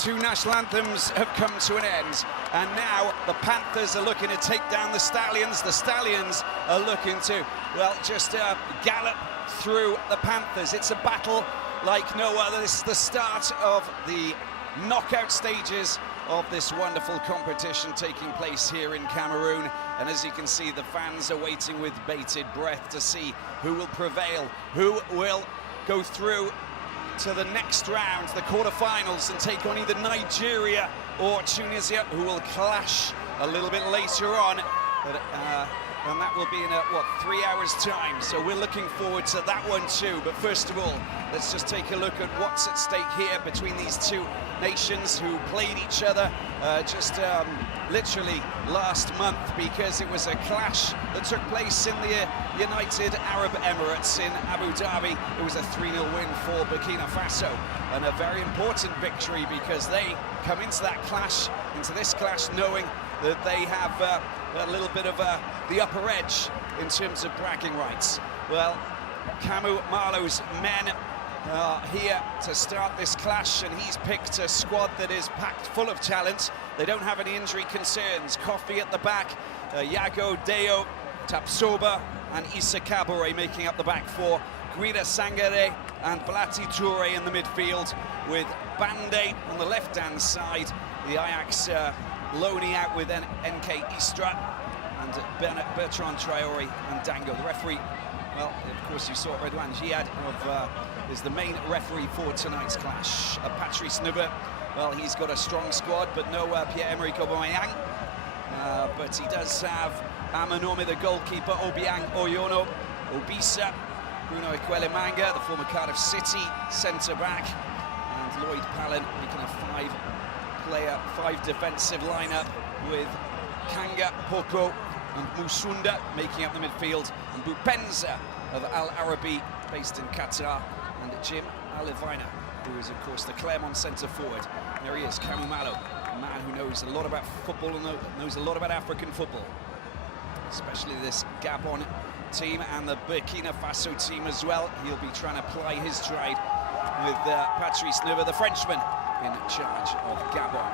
two national anthems have come to an end, and now the Panthers are looking to take down the Stallions. The Stallions are looking to, well, just gallop through the Panthers. It's a battle like no other. This is the start of the knockout stages of this wonderful competition taking place here in Cameroon, and as you can see, the fans are waiting with bated breath to see who will prevail, who will go through to the next round, the quarterfinals, and take on either Nigeria or Tunisia, who will clash a little bit later on. But, and that will be in, 3 hours' time. So we're looking forward to that one too. But first of all, let's just take a look at what's at stake here between these two nations who played each other literally last month, because it was a clash that took place in the United Arab Emirates in Abu Dhabi. It was a 3-0 win for Burkina Faso, and a very important victory because they come into this clash knowing that they have a little bit of the upper edge in terms of bragging rights. Well, Camu Marlo's men are here to start this clash, and he's picked a squad that is packed full of talent. They don't have any injury concerns. Kofi at the back, Yago, Deo, Tapsoba and Issa Kabore making up the back four. Guida Sangare and Blati Toure in the midfield, with Bande on the left-hand side. The Ajax loaning out with NK Istra and Bertrand Traore and Dango. The referee, well, of course you saw Redouane Giad is the main referee for tonight's clash. Patrice Nubbe, well, he's got a strong squad, but no Pierre-Emerick Aubameyang. But he does have Amanome, the goalkeeper, Obiang Oyono, Obisa, Bruno Ikwelemanga, the former Cardiff City centre-back, and Lloyd Palin making a five defensive lineup with Kanga, Poko and Musunda making up the midfield, and Bupenza of Al Arabi, based in Qatar, and Jim Alivina, who is of course the Clermont centre forward. There he is, Camu Malo, a man who knows a lot about football and knows a lot about African football, especially this Gabon team and the Burkina Faso team as well. He'll be trying to ply his trade with Patrice Nubbe, the Frenchman, in charge of Gabon.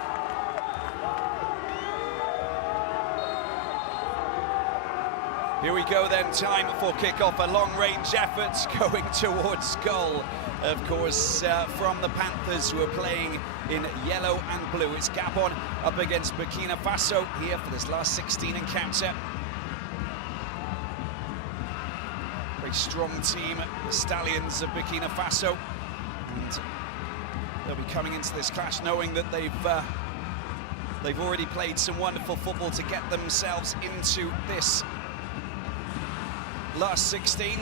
Here we go then, time for kickoff, a long-range effort going towards goal, of course, from the Panthers, who are playing in yellow and blue. It's Gabon up against Burkina Faso here for this last 16 encounter. Very strong team, the Stallions of Burkina Faso, and they'll be coming into this clash knowing that they've already played some wonderful football to get themselves into this last 16,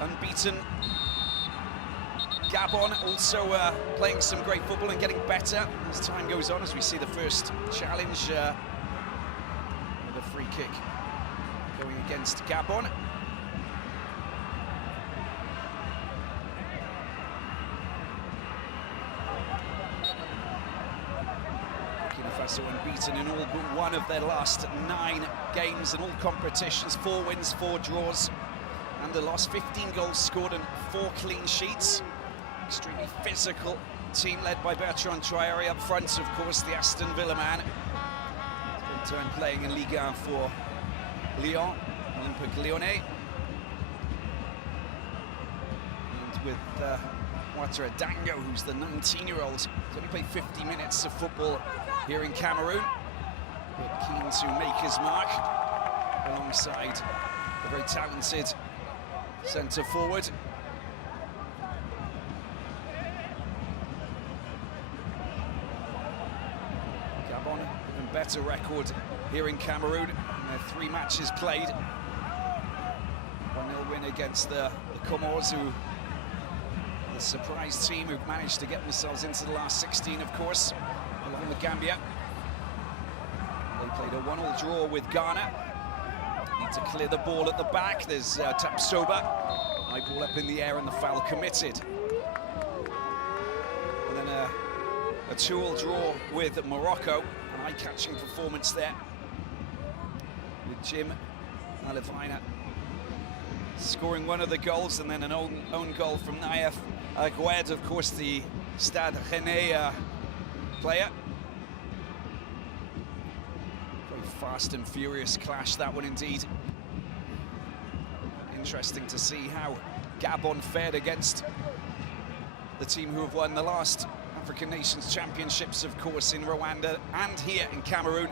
unbeaten. Gabon also playing some great football and getting better as time goes on, as we see the first challenge with a free kick going against Gabon. Burkina Faso unbeaten in all but one of their last 9 games in all competitions, 4 wins, 4 draws, and the last 15 goals scored and 4 clean sheets. Extremely physical team led by Bertrand Traore up front, of course, the Aston Villa man. He's been playing in Ligue 1 for Lyon, Olympique Lyonnais. And with Ouattara Dango, who's the 19-year-old, he's only played 50 minutes of football here in Cameroon, but keen to make his mark alongside the very talented centre forward. Gabon, even better record here in Cameroon in their 3 matches played. 1-0 win against the Comores, who the surprise team who've managed to get themselves into the last 16, of course, along with Gambia. They played a 1-1 draw with Ghana. Need to clear the ball at the back. There's Tapsoba. High ball up in the air and the foul committed. And then a 2-2 draw with Morocco. An eye-catching performance there, with Jim Alivina scoring one of the goals, and then an own goal from Naif Agued, of course, the Stade Rennais player. Very fast and furious clash, that one indeed. Interesting to see how Gabon fared against the team who have won the last African Nations Championships, of course, in Rwanda and here in Cameroon,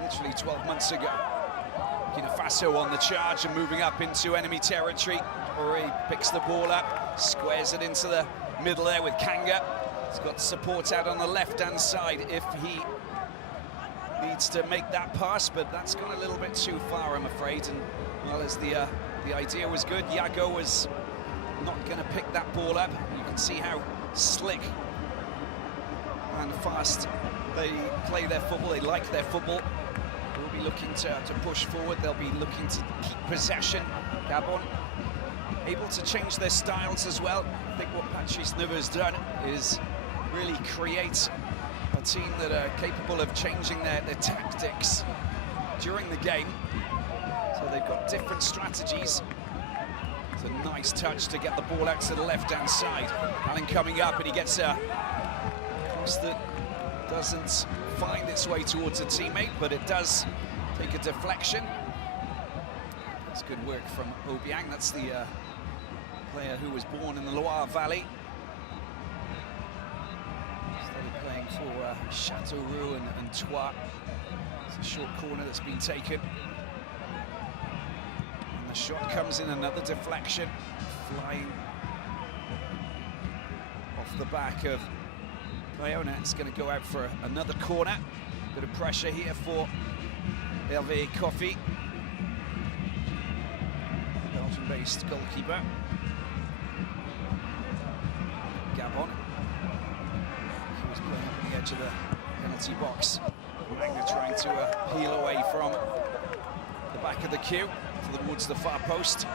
literally 12 months ago. Burkina Faso on the charge and moving up into enemy territory. Ori picks the ball up, squares it into the middle there with Kanga. He's got support out on the left-hand side if he needs to make that pass, but that's gone a little bit too far, I'm afraid. And well, as the idea was good, Yago was not going to pick that ball up. You can see how slick and fast they play their football. They like their football. They'll be looking to push forward. They'll be looking to keep possession. Gabon able to change their styles as well. I think what Patrice Neveu has done is really create a team that are capable of changing their tactics during the game. So they've got different strategies. It's a nice touch to get the ball out to the left-hand side. Allen coming up, and he gets a cross that doesn't find its way towards a teammate, but it does take a deflection. That's good work from Obiang. That's the player who was born in the Loire Valley. Started playing for Châteauroux and Troyes. It's a short corner that's been taken. And the shot comes in, another deflection, flying off the back of Bayona. It's going to go out for another corner. Bit of pressure here for Hervé Kofi, Belgian-based goalkeeper. Gabon. He was playing up on the edge of the penalty box. Magna trying to peel away from the back of the queue towards the far post.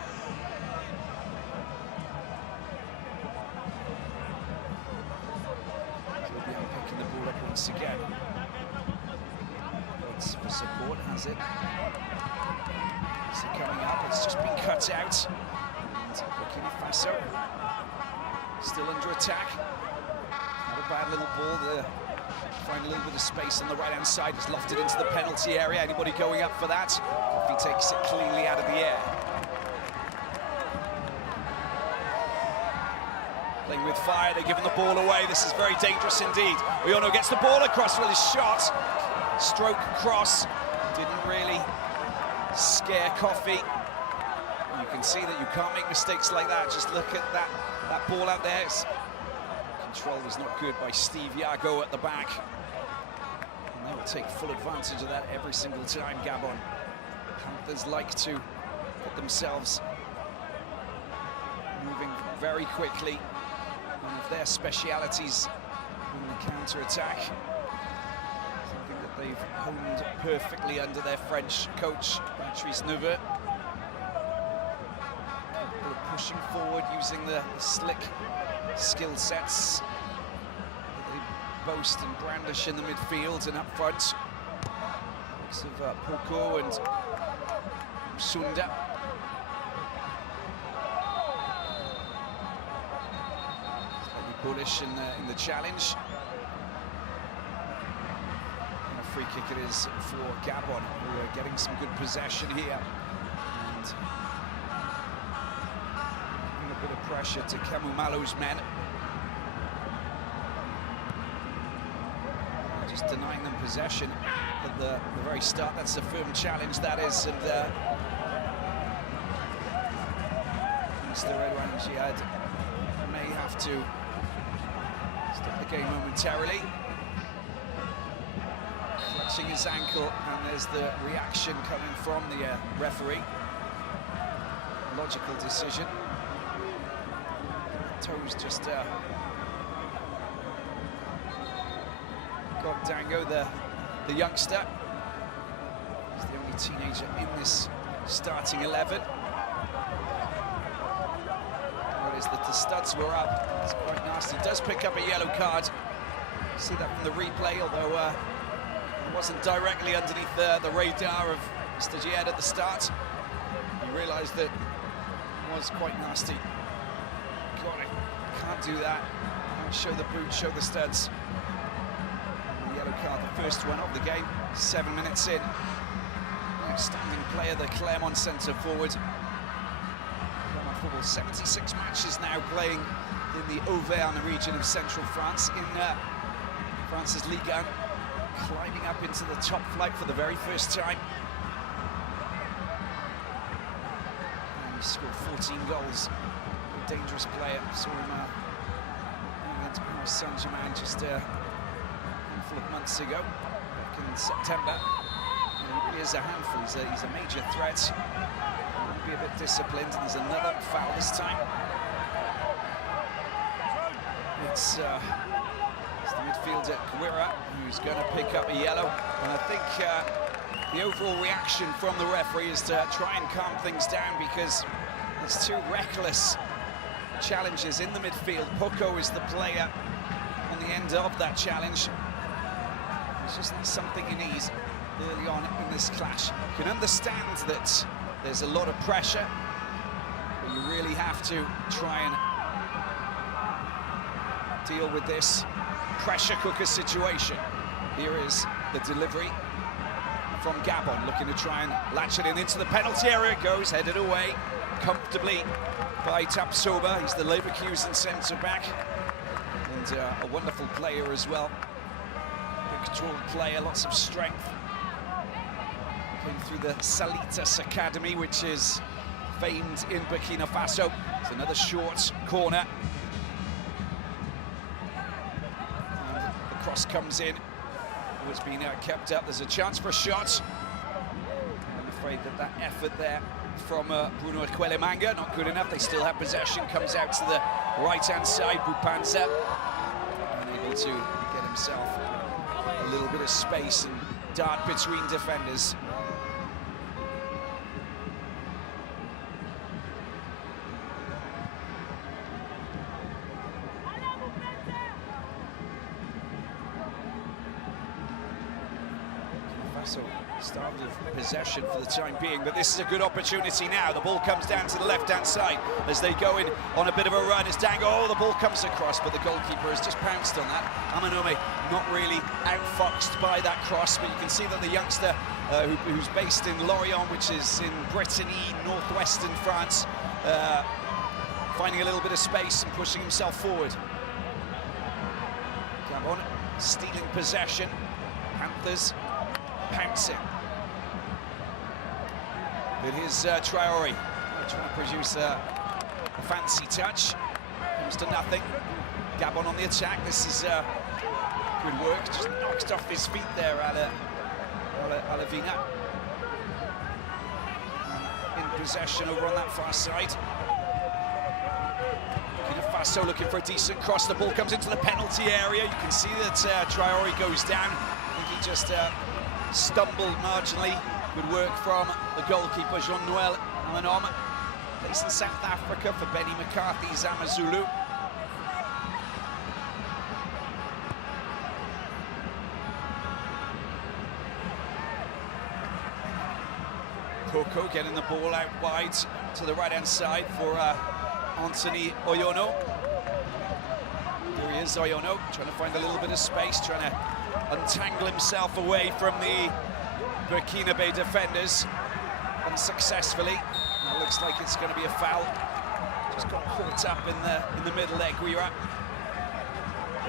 Picking the ball up once again. What's for support, has it? Is it coming up? It's just been cut out. And Burkina Faso still under attack. Not a bad little ball there. Find a little bit of space on the right-hand side. It's lofted into the penalty area. Anybody going up for that? If he takes it cleanly out of the air. Playing with fire, they're giving the ball away. This is very dangerous indeed. Oyono gets the ball across with his shot. Stroke cross. Didn't really scare Kofi. You can see that you can't make mistakes like that. Just look at that ball out there. Control was not good by Steve Yago at the back. And they will take full advantage of that every single time, Gabon. Panthers like to put themselves moving very quickly. One of their specialities in the counter-attack. Something that they've honed perfectly under their French coach, Patrice Neveu. Pushing forward, using the slick skill sets that they boast and brandish in the midfield and up front. Mix of Poko and Sunda. Slightly bullish in the challenge. And a free kick it is for Gabon, who are getting some good possession here. And a bit of pressure to Kamumalo's men. Just denying them possession at the very start. That's a firm challenge, that is. And Mr. Redouane Jihad may have to stop the game momentarily. Clutching his ankle, and there's the reaction coming from the referee. Logical decision. Toes just got Dango, the youngster. He's the only teenager in this starting 11. Notice that the studs were up. It's quite nasty. He does pick up a yellow card. You see that from the replay, although it wasn't directly underneath the radar of Mr. Jihad at the start. You realised that it was quite nasty. God, can't do that. Don't show the boot, show the studs. card, the first one of the game, 7 minutes in. Outstanding player, the Clermont centre forward. Clermont football, 76 matches now playing in the Auvergne region of central France, in France's Ligue 1, climbing up into the top flight for the very first time. And he scored 14 goals. A dangerous player. Saw him against Paris Saint-Germain just a handful of months ago, back in September. And he really is a handful. He's a major threat. He'll be a bit disciplined. And there's another foul this time. It's the midfielder Guira who's going to pick up a yellow, and I think the overall reaction from the referee is to try and calm things down, because there's two reckless challenges in the midfield. Poco is the player on the end of that challenge. It's just something you need early on in this clash. You can understand that there's a lot of pressure, but you really have to try and deal with this pressure cooker situation. Here is the delivery from Gabon, looking to try and latch it in into the penalty area. It goes, headed away comfortably by Tapsoba. He's the Leverkusen centre-back, and a wonderful player as well. Big, tall player, lots of strength. Came through the Salitas Academy, which is famed in Burkina Faso. It's another short corner. Cross comes in, it's been kept up. There's a chance for a shot. I'm afraid that effort there from Bruno Quelemanga, not good enough. They still have possession, comes out to the right-hand side. Bupanza unable to get himself a little bit of space and dart between defenders. So started with possession for the time being, but this is a good opportunity now. The ball comes down to the left-hand side as they go in on a bit of a run. It's Dango, oh, the ball comes across, but the goalkeeper has just pounced on that. Amanome not really outfoxed by that cross, but you can see that the youngster who's based in Lorient, which is in Brittany, northwestern France, finding a little bit of space and pushing himself forward. Gabon stealing possession. Panthers pouncing. It is Traore trying to produce a fancy touch. Comes to nothing. Gabon on the attack. This is good work. Just knocked off his feet there, Alavina. In possession over on that far side. Burkina Faso looking for a decent cross. The ball comes into the penalty area. You can see that Traore goes down. I think he just stumbled marginally. Good work from the goalkeeper, Jean-Noël Amanom. Based in South Africa for Benny McCarthy's Amazulu. Poco getting the ball out wide to the right-hand side for Anthony Oyono. Here he is, Oyono, trying to find a little bit of space, trying to untangle himself away from the Burkinabe defenders unsuccessfully. It looks like it's going to be a foul. Just got caught up in the middle there. Guira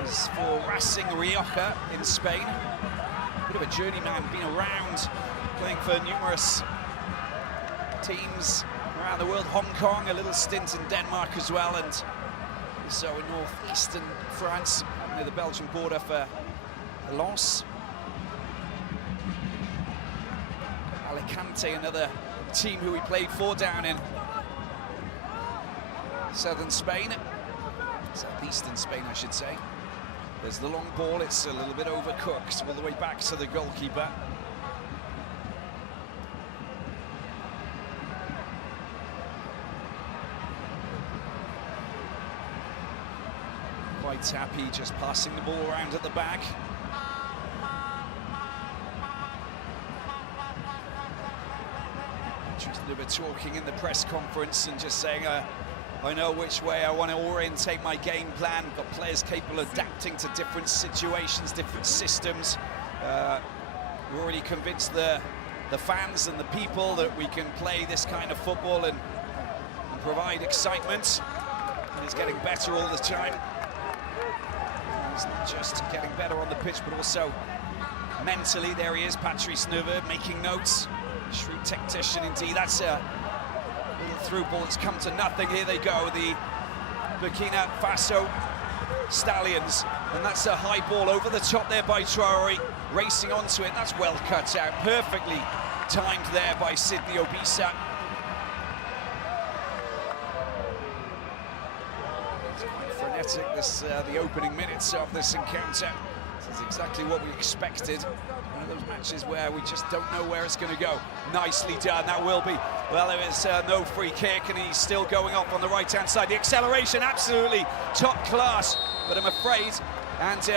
is for Racing Rioja in Spain. Bit of a journeyman, been around playing for numerous teams around the world. Hong Kong, a little stint in Denmark as well, and so in northeastern France near the Belgian border for Lens. Alicante, another team who we played for down in southern Spain, southeastern Spain I should say. There's the long ball, it's a little bit overcooked all the way back to the goalkeeper. Quite happy just passing the ball around at the back. Just a little bit talking in the press conference and just saying I know which way I want to orientate my game plan. Got players capable of adapting to different situations, different systems. We're already convinced the fans and the people that we can play this kind of football and provide excitement. And it's getting better all the time. He's not just getting better on the pitch, but also mentally. There he is, Patrice Neveu, making notes. Shrewd tactician indeed. That's a little through ball that's come to nothing. Here they go, the Burkina Faso Stallions. And that's a high ball over the top there by Traoré, racing onto it. That's well cut out, perfectly timed there by Sydney Obisa. It's quite frenetic, this the opening minutes of this encounter. This is exactly what we expected. One of those matches where we just don't know where it's going to go. Nicely done, that will be. Well, there is no free kick, and he's still going up on the right-hand side. The acceleration, absolutely top class, but I'm afraid, and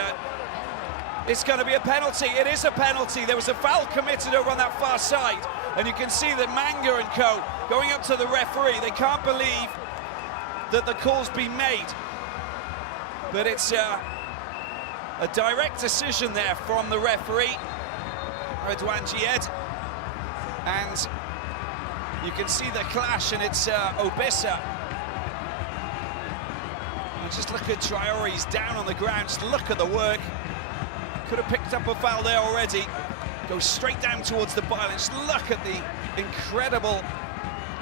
it's going to be a penalty. It is a penalty. There was a foul committed over on that far side, and you can see that Manga and co going up to the referee. They can't believe that the call's been made, but it's a direct decision there from the referee, Redouane Gied, and you can see the clash, and it's Obisa. And just look at Traoré, he's down on the ground, just look at the work. Could have picked up a foul there already. Goes straight down towards the byline. Just look at the incredible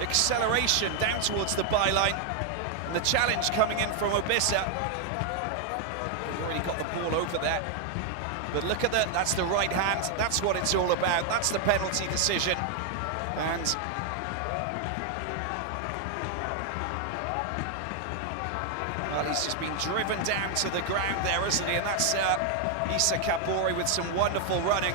acceleration down towards the byline. And the challenge coming in from Obisa. He's already got the ball over there. But look at that, that's the right hand. That's what it's all about. That's the penalty decision. And well, he's just been driven down to the ground there, isn't he? And that's Issa Kabore with some wonderful running.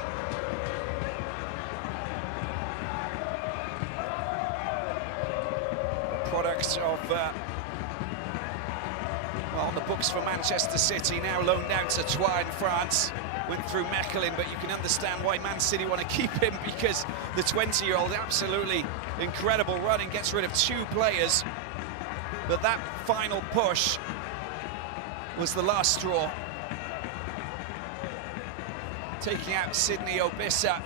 Product of, well, on the books for Manchester City, now loaned down to Troyes in France. Went through Mechelen, but you can understand why Man City want to keep him, because the 20-year-old, absolutely incredible running, gets rid of 2 players. But that final push was the last straw, taking out Sydney Obisa.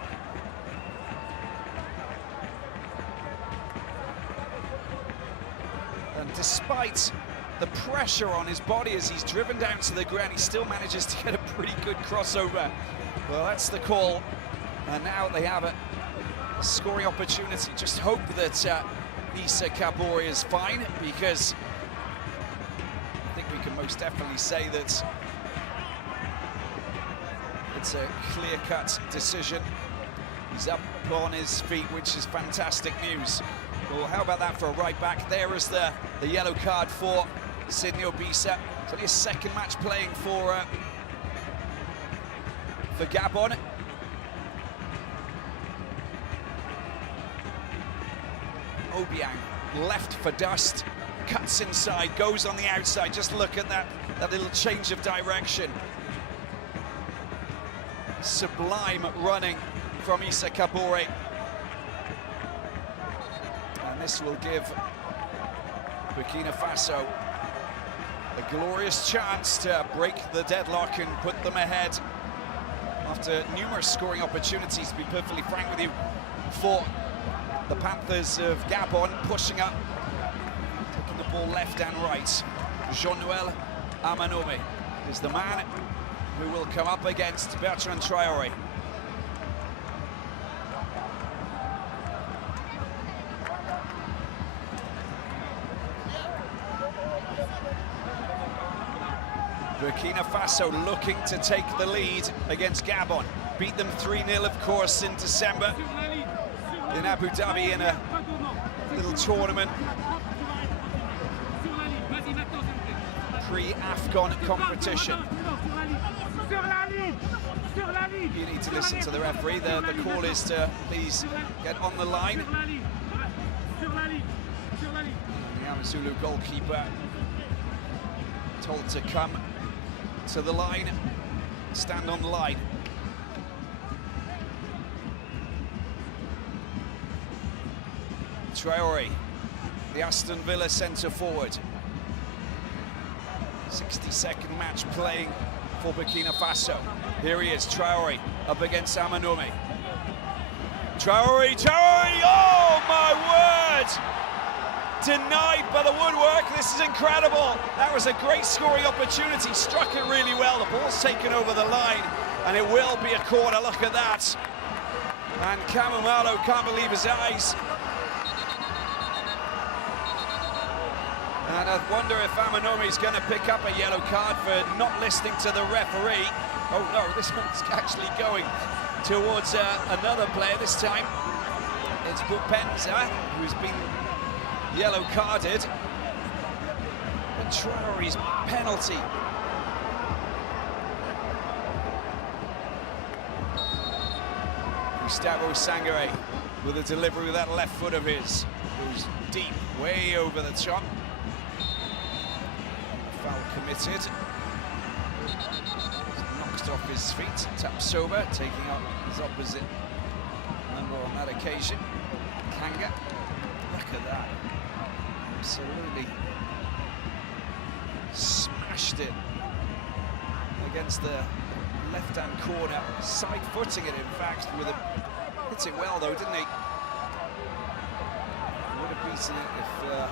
And despite the pressure on his body as he's driven down to the ground, he still manages to get a pretty good crossover. Well, that's the call, and now they have a scoring opportunity. Just hope that Issa Kabore is fine, because I think we can most definitely say that it's a clear-cut decision. He's up on his feet, which is fantastic news. Well, how about that for a right back? There is the yellow card for Sydney Obisa. It's only his second match playing for Gabon. Obiang left for dust, cuts inside, goes on the outside. Just look at that little change of direction. Sublime running from Issa Kabore. And this will give Burkina Faso a glorious chance to break the deadlock and put them ahead after numerous scoring opportunities, to be perfectly frank with you, for the Panthers of Gabon, pushing up, taking the ball left and right. Jean-Noël Amanome is the man who will come up against Bertrand Traoré. Burkina Faso looking to take the lead against Gabon. Beat them 3-0, of course, in December in Abu Dhabi in a little tournament. Pre-AFCON competition. You need to listen to the referee. The call is to please get on the line. The Amazulu goalkeeper told to come to the line, stand on the line. Traoré, the Aston Villa centre forward. 62nd match playing for Burkina Faso. Here he is, Traoré, up against Amanome. Traore, oh my word! Denied by the woodwork. This is incredible. That was a great scoring opportunity. Struck it really well. The ball's taken over the line, and it will be a corner. Look at that. And Camamalo can't believe his eyes. And I wonder if Amanome is going to pick up a yellow card for not listening to the referee. Oh no, this one's actually going towards another player this time. It's Bupenza, who's been yellow carded. And Traore's penalty. Gustavo Sangare with a delivery with that left foot of his. Goes deep, way over the top. Foul committed. Knocked off his feet. Tapsoba taking up his opposite number on that occasion. Kanga. Look at that. Absolutely smashed it against the left-hand corner, side-footing it, in fact, with a hit it well though, didn't he? Would have beaten it if it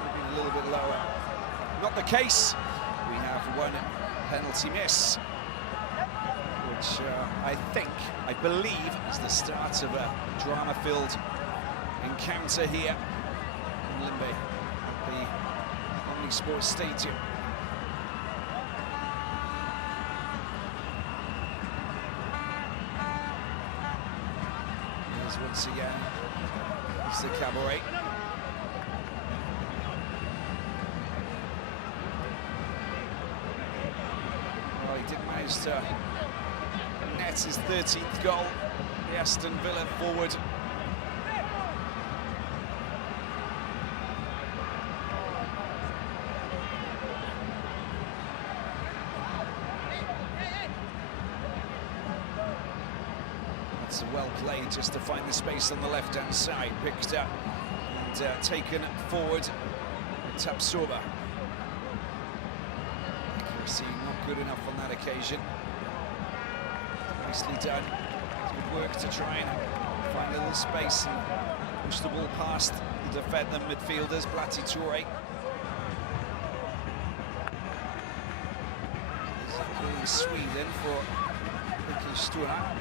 had been a little bit lower. Not the case. We have one penalty miss, which I believe is the start of a drama-filled encounter here in Limbe at the Omni Sports Stadium. Here's once again, it's the Cabaret. Well, he did manage to net his 13th goal, the Aston Villa forward. Well played just to find the space on the left-hand side, picked up and taken forward with Tapsoba. Accuracy not good enough on that occasion. Nicely done. Good work to try and find a little space and push the ball past the defender midfielders, Blati Toure. In Sweden for Ricky Stura.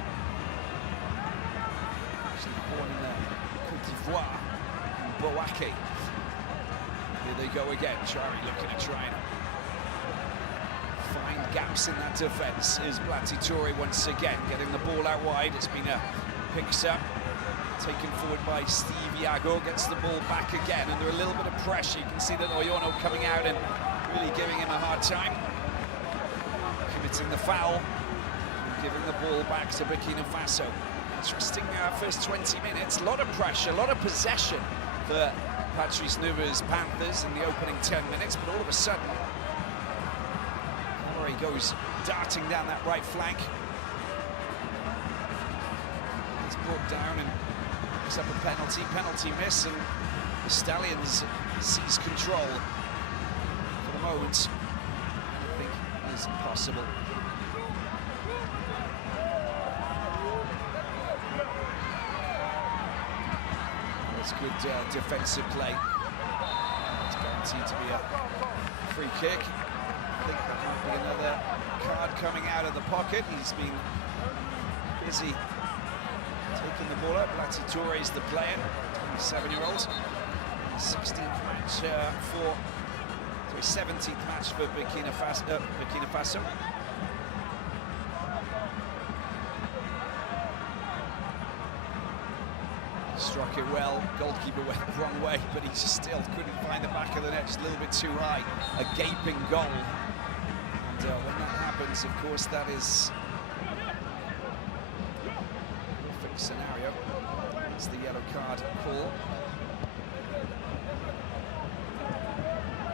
Born in Cote d'Ivoire, Boake. Here they go again. Chari looking to try and find gaps in that defence. Is Blati Toure once again getting the ball out wide. It's been a picks up, taken forward by Steve Iago. Gets the ball back again under a little bit of pressure. You can see that Oyono coming out and really giving him a hard time, committing the foul, and giving the ball back to Burkina Faso. Interesting first 20 minutes, a lot of pressure, a lot of possession for Patrice Nuva's Panthers in the opening 10 minutes, but all of a sudden, Murray goes darting down that right flank. It's brought down and picks up a penalty miss, and the Stallions seize control for the moment. I think it is possible. It's good defensive play. It's guaranteed to be a free kick. I think that might be another card coming out of the pocket. He's been busy taking the ball up. Blati Toure is the player, 27-year-old. 16th match 17th match for Burkina Faso. Struck it well, goalkeeper went the wrong way, but he just still couldn't find the back of the net, just a little bit too high. A gaping goal. And when that happens, of course, that is a perfect scenario. It's the yellow card call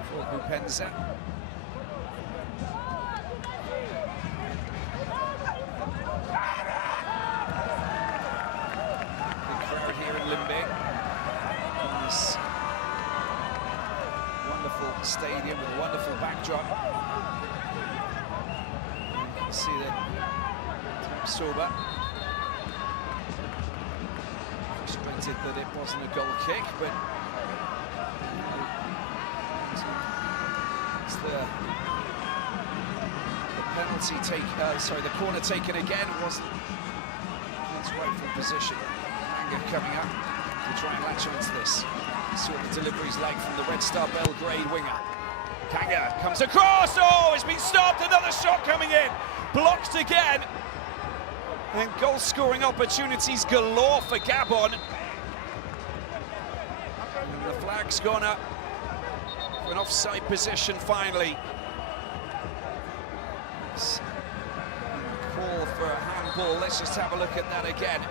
for Bupenza. Stadium with a wonderful backdrop. You can see that Soba. Frustrated that it wasn't a goal kick, but it's the penalty the corner taken again wasn't its rightful position. Anger coming up to try and latch onto this. See what the delivery's like from the Red Star Belgrade winger. Kanga comes across, oh, it's been stopped, another shot coming in, blocked again. And goal-scoring opportunities galore for Gabon. And the flag's gone up for an offside position finally. It's a call for a handball, let's just have a look at that again.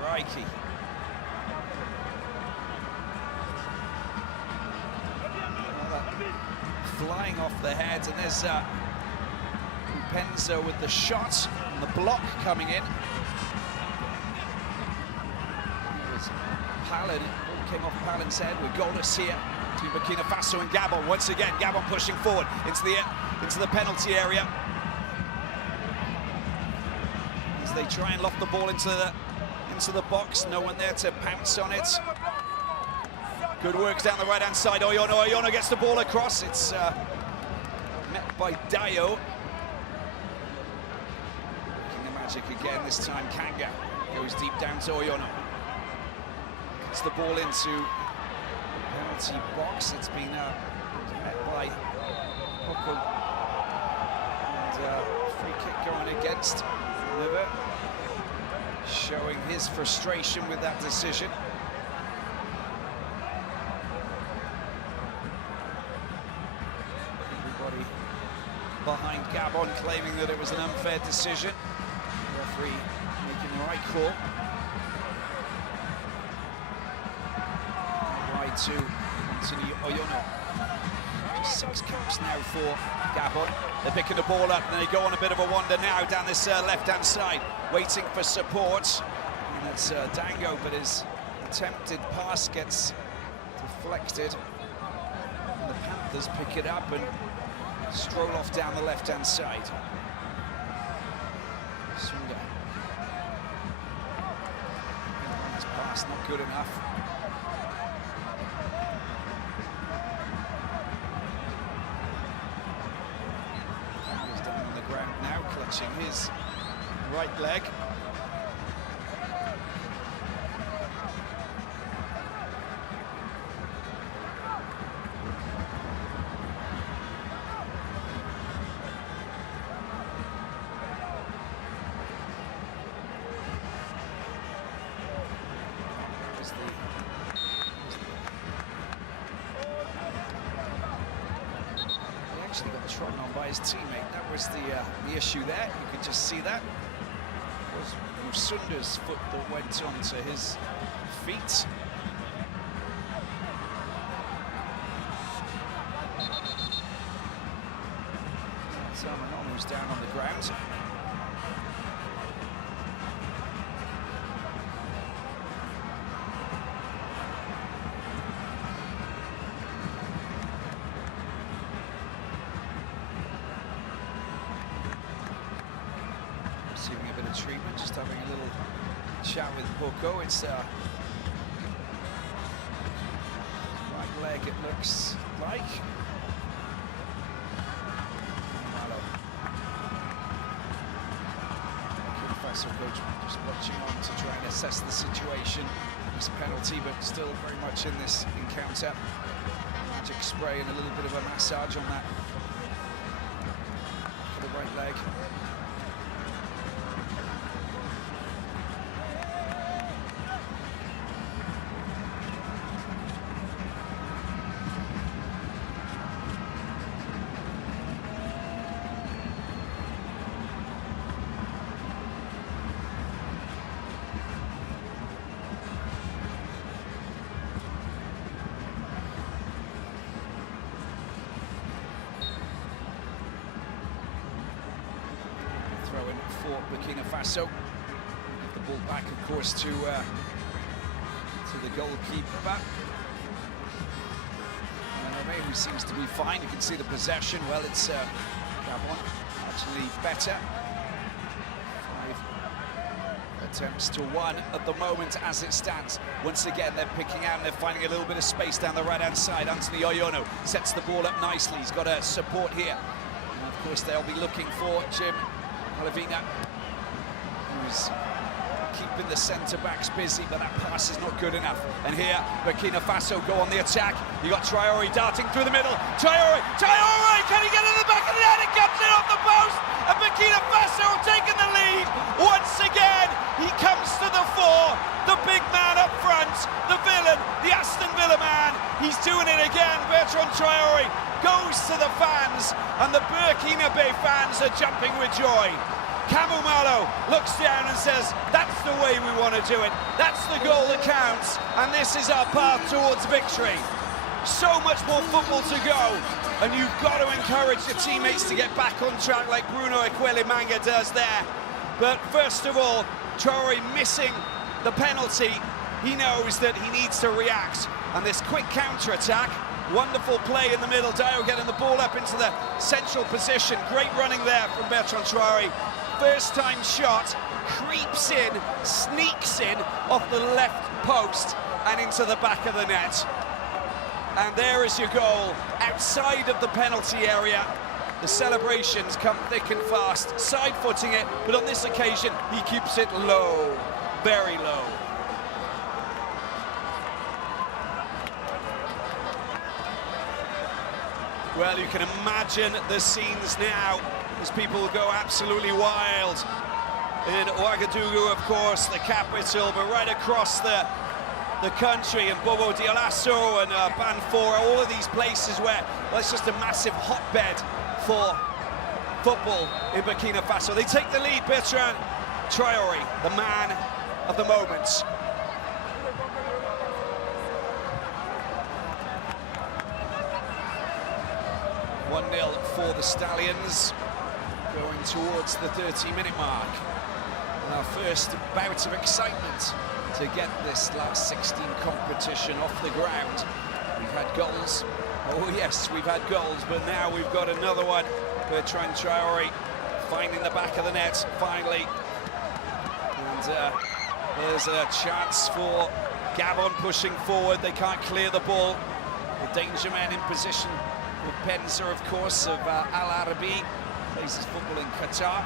Crikey. Flying off the head, and there's Penzo with the shot and the block coming in. It was Palin, ball came off Palin's head with goalless here between Burkina Faso and Gabon. Once again, Gabon pushing forward into the penalty area as they try and loft the ball into the box. No one there to pounce on it. Good work down the right-hand side. Oyono gets the ball across. It's met by Dayo. Making the magic again, this time Kanga goes deep down to Oyono. Gets the ball into the penalty box. It's been met by Poco. And free kick going against Liver, showing his frustration with that decision. Behind Gabon, claiming that it was an unfair decision. The referee making the right call. Wide to Anthony Oyono. Just 6 caps now for Gabon. They're picking the ball up, and they go on a bit of a wander now down this left-hand side, waiting for support. And that's Dango, but his attempted pass gets deflected. And the Panthers pick it up and stroll off down the left-hand side. Sunda. His pass not good enough. He's down on the ground now, clutching his right leg. Actually got trodden on by his teammate. That was the issue there. You could just see that. It was Musunda's foot that went onto his feet. Salmono's down on the ground. Receiving a bit of treatment, just having a little chat with Poco. It's right leg, it looks like. Faso coach just watching on to try and assess the situation. This penalty, but still very much in this encounter. Magic spray and a little bit of a massage on that for the right leg. Burkina Faso. Give the ball back, of course, to the goalkeeper. who seems to be fine. You can see the possession. Well, it's Gabon actually better. 5 attempts to 1 at the moment as it stands. Once again, they're picking out and they're finding a little bit of space down the right-hand side. Anthony Oyono sets the ball up nicely. He's got a support here. And of course, they'll be looking for Jim Malavina, who's keeping the centre-backs busy, but that pass is not good enough. And here, Burkina Faso go on the attack. You got Traoré darting through the middle. Traoré, can he get in the back of the net? It comes in off the post, and Burkina Faso have taken the lead. Once again, he comes to the fore. The big man up front, the villain, the Aston Villa man. He's doing it again. Bertrand Traoré goes to the fans, and the Burkina Faso fans are jumping with joy. Camu Malo looks down and says, that's the way we want to do it. That's the goal that counts, and this is our path towards victory. So much more football to go, and you've got to encourage your teammates to get back on track like Bruno Ekweli-Manga does there. But first of all, Traoré missing the penalty. He knows that he needs to react, and this quick counter-attack, wonderful play in the middle. Dio getting the ball up into the central position. Great running there from Bertrand Traoré. First time shot, creeps in, sneaks in off the left post and into the back of the net. And there is your goal, outside of the penalty area. The celebrations come thick and fast, side-footing it, but on this occasion, he keeps it low, very low. Well, you can imagine the scenes now as people go absolutely wild in Ouagadougou, of course, the capital, but right across the country, and Bobo Dioulasso and Banfora, all of these places where, well, it's just a massive hotbed for football in Burkina Faso. They take the lead. Bertrand Traoré, the man of the moment. (1-0) for the Stallions, going towards the 30-minute mark. And our first bout of excitement to get this last 16 competition off the ground. We've had goals. Oh yes, we've had goals, but now we've got another one. Bertrand Traoré finding the back of the net, finally. And there's a chance for Gabon pushing forward. They can't clear the ball. The danger man in position with Penza, of course, of Al Arabi. Plays his football in Qatar.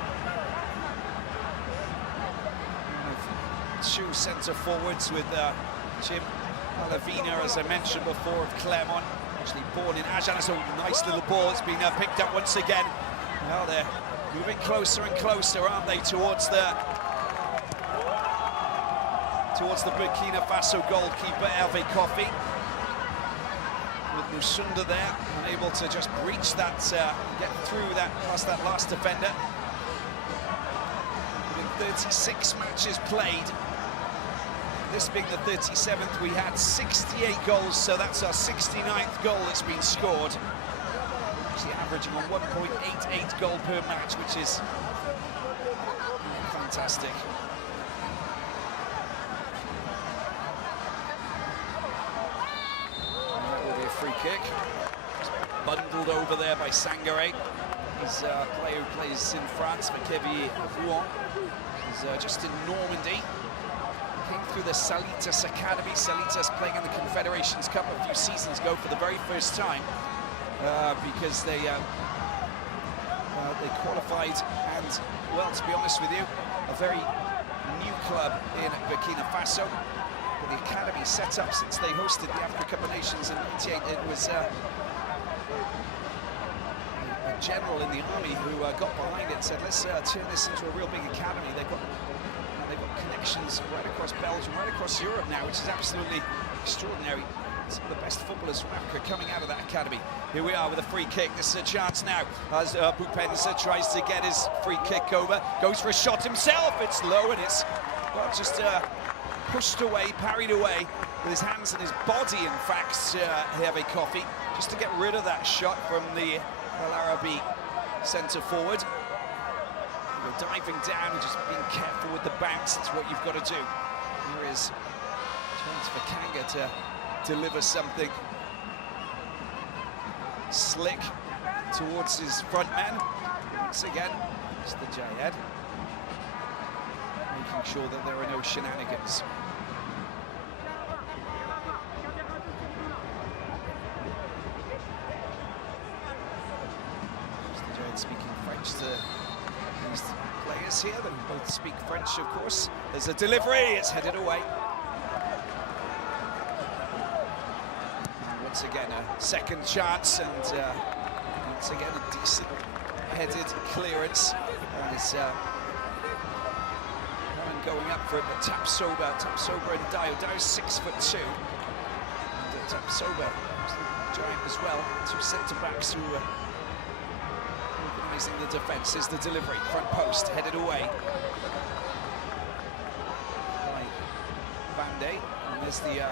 Two centre forwards with Jim Malavina, as I mentioned before, of Clermont, actually born in Agen. It's a nice little ball. It's been picked up once again. Now they're moving closer and closer, aren't they, towards the Burkina Faso goalkeeper, Hervé Kofi. With Musunda there, unable to just breach that, get through that, past that last defender. In 36 matches played, this being the 37th, we had 68 goals, so that's our 69th goal that's been scored. Actually averaging on 1.88 goal per match, which is fantastic. Free kick. Bundled over there by Sangaré. He's a player who plays in France for Kevin Rouen. He's just in Normandy. Came through the Salitas Academy. Salitas playing in the Confederations Cup a few seasons ago for the very first time because they qualified, and, well, to be honest with you, a very new club in Burkina Faso. The academy set up since they hosted the Africa Cup of Nations in '98. It was a general in the army who got behind it and said, let's turn this into a real big academy. They've got connections right across Belgium, right across Europe now, which is absolutely extraordinary. Some of the best footballers from Africa coming out of that academy. Here we are with a free kick. This is a chance now as Bupenza tries to get his free kick over. Goes for a shot himself. It's low, and it's, well, just pushed away, parried away with his hands and his body, in fact, Hervé Kofi, just to get rid of that shot from the Al Arabi centre forward. You're diving down and just being careful with the bounce. That's what you've got to do. Here is a chance for Kanga to deliver something. slick towards his front men. Once again, it's the Jayed, making sure that there are no shenanigans. Speaking French to these players here, that both speak French, of course. There's a delivery, it's headed away. And once again, a second chance, and once again, a decent headed clearance. And it's going up for it, but Tapsoba and Dio's 6'2". And Tapsoba, giant as well, two centre-backs who organising the defence. Is the delivery, front post, headed away by Bande, and there's the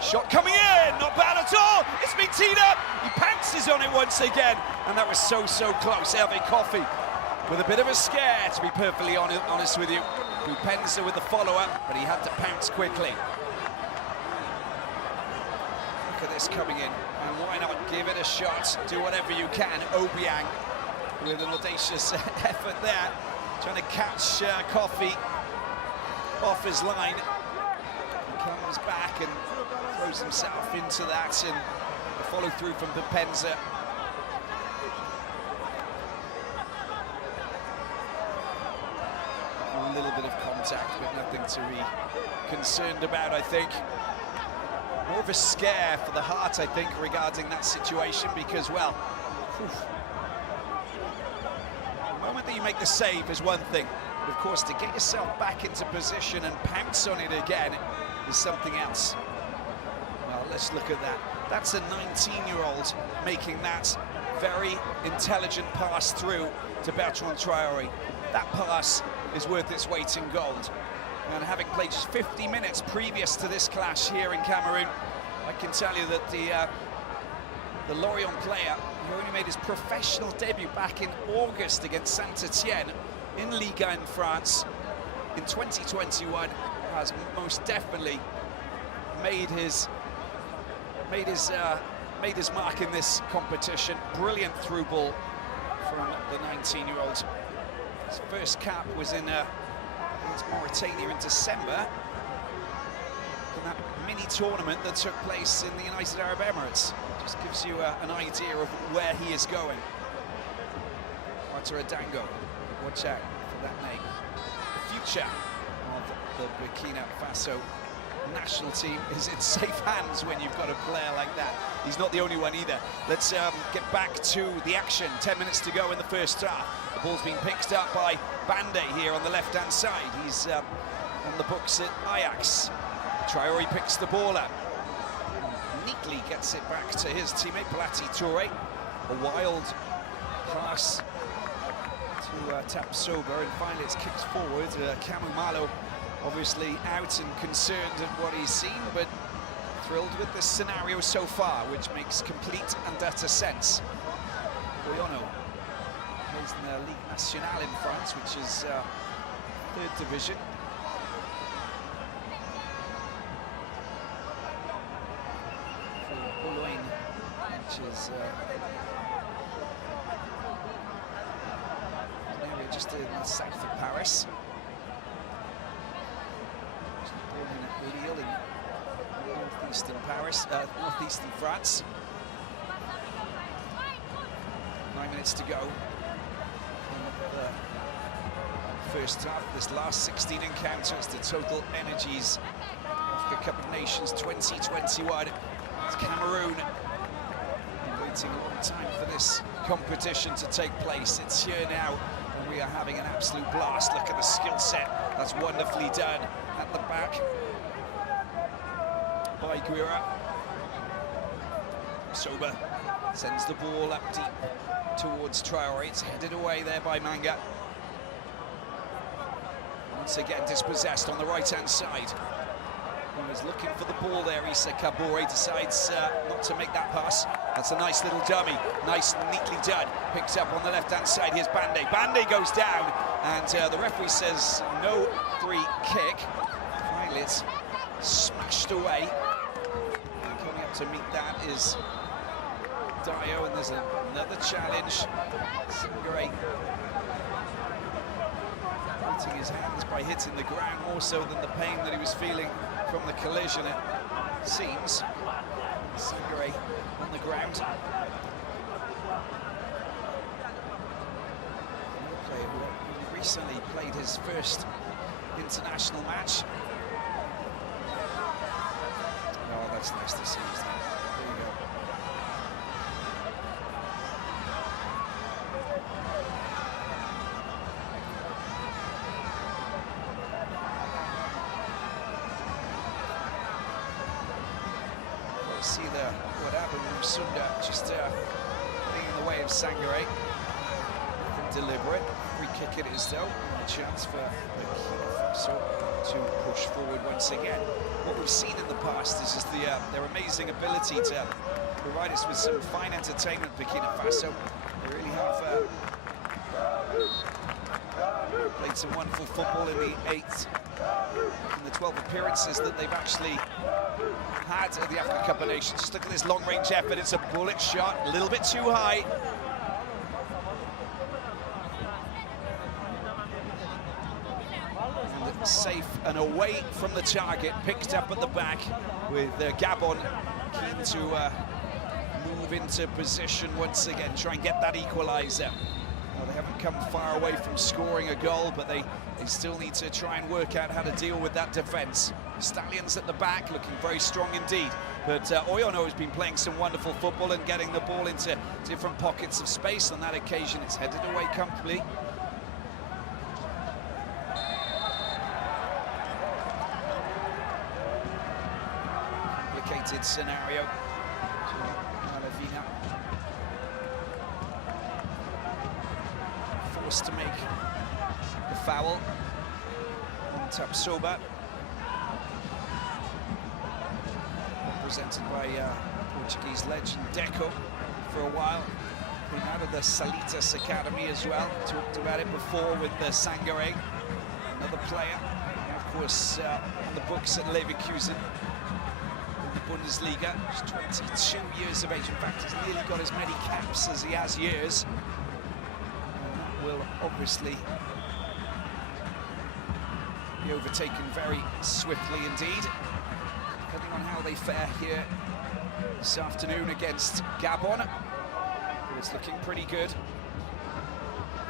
shot coming in, not bad at all, it's been teed up, he pounces on it once again, and that was so close. Hervé Coffey with a bit of a scare, to be perfectly honest with you. Bupenza with the follow-up, but he had to pounce quickly. Look at this coming in, and why not give it a shot, do whatever you can. Obiang with an audacious effort there, trying to catch Coffey off his line. He comes back and throws himself into that, and the follow-through from Bupenza. A little bit of contact, but nothing to be concerned about, I think. More of a scare for the heart, I think, regarding that situation, because, well, the moment that you make the save is one thing, but of course to get yourself back into position and pounce on it again is something else. Well, let's look at that. That's a 19-year-old making that very intelligent pass through to Bertrand Traoré. That pass is worth its weight in gold. And having played just 50 minutes previous to this clash here in Cameroon, I can tell you that the Lorient player, who only made his professional debut back in August against Saint-Etienne in Liga in France in 2021, has most definitely made his mark in this competition. Brilliant through ball from the 19-year-old. His first cap was in Mauritania in December, in that mini tournament that took place in the United Arab Emirates. Just gives you an idea of where he is going. Ouattara Dango, watch out for that name. The future of the Burkina Faso national team is in safe hands when you've got a player like that. He's not the only one either. Let's get back to the action. 10 minutes to go in the first half. The ball's being picked up by Bande here on the left-hand side. He's on the books at Ajax. Traoré picks the ball up. Neatly gets it back to his teammate, Blati Touré. A wild pass to Tapsoba, and finally it's kicked forward. Camu Malo obviously out and concerned at what he's seen, but thrilled with this scenario so far, which makes complete and utter sense. Boyono plays in the Ligue Nationale in France, which is 3rd division. For Boulogne, which is an area just in the south of Paris. Lille in northeastern Paris, northeastern France. 9 minutes to go in the first half. This last 16 encounters, the TotalEnergies Africa Cup of Nations 2021. It's Cameroon waiting a long time for this competition to take place. It's here now, and we are having an absolute blast. Look at the skill set. That's wonderfully done at the back by Guira. Sober sends the ball up deep towards Traoré. It's headed away there by Manga. Once again dispossessed on the right-hand side. He was looking for the ball there. Issa Kabore decides not to make that pass. That's a nice little dummy. Nice and neatly done. Picks up on the left-hand side. Here's Bande. Bande goes down, and the referee says no free kick. Finally, it's smashed away. And coming up to meet that is Dio, and there's another challenge. Sangare hurting his hands by hitting the ground more so than the pain that he was feeling from the collision, it seems. Sangare on the ground. Another player who recently played his first international match. Oh, that's nice to see. There you go. See what happened with Sunda just getting in the way of Sangare. Nothing deliberate. Free kick it is though. And a chance for Burkina Faso to push forward once again. What we've seen in the past is just their amazing ability to provide us with some fine entertainment. Burkina Faso, they really have played some wonderful football in the 12 appearances that they've actually had at the Africa Cup of Nations. Just look at this long-range effort. It's a bullet shot, a little bit too high. And safe and away from the target, picked up at the back with Gabon keen to move into position once again, try and get that equaliser. Well, they haven't come far away from scoring a goal, but they still need to try and work out how to deal with that defence. Stallions at the back, looking very strong indeed. But Oyono has been playing some wonderful football and getting the ball into different pockets of space. On that occasion, it's headed away comfortably. Complicated scenario. Forced to make the foul on Tapsoba, represented by Portuguese legend Deco for a while. Came out of the Salitas Academy as well. Talked about it before with the Sangare, another player, and of course on the books at Leverkusen in the Bundesliga. He's 22 years of age. In fact, he's nearly got as many caps as he has years. Will obviously be overtaken very swiftly indeed, depending on how they fare here this afternoon against Gabon, who is looking pretty good.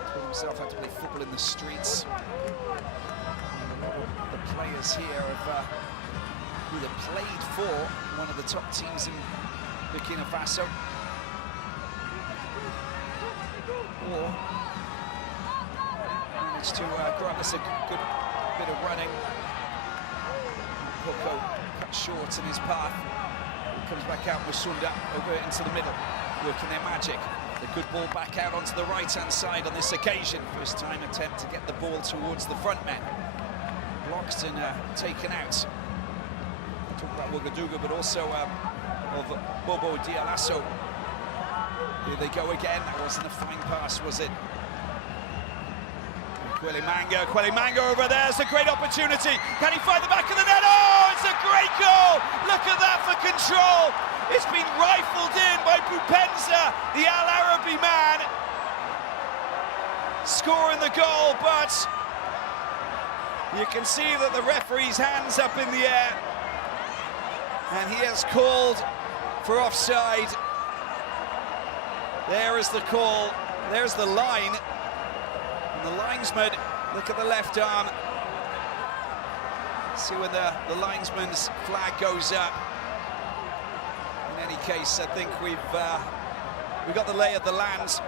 Taught himself how to play football in the streets. And a lot of the players here have either played for one of the top teams in Burkina Faso or to grab us a good bit of running. Poco cut short in his path. Comes back out with Sunda over into the middle, working their magic. The good ball back out onto the right-hand side on this occasion. First time attempt to get the ball towards the front men. Blocked and taken out. Talk about Ouagadougou, but also of Bobo Dialasso. Here they go again. That wasn't a fine pass, was it? Kweli Mango over there, it's a great opportunity. Can he find the back of the net? Oh, it's a great goal! Look at that for control. It's been rifled in by Bupenza, the Al Arabi man. Scoring the goal, but you can see that the referee's hands up in the air. And he has called for offside. There is the call, there's the line. The linesman, look at the left arm. See when the linesman's flag goes up. In any case, I think we got the lay of the land.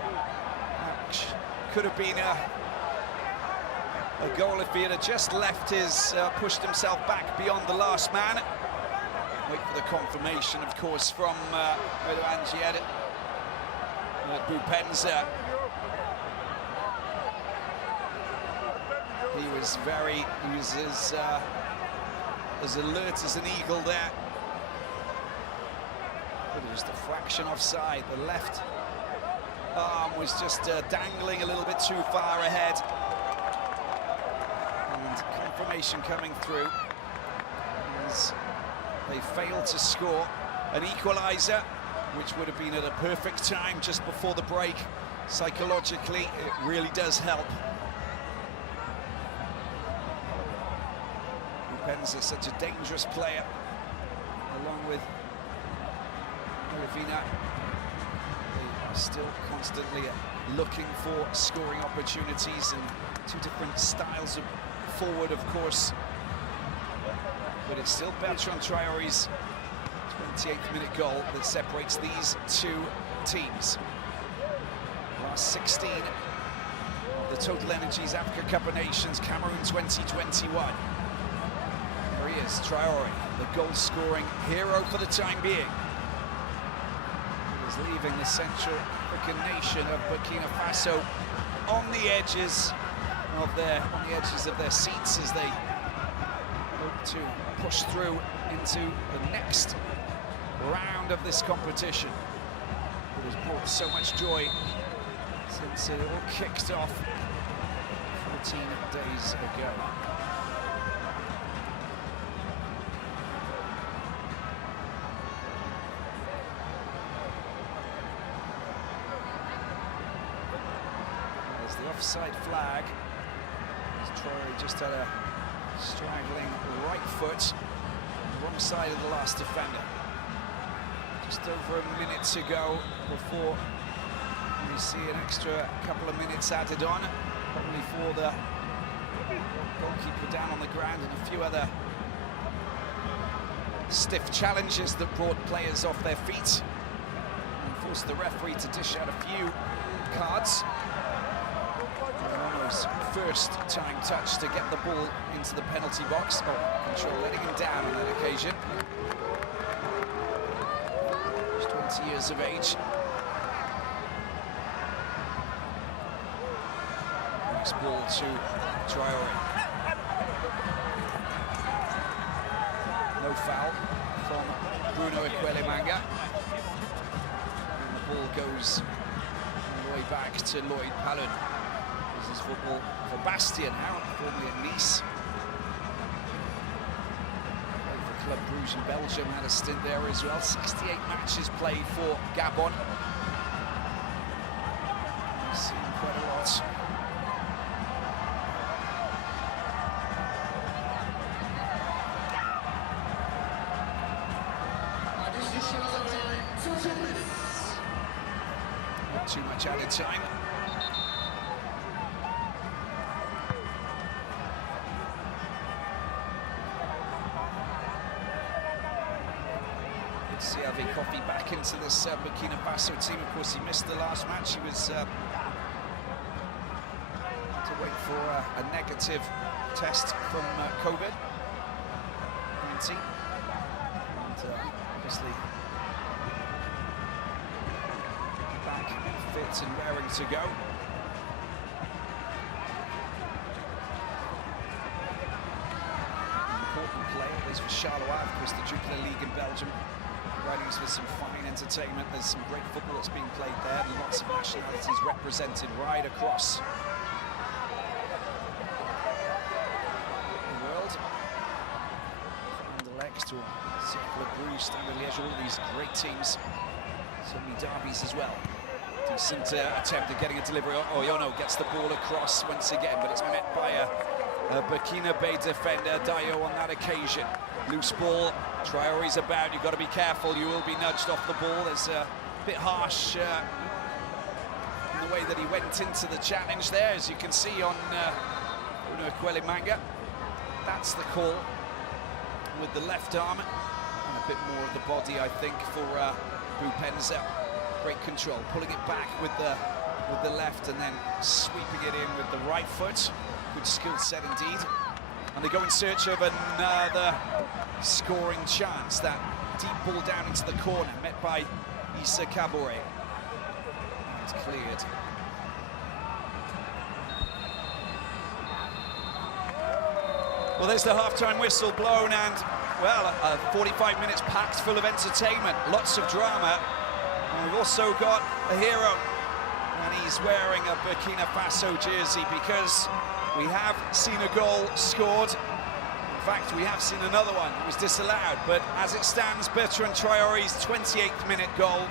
Could have been a goal if he had just left his, pushed himself back beyond the last man. Wait for the confirmation, of course, from Angied. Bupenza. He was as alert as an eagle there. But it was the fraction offside. The left arm was just dangling a little bit too far ahead. And confirmation coming through as they failed to score an equaliser. which would have been at a perfect time just before the break. Psychologically, it really does help. Bupenza is such a dangerous player, along with Olivina. They are still constantly looking for scoring opportunities, and two different styles of forward, of course. But it's still Bertrand Traore's 28th minute goal that separates these two teams. Last 16 of the TotalEnergies Africa Cup of Nations, Cameroon 2021. There he is, Traore, the goal-scoring hero for the time being. He is leaving the Central African nation of Burkina Faso on the edges of their seats as they hope to push through into the next round of this competition. It has brought so much joy since it all kicked off 14 days ago. There's the offside flag. Traore just had a straggling right foot, wrong side of the last defender. Just over a minute to go before we see an extra couple of minutes added on, probably for the goalkeeper down on the ground and a few other stiff challenges that brought players off their feet and forced the referee to dish out a few cards. Mono's first time touch to get the ball into the penalty box. Oh, control letting him down on that occasion. He's 20 years of age. Nice ball to Traore. No foul from Bruno Ekwelemanga. And the ball goes all the way back to Lloyd Palun. This is football for Bastia now, formerly at Nice. Played for Club Brugge in Belgium, had a stint there as well. 68 matches played for Gabon. He's seen quite a lot. Not too much added time. See Kickoff back into this Burkina Faso team. Of course, he missed the last match. He was to wait for a negative test from COVID-19. And obviously back fit and raring to go. An important player, at least for Charleroi, of course, the Jupiler League in Belgium. Ridings with some fine entertainment. There's some great football that's being played there. Lots of nationalities represented right across the world. Anderlecht or Cercle Bruges, Standard Liège, all of these great teams. So many derbies as well. Decent attempt at getting a delivery. Oyono gets the ball across once again, but it's met by a Burkina Bay defender, Dayo, on that occasion. Loose ball, Traore's about, you've got to be careful, you will be nudged off the ball. There's a bit harsh in the way that he went into the challenge there, as you can see on Bruno Ekwelemanga. That's the call, with the left arm, and a bit more of the body, I think, for Bupenza. Great control, pulling it back with the left and then sweeping it in with the right foot. Good skill set indeed. And they go in search of another scoring chance. That deep ball down into the corner, met by Issa Kabore. It's cleared. Well, there's the half-time whistle blown, and, well, 45 minutes packed full of entertainment, lots of drama. And we've also got a hero, and he's wearing a Burkina Faso jersey, because we have seen a goal scored. fact, we have seen another one. It was disallowed, but as it stands, Bertrand Traore's 28th minute goal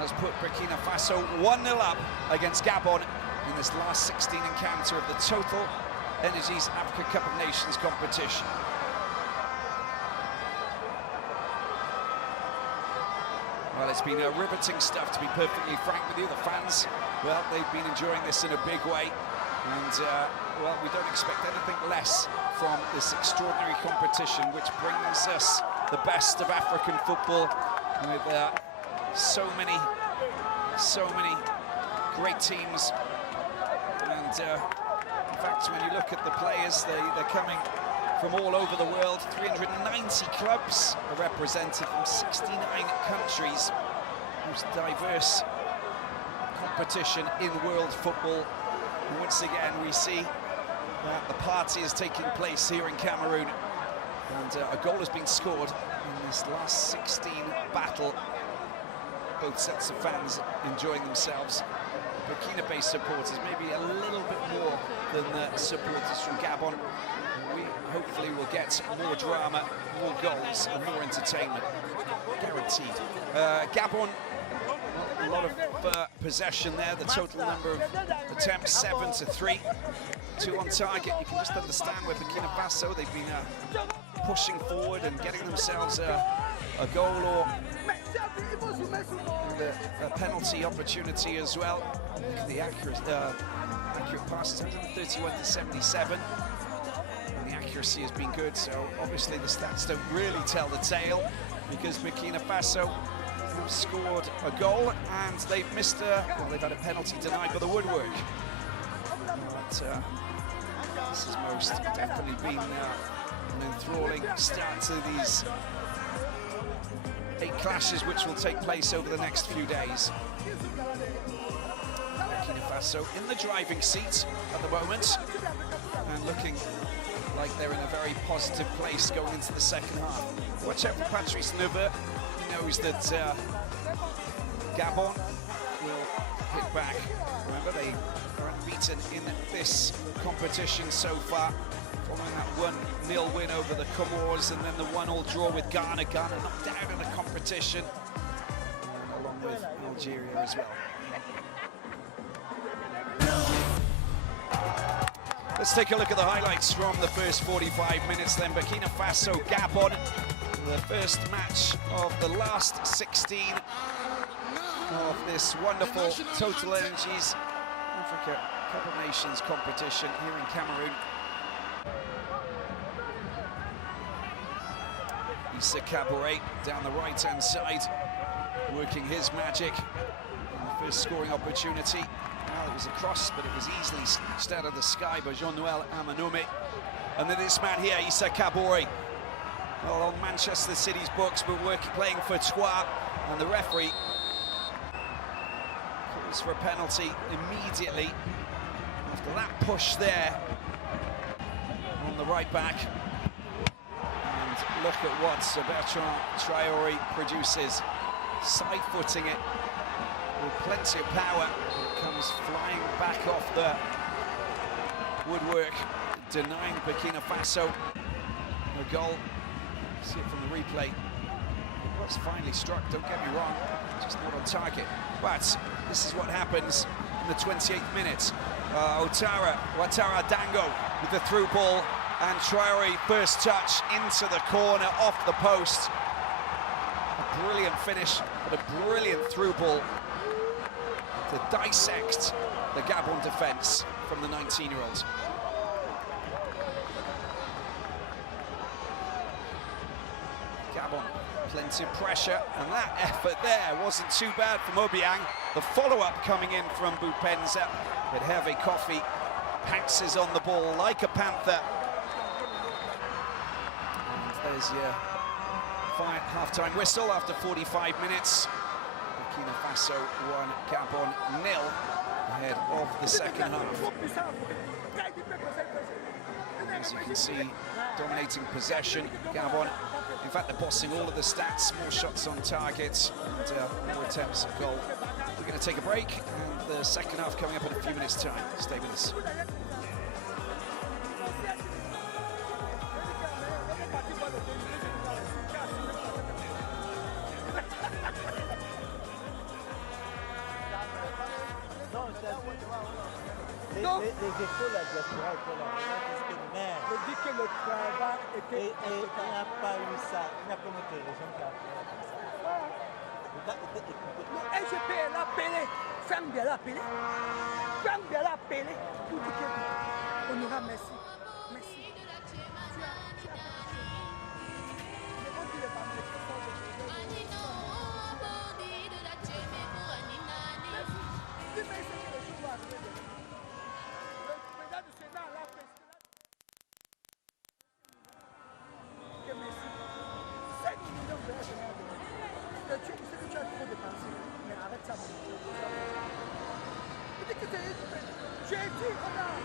has put Burkina Faso 1-0 up against Gabon in this last 16 encounter of the TotalEnergies Africa Cup of Nations competition. Well, it's been riveting stuff, to be perfectly frank with you. The fans, well, they've been enjoying this in a big way. And, well, we don't expect anything less from this extraordinary competition, which brings us the best of African football with so many great teams. And, in fact, when you look at the players, they're coming from all over the world. 390 clubs are represented from 69 countries. Most diverse competition in world football. And once again, we see that the party is taking place here in Cameroon. And a goal has been scored in this last 16 battle. Both sets of fans enjoying themselves. Burkina-based supporters, maybe a little bit more than the supporters from Gabon. We hopefully will get more drama, more goals, and more entertainment, guaranteed. Gabon, a lot of possession there. The total number of attempts, 7 to 3. 2 on target. You can just understand where Burkina Faso, they've been pushing forward and getting themselves a goal or a penalty opportunity as well. Look at the accurate passes, 131 to 77. And the accuracy has been good, so obviously the stats don't really tell the tale, because Burkina Faso have scored a goal and they've missed well, they've had a penalty denied by the woodwork. But this has most definitely been an enthralling start to these 8 clashes which will take place over the next few days. Burkina Faso in the driving seat at the moment and looking like they're in a very positive place going into the second half. Watch out for Patrice Neveu. He knows that Gabon will hit back. Remember, they are unbeaten in this competition so far, following that 1-0 win over the Comores and then the 1-1 draw with Ghana. Ghana knocked out in the competition, along with Algeria as well. Let's take a look at the highlights from the first 45 minutes then. Burkina Faso, Gabon, the first match of the last 16 of this wonderful TotalEnergies Africa Cup of Nations competition here in Cameroon. Issa Kabore down the right-hand side, working his magic. And the first scoring opportunity. Well, it was a cross, but it was easily snatched out of the sky by Jean-Noël Amanome. And then this man here, Issa Kabore, well, on Manchester City's books, but playing for Troyes, and the referee calls for a penalty immediately after that push there on the right back. And look at what Bertrand Traore produces, side-footing it with plenty of power. It comes flying back off the woodwork, denying Burkina Faso a goal. See it from the replay. It was finally struck, don't get me wrong, just not on target. But this is what happens in the 28th minute. Ouattara Dango with the through ball, and Traore first touch into the corner off the post. A brilliant finish, but a brilliant through ball to dissect the Gabon defence from the 19-year-olds. Gabon, plenty of pressure, and that effort there wasn't too bad from Obiang. The follow-up coming in from Bupenza, but Hervé Kofi pounces on the ball like a panther. And there's your half-time whistle after 45 minutes. Burkina Faso 1, Gabon 0, ahead of the second half. As you can see, dominating possession, Gabon. In fact, they're bossing all of the stats, more shots on target and more attempts at goal. We're going to take a break, and the second half coming up in a few minutes' time. Stay with us. les échos, la diaspora était là. Je dis que le travail était... Et il n'y a pas eu ça. Il n'y a pas une autre région qui a fait comme ça. Il a été écouté. Le SGP l'a appelé. Zambia l'a appelé. Zambia l'a appelé. Pour dire qu'on ira merci. Merci. J'ai dit, regarde,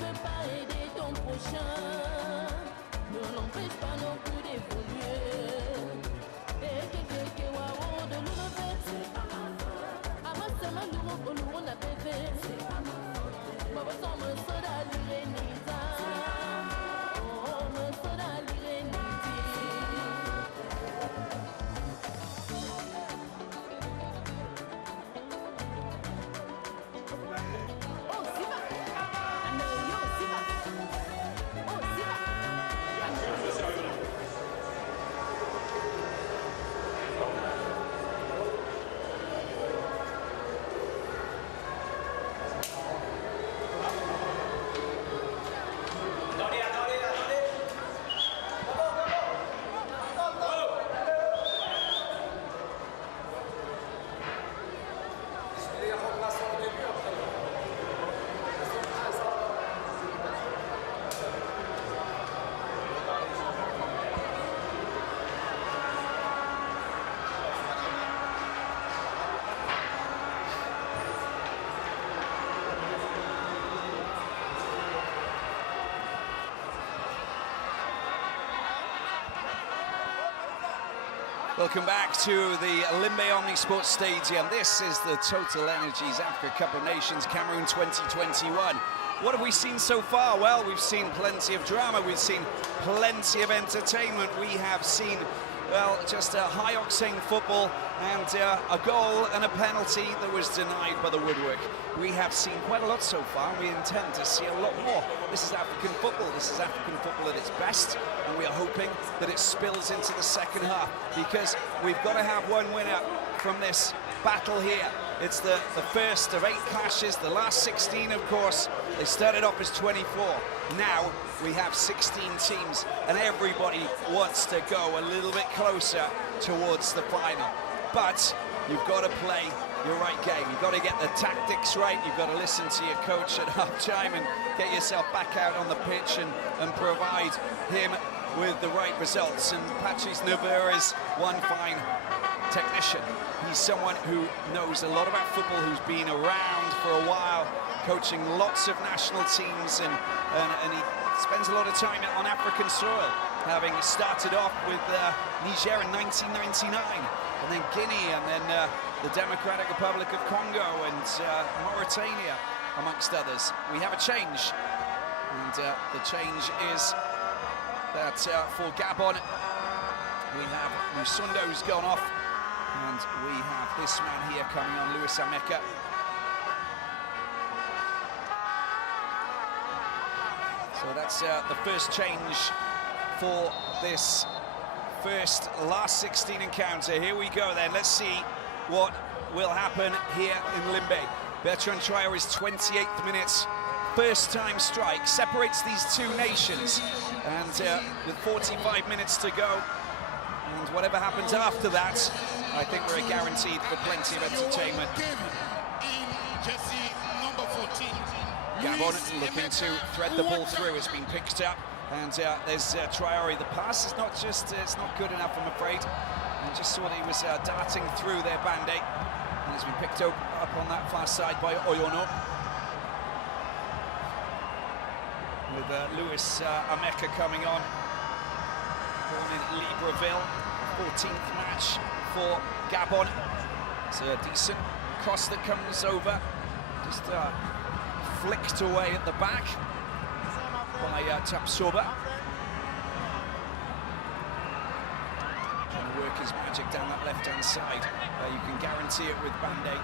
peux pas aider ton prochain, ne l'empêche pas non plus d'évoluer. Et que wao de l'univers, c'est pas ma faute. Amasama l'ouro n'a pas fait, c'est pas ma faute. Baba sans me soda l'irénita, oh me soda l'irénita. Oh Siva, yo Siva, oh Siva. Welcome back to the Limbe Omnisport Stadium. This is the TotalEnergies Africa Cup of Nations Cameroon 2021. What have we seen so far? Well, we've seen plenty of drama, we've seen plenty of entertainment, we have seen, well, just a high-octane football and a goal and a penalty that was denied by the woodwork. We have seen quite a lot so far, and we intend to see a lot more. This is African football. This is African football at its best, and we are hoping that it spills into the second half, because we've got to have one winner from this battle here. It's the first of 8 clashes, the last 16, of course. They started off as 24. Now we have 16 teams, and everybody wants to go a little bit closer towards the final. But you've got to play your right game. You've got to get the tactics right. You've got to listen to your coach at half-time and get yourself back out on the pitch and provide him with the right results. And Patrice Neveu is one fine technician. He's someone who knows a lot about football, who's been around for a while, coaching lots of national teams, and he spends a lot of time on African soil, having started off with Niger in 1999, and then Guinea, and then the Democratic Republic of Congo and Mauritania, amongst others. We have a change, and the change is that for Gabon, we have Musundo, who's gone off, and we have this man here coming on, Louis Ameka. So that's the first change for this last 16 encounter. Here we go then. Let's see what will happen here in Limbe. Bertrand Traore's 28th minute, first time strike, separates these two nations. And with 45 minutes to go, and whatever happens after that, I think we're guaranteed for plenty of entertainment. Gabon looking to thread the ball through. It's been picked up, and there's Traore. The pass is not just, it's not good enough, I'm afraid. I just saw that he was darting through their band-aid, and it's been picked up on that far side by Oyono. With Louis Ameka coming on, born in Libreville, 14th match for Gabon. It's a decent cross that comes over, just flicked away at the back by Tapsoba. Trying to work his magic down that left-hand side. You can guarantee it with Band-Aid.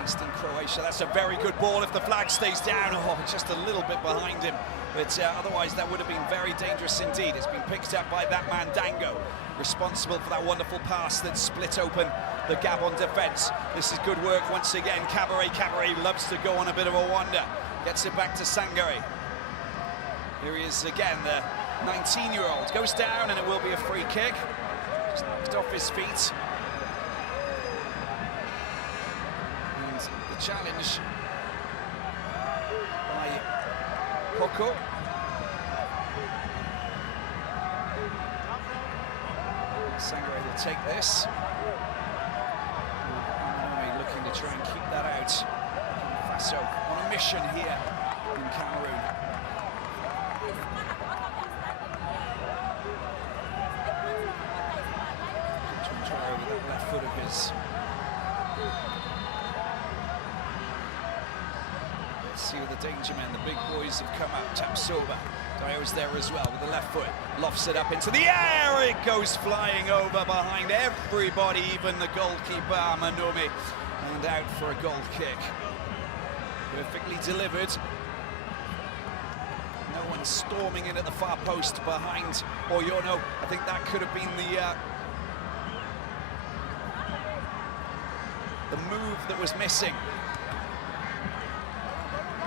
Based in Croatia. That's a very good ball if the flag stays down. Oh, just a little bit behind him. But otherwise, that would have been very dangerous indeed. It's been picked up by that man, Dango, responsible for that wonderful pass that split open the Gabon defence. This is good work once again. Cabaret loves to go on a bit of a wander. Gets it back to Sangare. Here he is again, the 19-year-old. Goes down and it will be a free kick. Just knocked off his feet. And the challenge by Poco. Sangare will take this. Looking to try and keep that out. Faso on a mission here in Cameroon. the danger men, the big boys have come out. Tapsoba, Dio's there as well with the left foot, lofts it up into the air, it goes flying over behind everybody, even the goalkeeper, Manome, and out for a goal kick. Perfectly delivered. No one storming in at the far post behind Oyono. I think that could have been the move that was missing.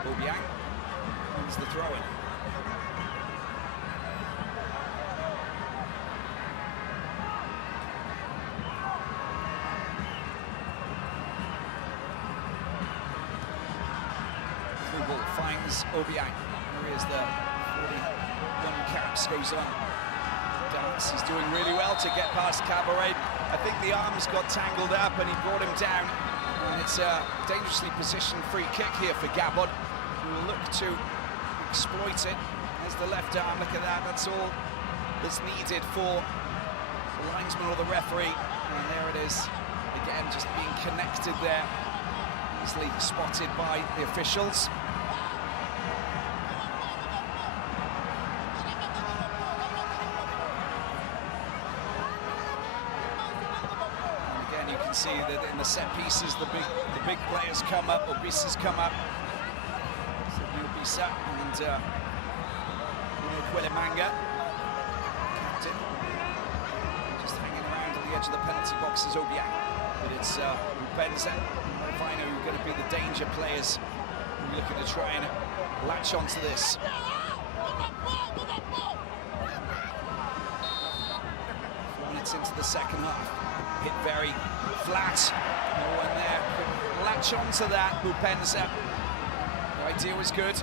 Obiang wins the throw-in. Through ball finds Obiang. Here is the 41 caps, goes on. Dance, he's doing really well to get past Cabaret. I think the arms got tangled up and he brought him down. And it's a dangerously positioned free kick here for Gabon, who will look to exploit it. There's the left arm, look at that, that's all that's needed for the linesman or the referee. And there it is, again, just being connected there. Easily spotted by the officials. See that in the set pieces, the big players come up, Obisa's come up. So Obisa and Kwelemanga, captain, just hanging around on the edge of the penalty box is Obiang. But it's Rubenza and Vino who are going to be the danger players who are looking to try and latch onto this. 4 minutes into the second half. Hit very flat, no one there, couldn't latch onto that. Bupenza, the idea was good.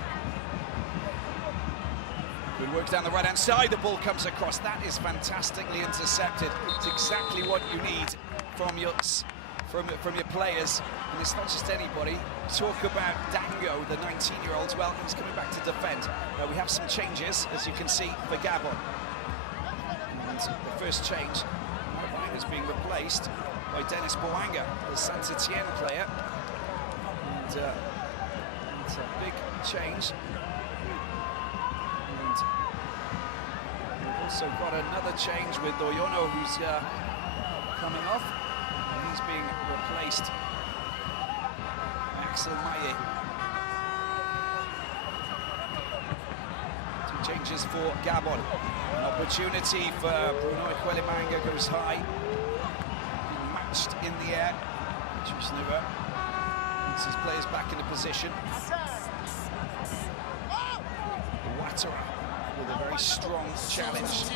Good work down the right-hand side, the ball comes across. That is fantastically intercepted. It's exactly what you need from your players. And it's not just anybody. Talk about Dango, the 19-year-old, well, he's coming back to defend. We have some changes, as you can see, for Gabon. And the first change is being replaced by Dennis Boanga, the Saint-Etienne player. And it's a big change. And we've also got another change with Oyono, who's coming off. And he's being replaced by Axel Maye. 2 changes for Gabon. An opportunity for Bruno Kwelemanga, goes high. Being matched in the air. Chusneva puts his players back into position. Ouattara with a very strong challenge.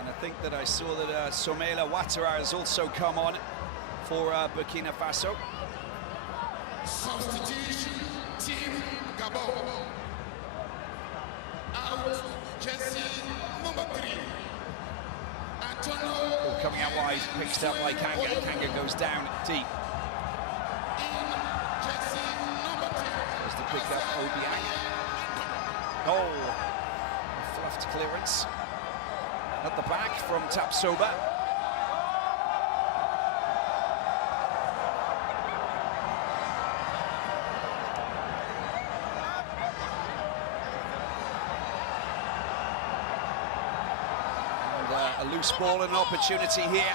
I think that I saw that Somela Ouattara has also come on for Burkina Faso. Substitution, team Gabon. Out, jersey number 3. Ball coming out wide, picked up by Kanga. Kanga goes down deep. There's the pick up, Obiang. Oh, a fluffed clearance. At the back from Tapsoba. And a loose ball and an opportunity here.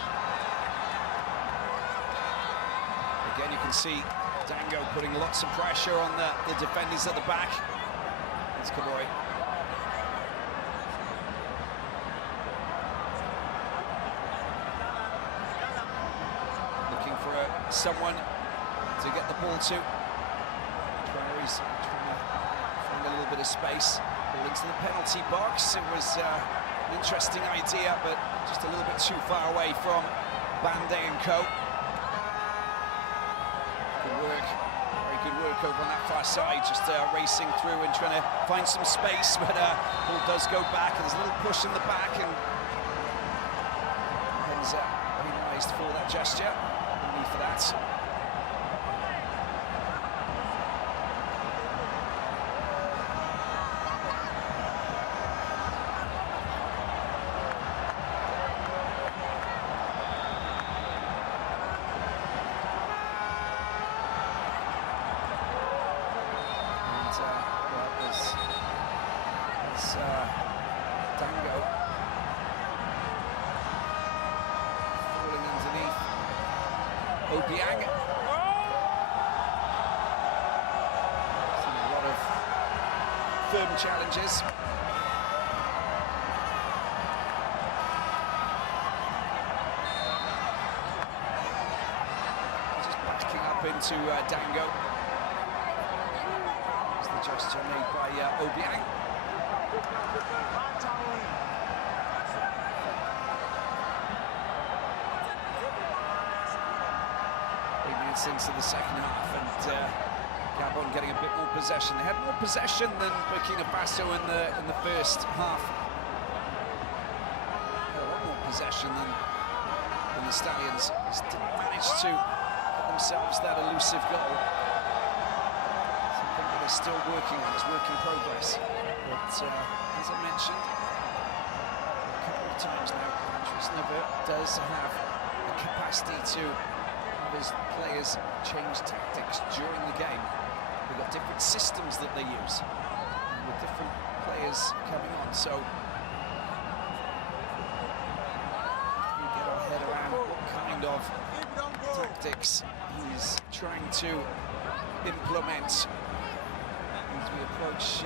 Again, you can see Dango putting lots of pressure on the defenders at the back. It's Kabori. Someone to get the ball to. Traore's trying to find a little bit of space. Ball into the penalty box. It was an interesting idea, but just a little bit too far away from Bande and co. Good work, very good work over on that far side, just racing through and trying to find some space, but ball does go back, and there's a little push in the back, and penalised for that gesture. for that. Dango falling underneath Obiang. Seen a lot of firm challenges. Just backing up into Dango. It's the gesture made by Obiang. 8 minutes into the second half, and Gabon getting a bit more possession. They had more possession than Burkina Faso in the first half. A lot more possession than the Stallions. Just didn't manage to get themselves that elusive goal. Something that they're still working on. It's work in progress. But as I mentioned a couple of times now, Patrice Neveu does have the capacity to have his players change tactics during the game. They've got different systems that they use, with different players coming on. So we get our head around what kind of tactics he's trying to implement as we approach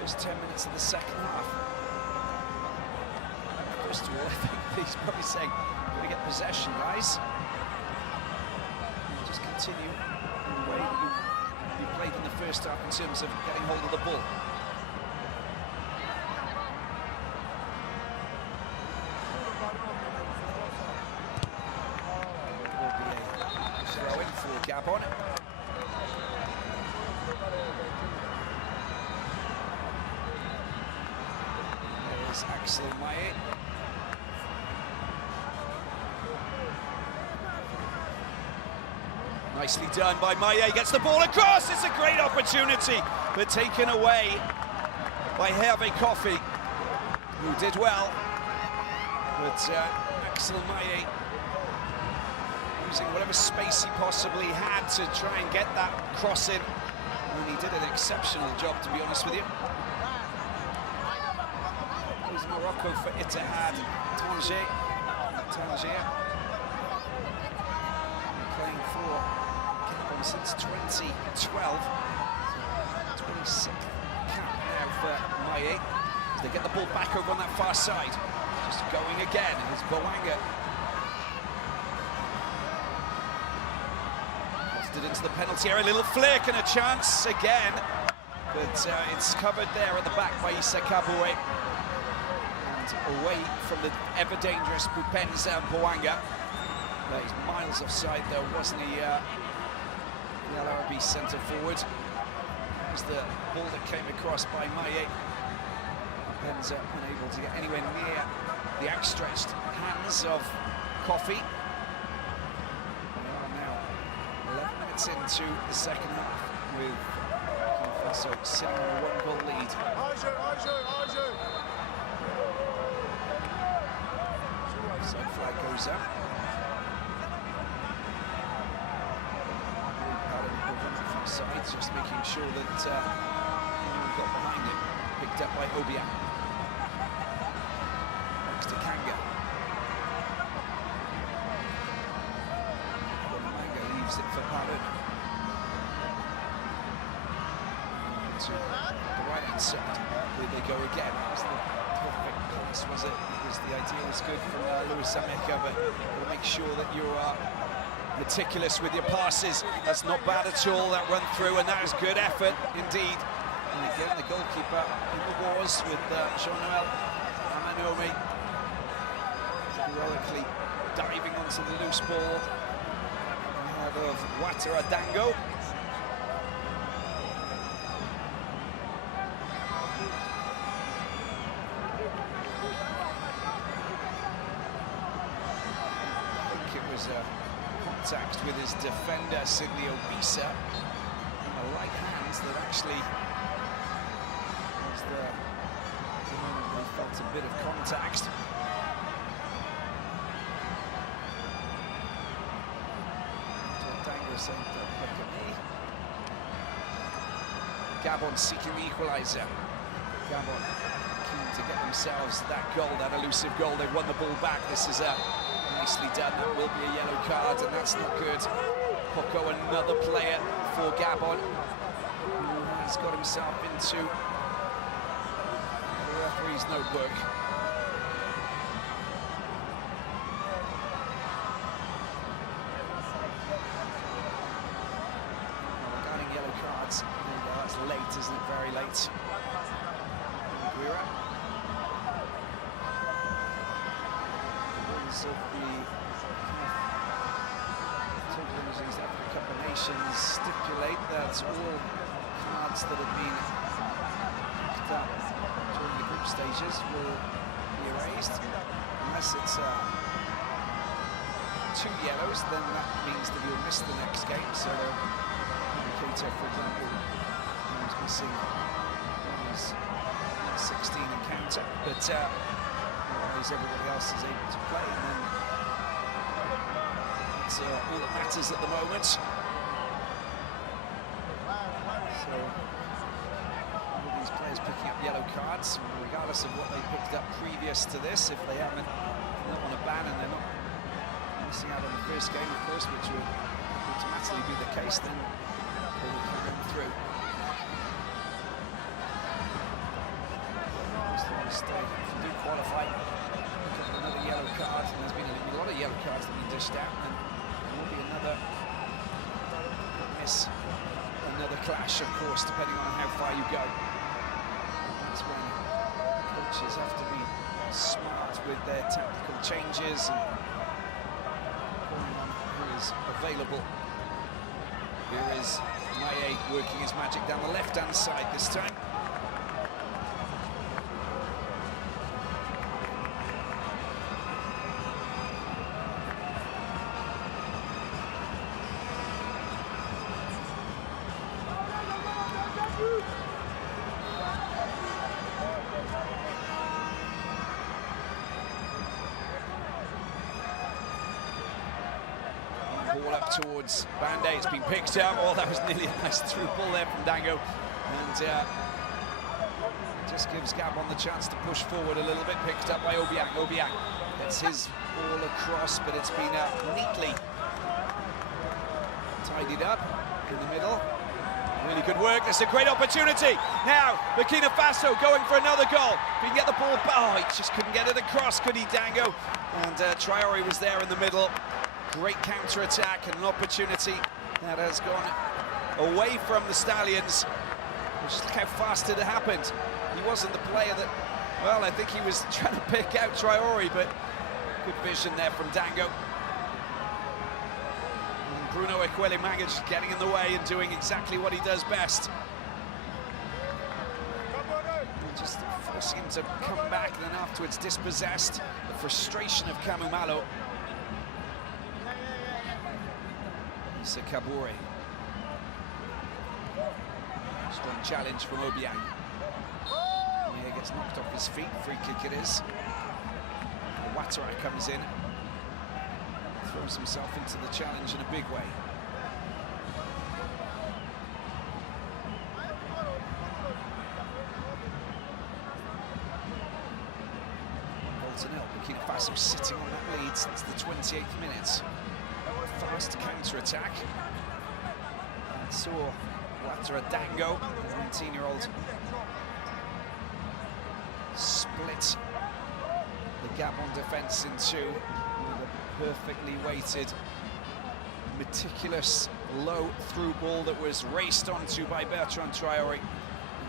first 10 minutes of the second half. First of all, I think he's probably saying, "We're going to get possession, guys. Just continue in the way that you played in the first half in terms of getting hold of the ball." Will be a throw in for Gabon. Axel Maye. Nicely done by Maye, gets the ball across. It's a great opportunity, but taken away by Hervé Kofi, who did well. But Axel Maye using whatever space he possibly had to try and get that cross in, and he did an exceptional job, to be honest with you. Morocco for Ittihad Tanger. Playing for Gabon since 2012. 26th cap now for Maye. As they get the ball back over on that far side. Just going again, here's Boanga. Lost it into the penalty area, a little flick and a chance again. But it's covered there at the back by Issa Kaboué. Away from the ever-dangerous Bupenza Boanga. He's miles offside though, wasn't he, the El Arabi centre forward. As the ball that came across by Maye. Bupenza unable to get anywhere near the outstretched hands of Kofi. We are now 11 minutes into the second half with Burkina Faso sitting on a 1-goal lead. So flag goes up. From sides, just making sure that anyone got behind him. Picked up by Obiang. Next to Kanga. Manga leaves it for Parun. To the right hand side, where they go again. It was the perfect pass, was it? Because the idea was good from Luis Ameka, but to make sure that you are meticulous with your passes. That's not bad at all, that run through, and that is good effort indeed. And again, the goalkeeper in the wars with Jean-Noël Amanome heroically diving onto the loose ball ahead of Ouattara Dango. contact with his defender, Sidney Obisa, on the right hand that actually was the moment where he felt a bit of contact. Dango saying, "Don't look at me." Gabon seeking the equaliser. Gabon keen to get themselves that goal, that elusive goal. They've won the ball back. This is nicely done. That will be a yellow card, and that's not good. Poco, another player for Gabon, who has got himself into the referee's notebook. Regarding yellow cards, that's late, isn't it? Very late. Of the TotalEnergies African Cup of Nations stipulate that all cards that have been picked up during the group stages will be erased, unless it's 2 yellows. Then that means that you'll miss the next game. So Keita, for example, is missing his 16 encounter, but everybody else is able to play, and then that's all that matters at the moment. So all these players picking up yellow cards, regardless of what they picked up previous to this, if they haven't, not on a ban and they're not missing out on the first game, of course, which would automatically be the case, then they will carry on through. If you do qualify, another yellow card, and there's been a lot of yellow cards that have been dished out, and there will be another miss, another clash, of course, depending on how far you go. That's when coaches have to be smart with their tactical changes and depending on who is available. Here is Maye working his magic down the left-hand side this time. Ball up towards Bande, it's been picked up. Oh, that was nearly a nice through ball there from Dango. And just gives Gabon the chance to push forward a little bit, picked up by Obiang. Obiang gets his ball across, but it's been neatly tidied up in the middle. Really good work, this is a great opportunity. Now, Burkina Faso going for another goal. If he can get the ball, oh, he just couldn't get it across, could he, Dango? And Traore was there in the middle. Great counter-attack and an opportunity that has gone away from the Stallions. Just look how fast it happened. He wasn't the player that, well, I think he was trying to pick out Traore, but good vision there from Dango. And Bruno Ekwele-Manga just getting in the way and doing exactly what he does best. And just forcing him to come back, and then afterwards dispossessed. The frustration of Kamumalo. Issa Kabore. Strong challenge from Obiang. He gets knocked off his feet, free kick it is. Ouattara comes in, throws himself into the challenge in a big way. Burkina Faso sitting on that lead since the 28th minute. Fast counter-attack. And saw Ouattara Dango, the 19-year-old, split the Gabon defence in two with a perfectly weighted, meticulous, low through ball that was raced onto by Bertrand Traore,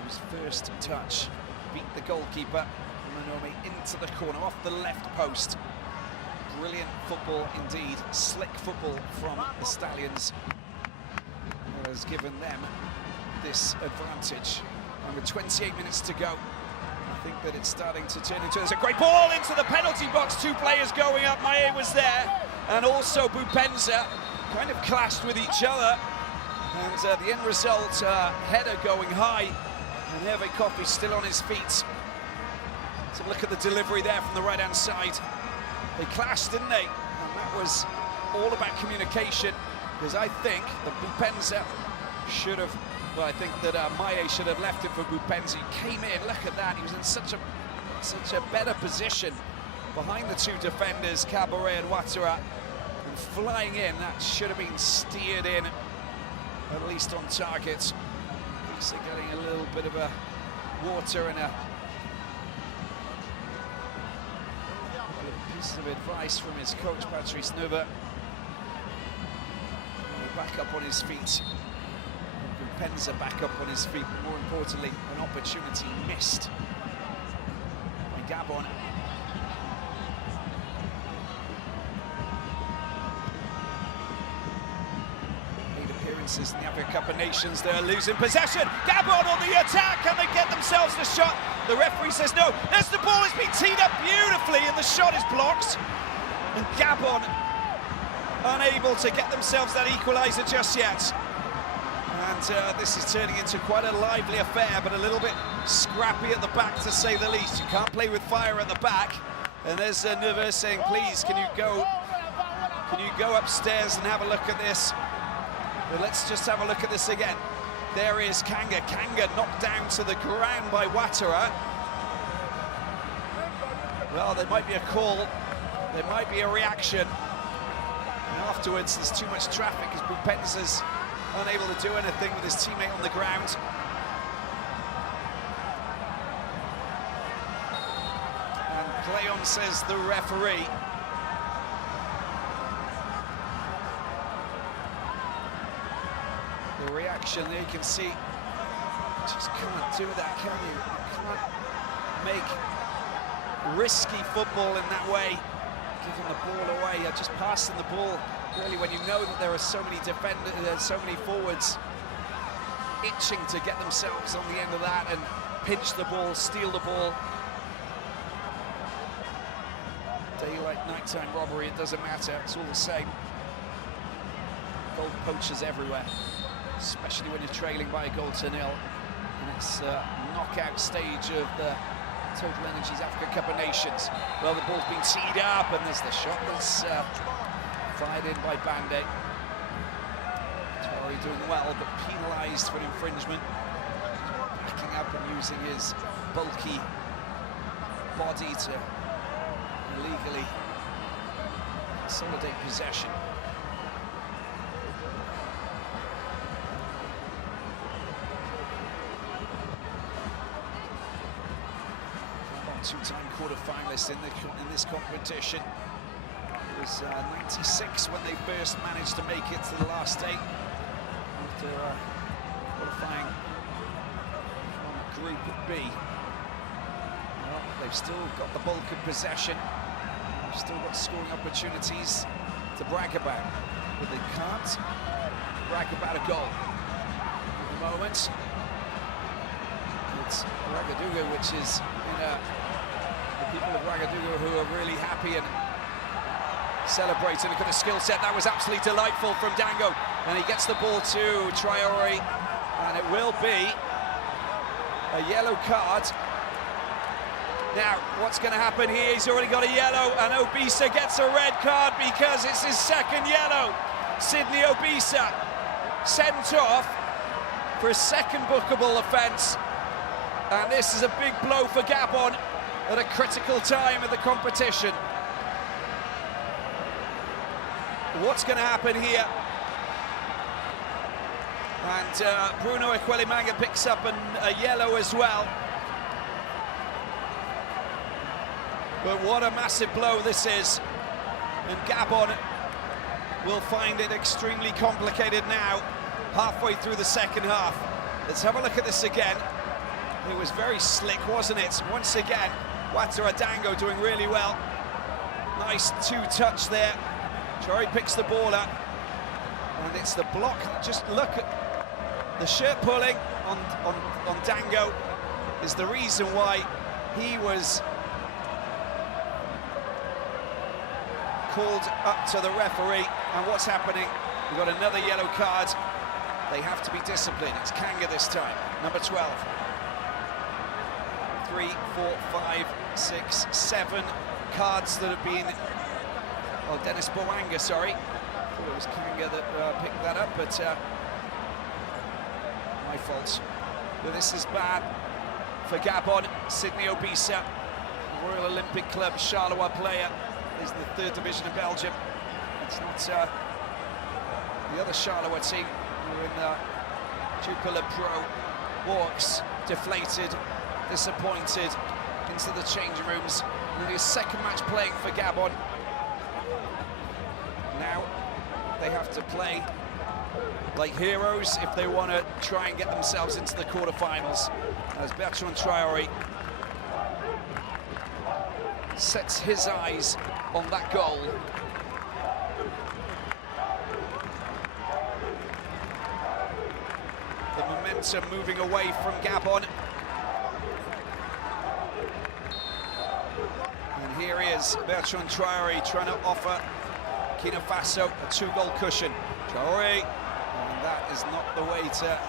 whose first touch beat the goalkeeper, Manome, into the corner, off the left post. Brilliant football indeed, slick football from the Stallions that has given them this advantage. And with 28 minutes to go, I think that it's starting to turn into... There's a great ball into the penalty box, two players going up, Maye was there, and also Bupenza. kind of clashed with each other, and the end result, header going high, and Hervé Koppy's still on his feet. So look at the delivery there from the right-hand side. They clashed, didn't they? And that was all about communication, because I think that Bupenza should have, well, I think that Maye should have left it for Bupenza. He came in, look at that, he was in such a better position behind the two defenders, Cabaret and Ouattara, and flying in, that should have been steered in, at least on target. At least they're getting a little bit of a water and a piece of advice from his coach, Patrice Neuve. Back up on his feet. Bupenza back up on his feet, but more importantly, an opportunity missed by Gabon. 8 appearances in the Africa Cup of Nations. They're losing possession. Gabon on the attack. Can they get themselves the shot? The referee says no. As the ball has been teed up beautifully and the shot is blocked. And Gabon unable to get themselves that equaliser just yet. And this is turning into quite a lively affair, but a little bit scrappy at the back, to say the least. You can't play with fire at the back. And there's Neuve saying, please, can you go upstairs and have a look at this? But let's just have a look at this again. There is Kanga. Kanga knocked down to the ground by Ouattara. Well, there might be a call. There might be a reaction. And afterwards, there's too much traffic as Bupenza's unable to do anything with his teammate on the ground. And play on, says the referee. The reaction there, you can see, you just can't do that, can you? You can't make risky football in that way, giving the ball away, just passing the ball, really, when you know that there are so many defenders, so many forwards itching to get themselves on the end of that and pinch the ball, steal the ball. Daylight, nighttime robbery, it doesn't matter, it's all the same. Goal poachers everywhere, especially when you're trailing by a goal to nil. And it's knockout stage of the TotalEnergies Africa Cup of Nations. Well, the ball's been teed up, and there's the shot that's fired in by Bande. Torre doing well, but penalised for an infringement. Backing up and using his bulky body to illegally consolidate possession. Two-time quarter-finalists in this competition. It was 96 when they first managed to make it to the last 8 after qualifying from Group B. Well, they've still got the bulk of possession. They've still got scoring opportunities to brag about, but they can't brag about a goal at the moment. It's Ouagadougou, which is in a people of Ouagadougou who are really happy and celebrating. Look at the skill set. That was absolutely delightful from Dango. And he gets the ball to Traoré. And it will be a yellow card. Now, what's going to happen here? He's already got a yellow, and Obisa gets a red card because it's his second yellow. Sydney Obisa sent off for a second bookable offence. And this is a big blow for Gabon at a critical time of the competition. What's going to happen here? And Bruno Ekwelimanga picks up a yellow as well. But what a massive blow this is. And Gabon will find it extremely complicated now, halfway through the second half. Let's have a look at this again. It was very slick, wasn't it? Once again, Ouattara Dango doing really well. Nice two-touch there. Traoré picks the ball up, and it's the block. Just look at the shirt pulling on Dango is the reason why he was called up to the referee, and what's happening? We've got another yellow card. They have to be disciplined. It's Kanga this time, number 12. 3, 4, 5, 6, 7 cards that have been... Oh, Dennis Boanga, sorry. I thought it was Kanga that picked that up, but my fault. But this is bad for Gabon. Sydney Obisa, Royal Olympic Club Charleroi player, is in the 3rd division of Belgium. It's not the other Charleroi team who are in the Jupiler Pro. Walks deflated, disappointed, into the changing rooms. Only his 2nd match playing for Gabon. Now they have to play like heroes if they want to try and get themselves into the quarterfinals. As Bertrand Traoré sets his eyes on that goal. The momentum moving away from Gabon. And here he is, Bertrand Traoré, trying to offer Burkina Faso a 2-goal cushion. Traoré, and that is not the way to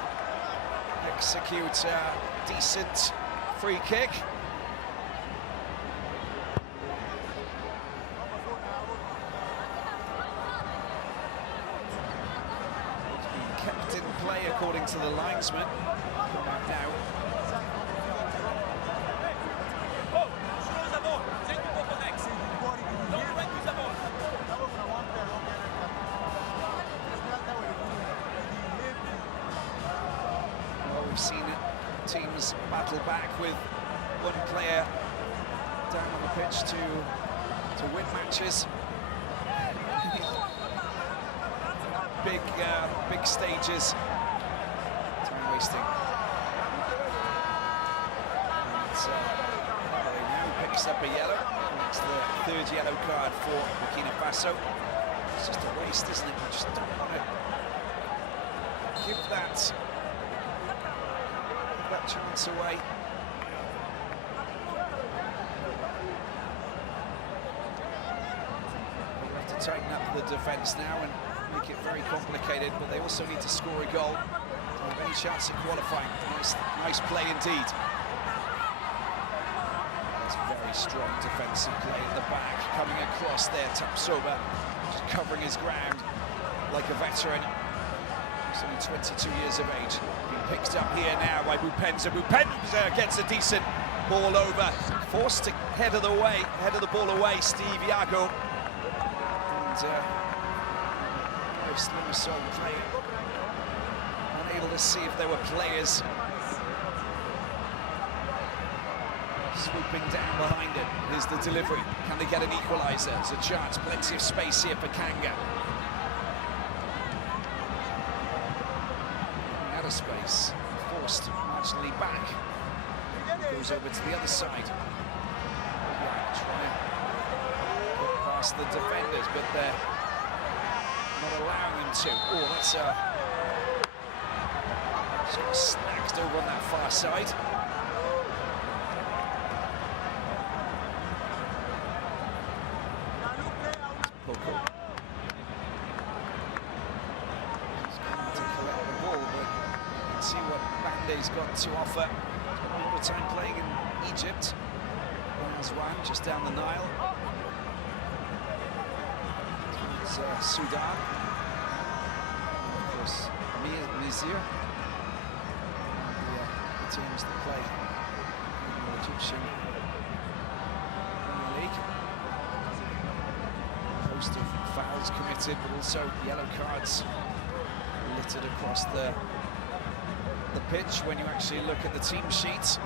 execute a decent free kick. It's been kept in play according to the linesman. Come out now. We've seen teams battle back with one player down on the pitch to win matches. Big stages. Time wasting. And now picks up a yellow. That's the 3rd yellow card for Burkina Faso. It's just a waste, isn't it? We just don't want to give that chance away. They have to tighten up the defence now and make it very complicated, but they also need to score a goal to have any chance of qualifying. Nice play indeed. That's very strong defensive play in the back, coming across there. Tapsoba just covering his ground like a veteran. He's only 22 years of age. Being picked up here now by Bupenza. Bupenza gets a decent ball over. Forced to head of the ball away, Steve Iago. And Limassol playing. Unable to see if there were players swooping down behind it. Here's the delivery. Can they get an equaliser? There's a chance. Plenty of space here for Kanga. Out of space. Forced marginally back. Goes over to the other side. Trying to put past the defenders, but they're not allowing him to. Oh, that's just got snagged over on that far side. Poco. He's going to collect the ball, but you can see what Bande's got to offer. He's got a lot of time playing in Egypt. One just down the Nile. It's Sudan. Of course, Mizir. The teams that play in the Egyptian Premier League. A host of fouls committed, but also yellow cards littered across the pitch when you actually look at the team sheet.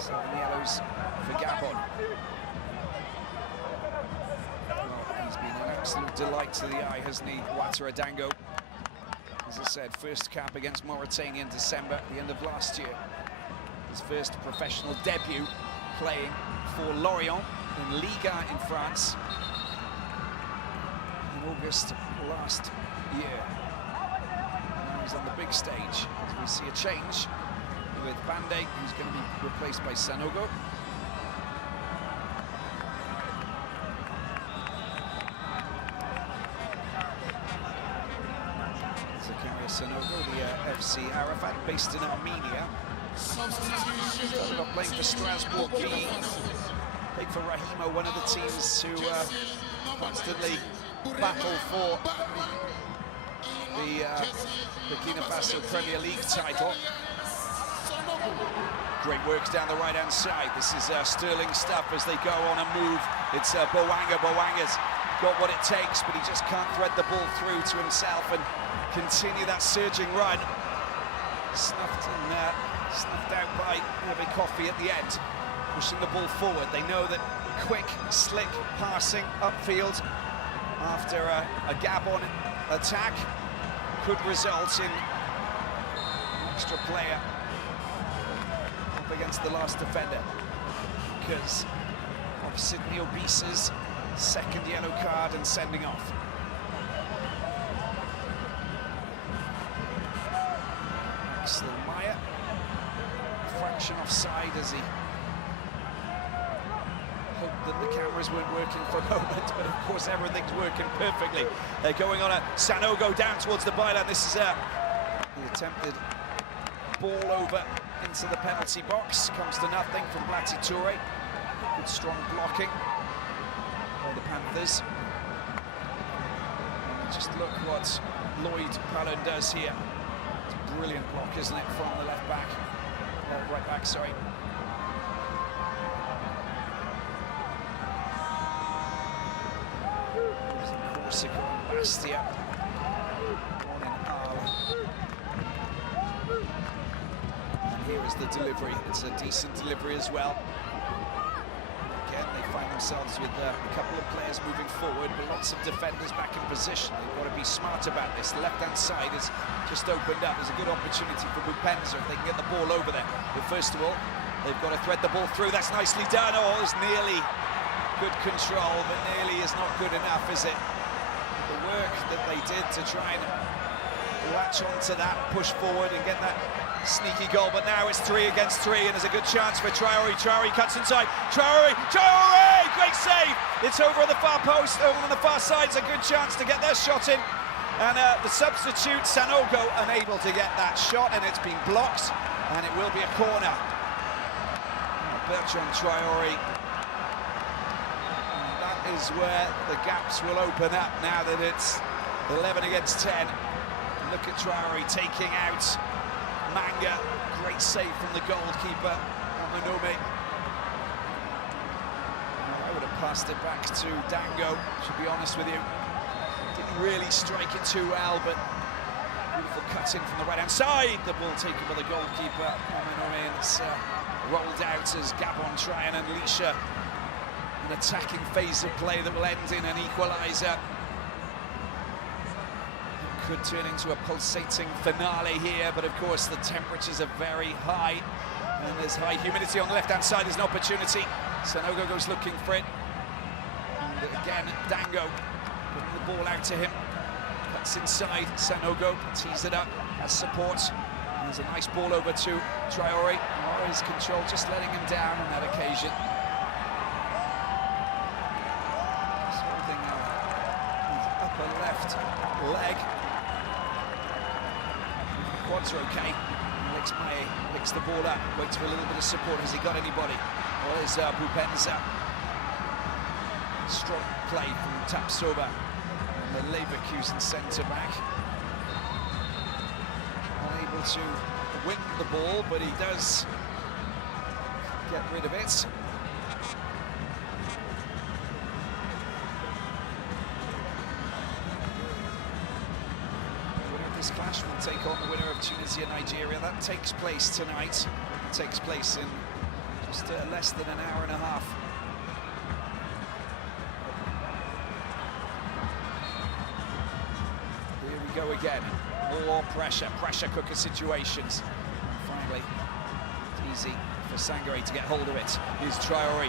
7 yellows for Gabon. Well, he's been an absolute delight to the eye, hasn't he, Ouattara Dango? As I said, first cap against Mauritania in December, at the end of last year. His first professional debut playing for Lorient in Liga in France in August last year. Now he's on the big stage as we see a change with Bande, who's going to be replaced by Sanogo. Sanogo, the FC Arafat, based in Armenia. Started off playing for Strasbourg. Played for Rahima, one of the teams who constantly battle for the Burkina Faso Premier League title. Great works down the right-hand side. This is sterling stuff as they go on a move. It's Boanga. Boanga's got what it takes, but he just can't thread the ball through to himself and continue that surging run. Snuffed out by Kickoff at the end, pushing the ball forward. They know that quick, slick passing upfield after a Gabon attack could result in an extra player up against the last defender because of Sydney Obisa's second yellow card and sending off. Maya, fraction offside as he hoped that the cameras weren't working for a moment, but of course everything's working perfectly. They're going on a Sanogo down towards the byline. This is the attempted ball over into the penalty box. Comes to nothing from Blati Toure. Good strong blocking by the Panthers. And just look what Lloyd Palin does here. It's a brilliant block, isn't it, from the left back, right back, sorry. Corsica and Bastia. One in Arles. And here is the delivery. It's a decent delivery as well. Again, they find themselves with a couple of players moving forward, but lots of defenders back in position. They've got to be smart about this. The left-hand side is just opened up. There's a good opportunity for Bupenza if they can get the ball over there. But first of all, they've got to thread the ball through. That's nicely done. Oh, it's nearly good control, but nearly is not good enough, is it? The work that they did to try and latch onto that, push forward and get that sneaky goal, but now it's 3 against 3 and there's a good chance for Traore. Traore cuts inside. Traore! Great save! It's over on the far post, over on the far side. It's a good chance to get their shot in. And the substitute, Sanogo, unable to get that shot, and it's been blocked, and it will be a corner. Bertrand Traore. And that is where the gaps will open up now that it's 11 against 10. Look at Traore taking out Manga. Great save from the goalkeeper, Manome. I would have passed it back to Dango, to be honest with you. Didn't really strike it too well, but beautiful cut in from the right-hand side. The ball taken by the goalkeeper, Manome, and it's rolled out as Gabon try and unleash an attacking phase of play that will end in an equaliser. Could turn into a pulsating finale here, but of course the temperatures are very high and there's high humidity on the left-hand side. There's an opportunity. Sanogo goes looking for it. And again, Dango putting the ball out to him. Cuts inside. Sanogo tees it up, has support. And there's a nice ball over to Traore. Traore's control just letting him down on that occasion. Just holding his upper left leg. Quads are okay. Alex Mae picks the ball up, waits for a little bit of support. Has he got anybody? Well, there's Bupenza. Strong play from Tapsoba, the Leverkusen centre-back. Unable to win the ball, but he does get rid of it. This clash will take on the winner of Tunisia-Nigeria. That takes place tonight. It takes place in just less than an hour and a half. Here we go again. More pressure cooker situations. And finally, it's easy for Sangare to get hold of it. Here's Traore.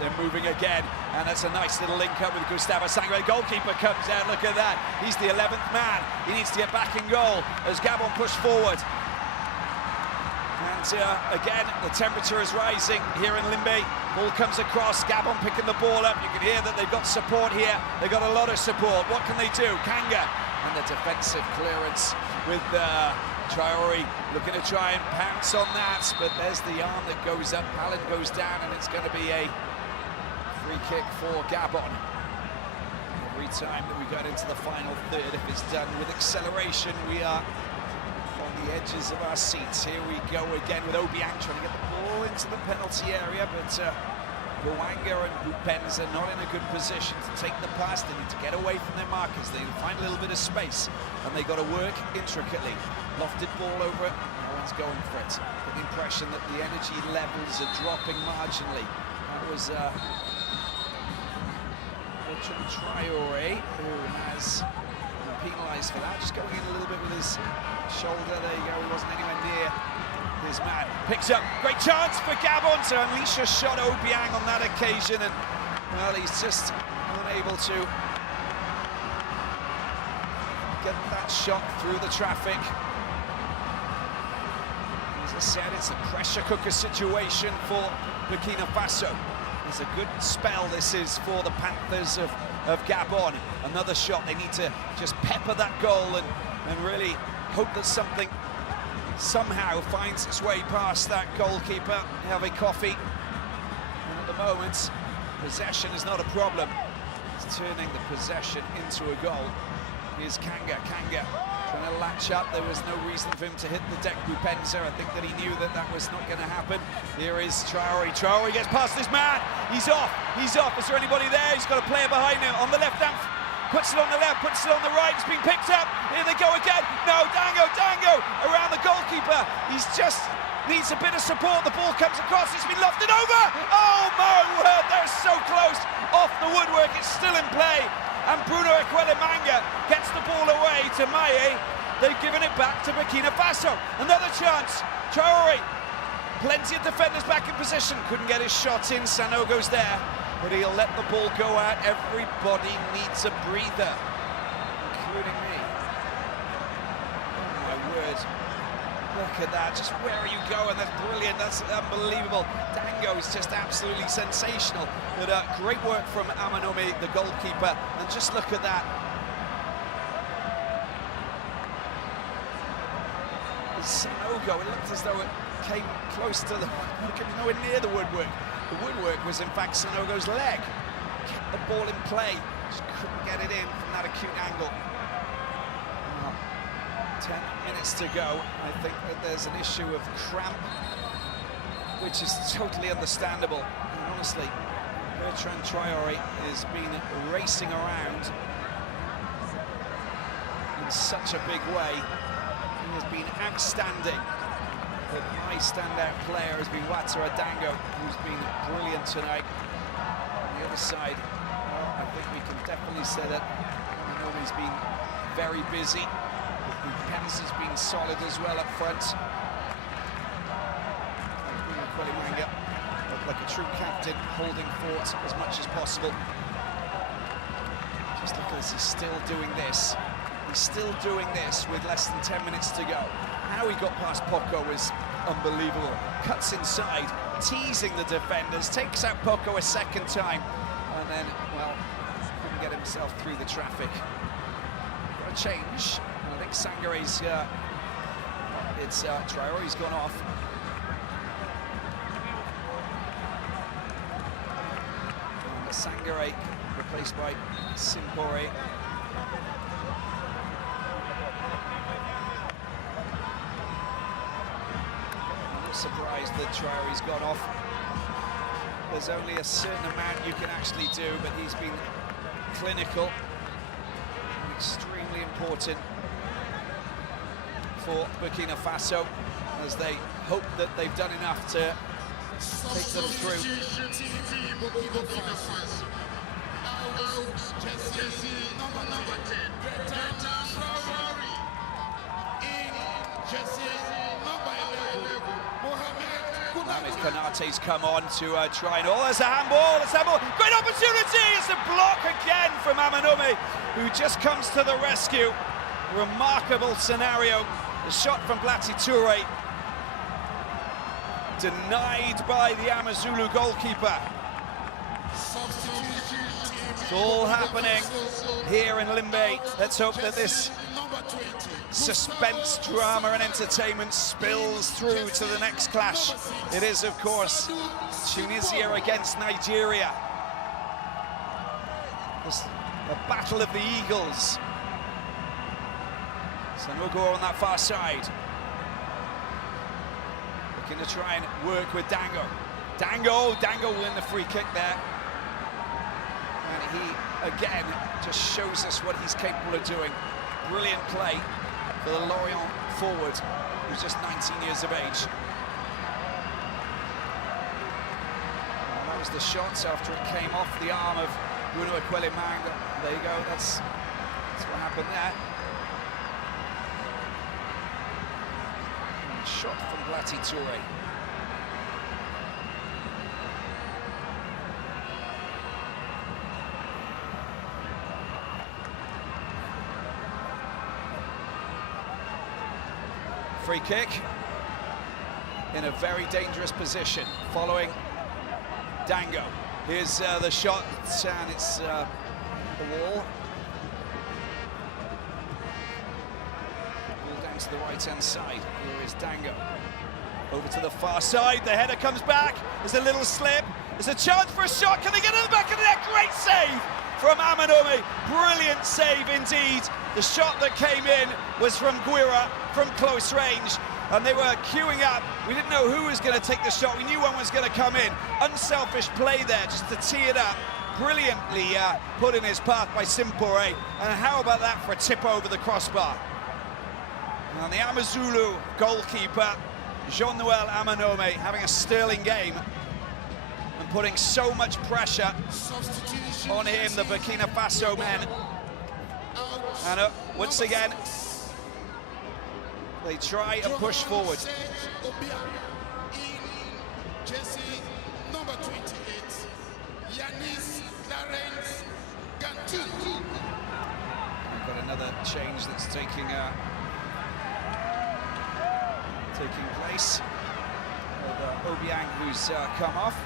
They're moving again, and that's a nice little link up with Gustavo Sangare. Goalkeeper comes out. Look at that. He's the 11th man. He needs to get back in goal as Gabon push forward. And again, the temperature is rising here in Limbe. Ball comes across. Gabon picking the ball up. You can hear that they've got support here. They've got a lot of support. What can they do? Kanga And the defensive clearance with Traore looking to try and pounce on that, but there's the arm that goes up, Palin goes down, and it's going to be a free kick for Gabon. Every time that we get into the final third, if it's done with acceleration, we are on the edges of our seats. Here we go again with Obiang trying to get the ball into the penalty area, but Bouanga and Boupens are not in a good position to take the pass. They need to get away from their markers. They need to find a little bit of space, and they've got to work intricately. Lofted ball over it, no one's going for it. Get the impression that the energy levels are dropping marginally. That was Traore, who has been penalised for that, just going in a little bit with his shoulder. There you go, he wasn't anywhere near his man. Picks up, great chance for Gabon to unleash a shot. Obiang on that occasion, and well, he's just unable to get that shot through the traffic. As I said, it's a pressure cooker situation for Burkina Faso. It's a good spell this is for the Panthers of Gabon. Another shot, they need to just pepper that goal and really hope that something somehow finds its way past that goalkeeper. Have a coffee. And at the moment, possession is not a problem. It's turning the possession into a goal. Here's Kanga trying to latch up. There was no reason for him to hit the deck. Bupenza, I think that he knew that that was not going to happen. Here is Traore. Traore gets past his man. He's off. Is there anybody there? He's got a player behind him on the left hand. Puts it on the left, puts it on the right. It's been picked up. Here they go again. No, Dango around the goalkeeper. He's just needs a bit of support. The ball comes across. It's been lofted over. Oh my word, they're so close. Off the woodwork. It's still in play. And Bruno Ekwelemanga gets the ball away to Maye. They've given it back to Burkina Faso. Another chance. Traore. Plenty of defenders back in position. Couldn't get his shot in. Sanogo's there. But he'll let the ball go out. Everybody needs a breather, including me. Oh my word. Look at that. Just where are you going? That's brilliant. That's unbelievable. Dango is just absolutely sensational. But great work from Amanome, the goalkeeper. And just look at that. Sanogo, it looked as though it came close to the... nowhere near the woodwork. The woodwork was in fact Sanogo's leg. Kept the ball in play, just couldn't get it in from that acute angle. 10 minutes to go. I think that there's an issue of cramp, which is totally understandable. And honestly, Bertrand Traore has been racing around in such a big way. He has been outstanding. But my standout player has been Ouattara Dango, who's been brilliant tonight. On the other side, well, I think we can definitely say that Amanomi's been very busy. Pence has been solid as well up front. Bruno Ekwelemanga looked like a true captain, holding fort as much as possible. Just look at this, he's still doing this. He's still doing this with less than 10 minutes to go. How he got past Poco was unbelievable. Cuts inside, teasing the defenders, takes out Poco a second time, and then, well, couldn't get himself through the traffic. Got a change. I think Sangare's, Traore's gone off. And Sangare replaced by Simpore. Surprised that Traore's gone off. There's only a certain amount you can actually do, but he's been clinical and extremely important for Burkina Faso, as they hope that they've done enough to take them through. Konate's come on to try and... Oh, there's a handball, Great opportunity! It's a block again from Amanome, who just comes to the rescue. Remarkable scenario. The shot from Blati Toure, denied by the Amazulu goalkeeper. It's all happening here in Limbe. Let's hope that this suspense, drama and entertainment spills through to the next clash. It is, of course, Tunisia against Nigeria. The battle of the Eagles. Sanogo on that far side. Looking to try and work with Dango. Dango win the free kick there. And he, again, just shows us what he's capable of doing. Brilliant play for the Lorient forward, who's just 19 years of age. And that was the shot after it came off the arm of Bruno Ekwelemang. There you go, that's what happened there. And shot from Blati Touré. Free kick in a very dangerous position following Dango. Here's the shot, and it's the wall. Ball down to the right-hand side. Here is Dango. Over to the far side, the header comes back. There's a little slip. There's a chance for a shot. Can they get in the back of the net? Great save from Amanome. Brilliant save indeed. The shot that came in was from Guira from close range, and they were queuing up. We didn't know who was going to take the shot. We knew one was going to come in. Unselfish play there just to tee it up. Brilliantly put in his path by Simpore. And how about that for a tip over the crossbar? And the Amazulu goalkeeper, Jean-Noel Amanome, having a sterling game and putting so much pressure on him, the Burkina Faso men. And once again, they try and push forward. Number 28, Yanis Clarence Gantu. We've got another change that's taking place. With Obiang, who's come off.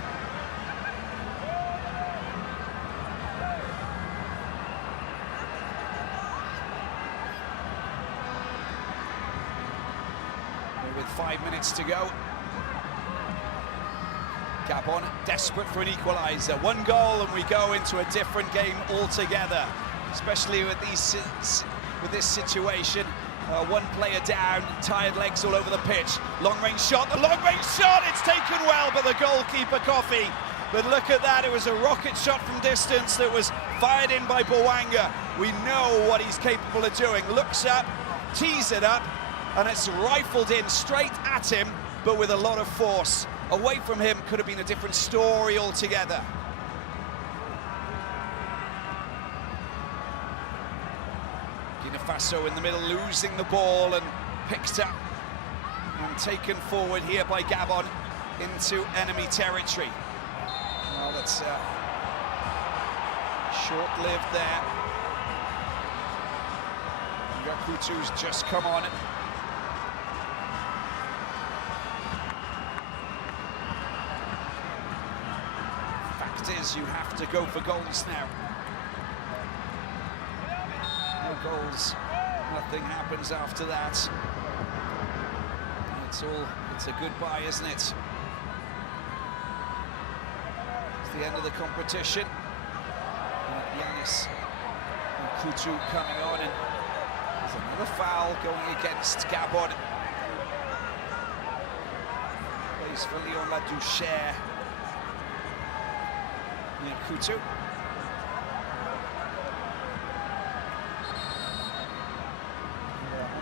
With 5 minutes to go. Gabon desperate for an equaliser. One goal and we go into a different game altogether, especially with this situation. One player down, tired legs all over the pitch. Long-range shot, the long-range shot, it's taken well, but the goalkeeper Kofi. But look at that, it was a rocket shot from distance that was fired in by Bouanga. We know what he's capable of doing. Looks up, tees it up, and it's rifled in straight at him, but with a lot of force. Away from him could have been a different story altogether. Burkina Faso in the middle, losing the ball and picked up and taken forward here by Gabon into enemy territory. Well, that's short-lived there. Gakutu's just come on. Is you have to go for goals now. No goals, nothing happens after that. It's a goodbye, isn't it? It's the end of the competition. Yanis and Kutu coming on, and there's another foul going against Gabon. Plays for Leon Ladouchère. Kutu. On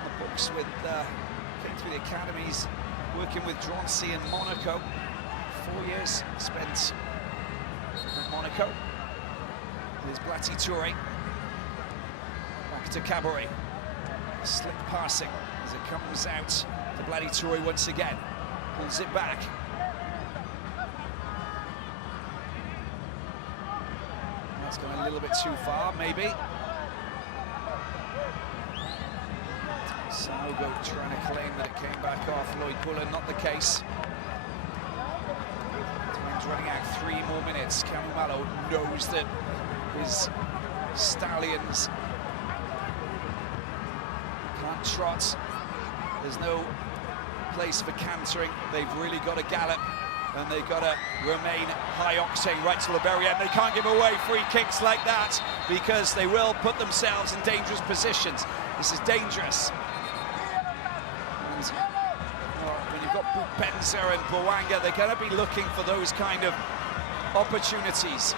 the books with came through the academies, working with Drancy in Monaco. 4 years spent in Monaco. Here's Blati Touré. Back to Cabaret. Slick passing as it comes out to Blati Touré once again. Pulls it back. That's gone a little bit too far, maybe. Sanogo trying to claim that it came back off. Lloyd Bullen, not the case. Time's running out, 3 more minutes. Kamumalo knows that His stallions can't trot. There's no place for cantering. They've really got to gallop, and they've got to remain high octane right till the very end. They can't give away free kicks like that, because they will put themselves in dangerous positions. This is dangerous. And, well, when you've got Bupenza and Bouanga, they're going to be looking for those kind of opportunities.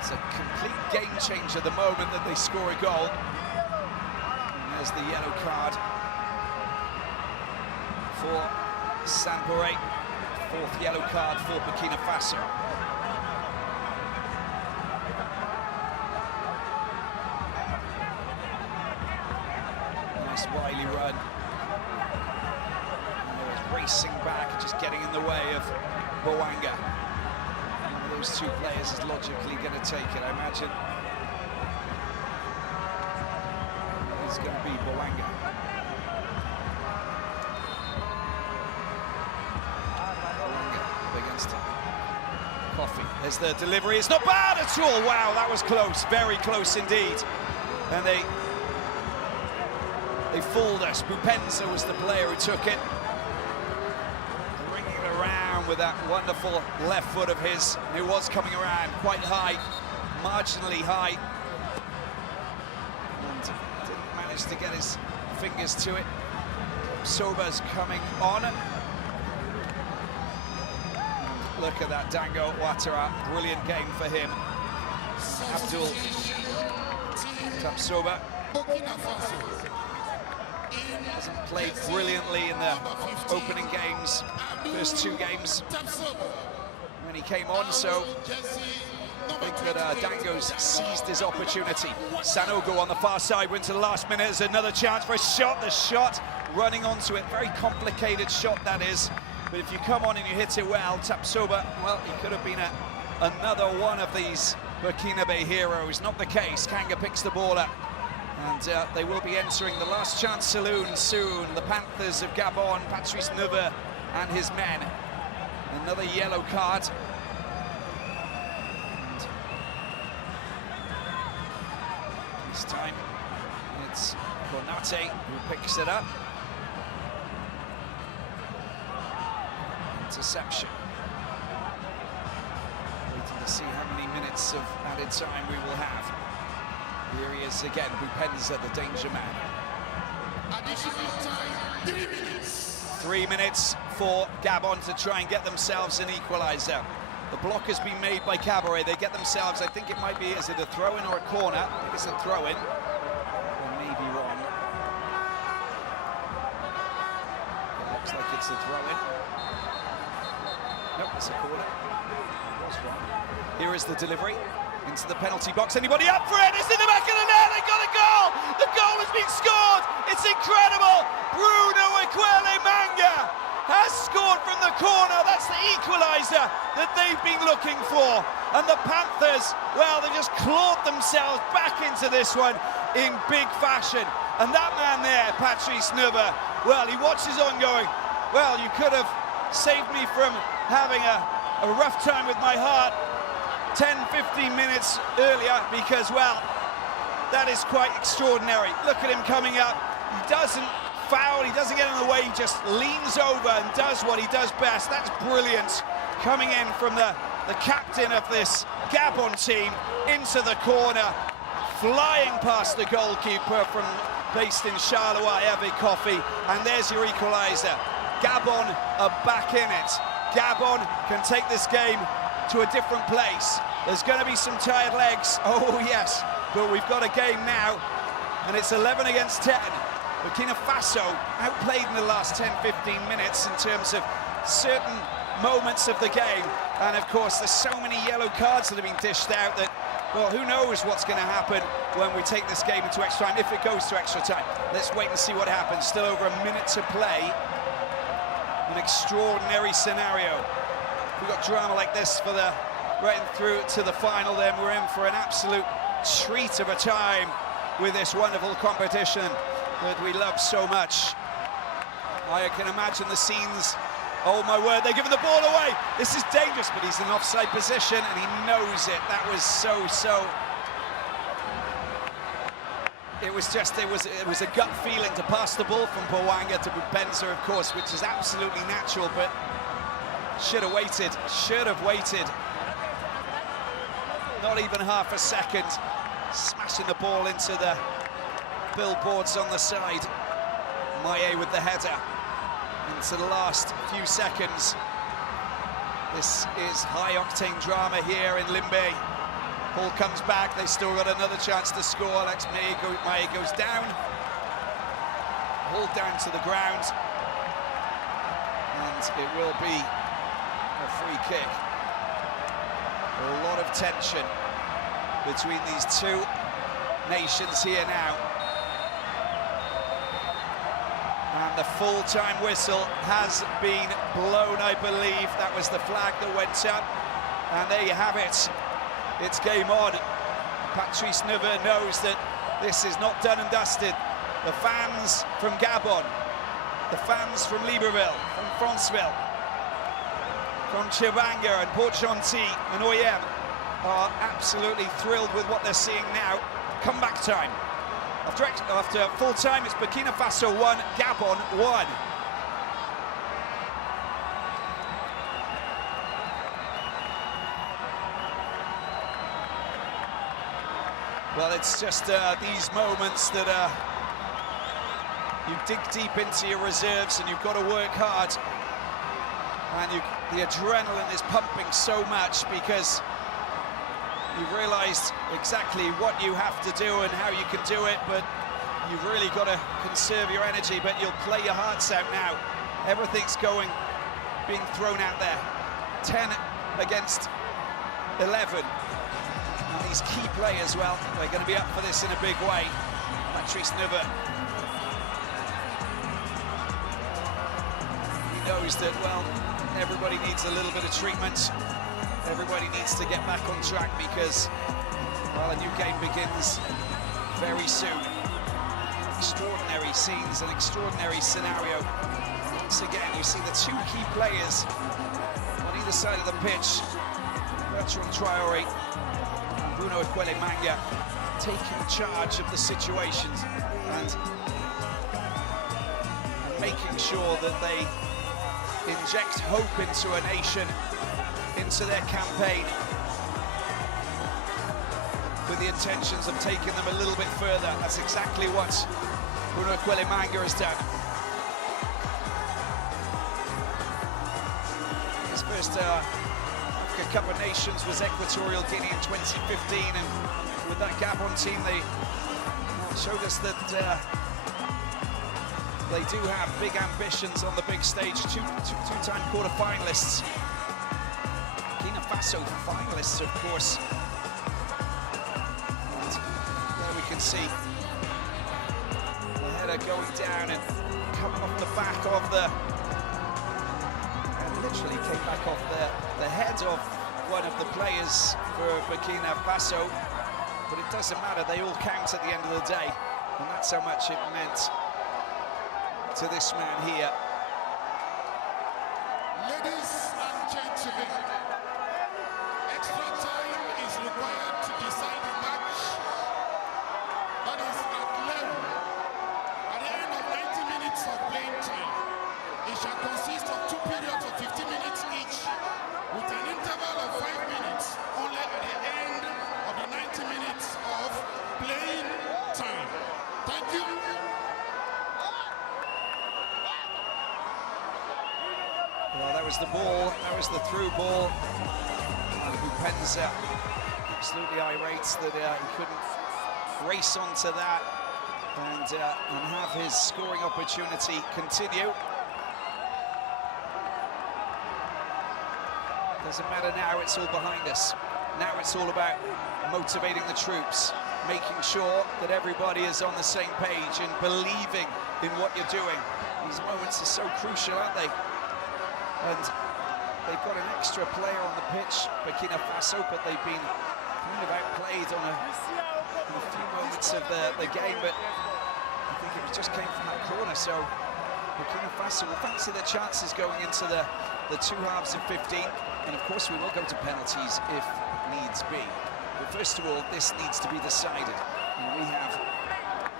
It's a complete game changer the moment that they score a goal. And there's the yellow card for Sampore. Fourth yellow card for Burkina Faso. Nice wily run. Racing back, just getting in the way of Bouanga. One of those two players is logically going to take it, I imagine. It's going to be Bouanga. Bouanga up against him. Coffee. There's the delivery. It's not bad at all. Wow, that was close. Very close indeed. And they fooled us. Bupenza was the player who took it. With that wonderful left foot of his, who was coming around quite high, marginally high, and didn't manage to get his fingers to it. Soba's coming on. And look at that, Dango Ouattara, brilliant game for him. Abdul Tapsoba hasn't played brilliantly in the opening games, first two games when he came on, so I think that Dango's seized his opportunity. Sanogo on the far side went to the last minute. There's another chance for a shot. The shot running onto it, very complicated shot that is, but if you come on and you hit it well, Tapsoba, well, he could have been another one of these Burkinabe heroes. Not the case. Kanga picks the ball up. And they will be entering the last chance saloon soon. The Panthers of Gabon, Patrice Neveu and his men. Another yellow card. And this time it's Konate who picks it up. Interception. Waiting to see how many minutes of added time we will have. Here he is again, Bupenza, the danger man. Additional time, 3 minutes. 3 minutes for Gabon to try and get themselves an equaliser. The block has been made by Cabaret. They get themselves, I think it might be, is it a throw-in or a corner? I think it's a throw-in. I may be wrong. It looks like it's a throw-in. Nope, it's a corner. I was wrong. Here is the delivery. Into the penalty box. Anybody up for it? It's in the back of the net. They got a goal. The goal has been scored. It's incredible. Bruno Ekwele Manga has scored from the corner. That's the equaliser that they've been looking for. And the Panthers, well, they just clawed themselves back into this one in big fashion. And that man there, Patrice Neveu, well, he watches on going, well, you could have saved me from having a rough time with my heart 10-15 minutes earlier, because, well, that is quite extraordinary. Look at him coming up. He doesn't foul, he doesn't get in the way, he just leans over and does what he does best. That's brilliant. Coming in from the captain of this Gabon team into the corner, flying past the goalkeeper from based in Charleroi, Hervé Coffey, and there's your equaliser. Gabon are back in it. Gabon can take this game to a different place. There's going to be some tired legs, oh yes, but we've got a game now, and it's 11 against 10. Burkina Faso outplayed in the last 10-15 minutes in terms of certain moments of the game, and of course there's so many yellow cards that have been dished out that, well, who knows what's going to happen when we take this game into extra time, if it goes to extra time. Let's wait and see what happens. Still over a minute to play. An extraordinary scenario. If we've got drama like this for the right through to the final, then we're in for an absolute treat of a time with this wonderful competition that we love so much. I can imagine the scenes Oh my word, they're giving the ball away. This is dangerous, but he's in offside position and he knows it. That was so. It was a gut feeling to pass the ball from Bwanga to Bupenza, of course, which is absolutely natural, but should have waited. Not even half a second. Smashing the ball into the billboards on the side. Maye with the header into the last few seconds. This is high-octane drama here in Limbe. Ball comes back, they still got another chance to score. Alex Maye goes down. Hauled down to the ground. And it will be a free kick. A lot of tension between these two nations here now. And the full-time whistle has been blown, I believe. That was the flag that went up. And there you have it. It's game on. Patrice Neveu knows that this is not done and dusted. The fans from Gabon, the fans from Libreville, from Franceville, from Chibanga and Port-Gentil and Oyem are absolutely thrilled with what they're seeing now. Comeback time. After full time, it's Burkina Faso 1, Gabon 1. Well, it's just these moments that you dig deep into your reserves and you've got to work hard. And the adrenaline is pumping so much because you've realised exactly what you have to do and how you can do it, but you've really got to conserve your energy, but you'll play your hearts out now. Everything's being thrown out there. 10 against 11. And these key players, well, they're going to be up for this in a big way. Patrice Neveu. He knows that, well, everybody needs a little bit of treatment. Everybody needs to get back on track because, well, a new game begins very soon. Extraordinary scenes, an extraordinary scenario. Once again, you see the two key players on either side of the pitch, Bertrand Traoré and Bruno Ekwele-Manga, taking charge of the situations and making sure that they inject hope into a nation, into their campaign, with the intentions of taking them a little bit further. That's exactly what Bruno Ekwele-Manga has done. His first Africa Cup of Nations was Equatorial Guinea in 2015, and with that Gabon team, they showed us that they do have big ambitions on the big stage. Two-time quarter-finalists. Burkina Faso finalists, of course. And there we can see the header going down and coming off the back of and literally came back off the head of one of the players for Burkina Faso. But it doesn't matter, they all count at the end of the day. And that's how much it meant to this man here. Ladies and gentlemen, extra time is required to decide the match. That is at 11. At the end of 90 minutes of playing time, it shall consist of 2 periods of 15 minutes each, with an interval of 5 minutes only at the end of the 90 minutes of playing time. Thank you. Well, that was the ball, that was the through ball. And Bupenza absolutely irate that he couldn't race onto that and have his scoring opportunity continue. Doesn't matter now, it's all behind us. Now it's all about motivating the troops, making sure that everybody is on the same page and believing in what you're doing. These moments are so crucial, aren't they? And they've got an extra player on the pitch, Burkina Faso, but they've been kind of outplayed on a few moments of the game, but I think it just came from that corner, so Burkina Faso will fancy their chances going into the two halves of 15, and of course we will go to penalties if needs be. But first of all, this needs to be decided. And we have,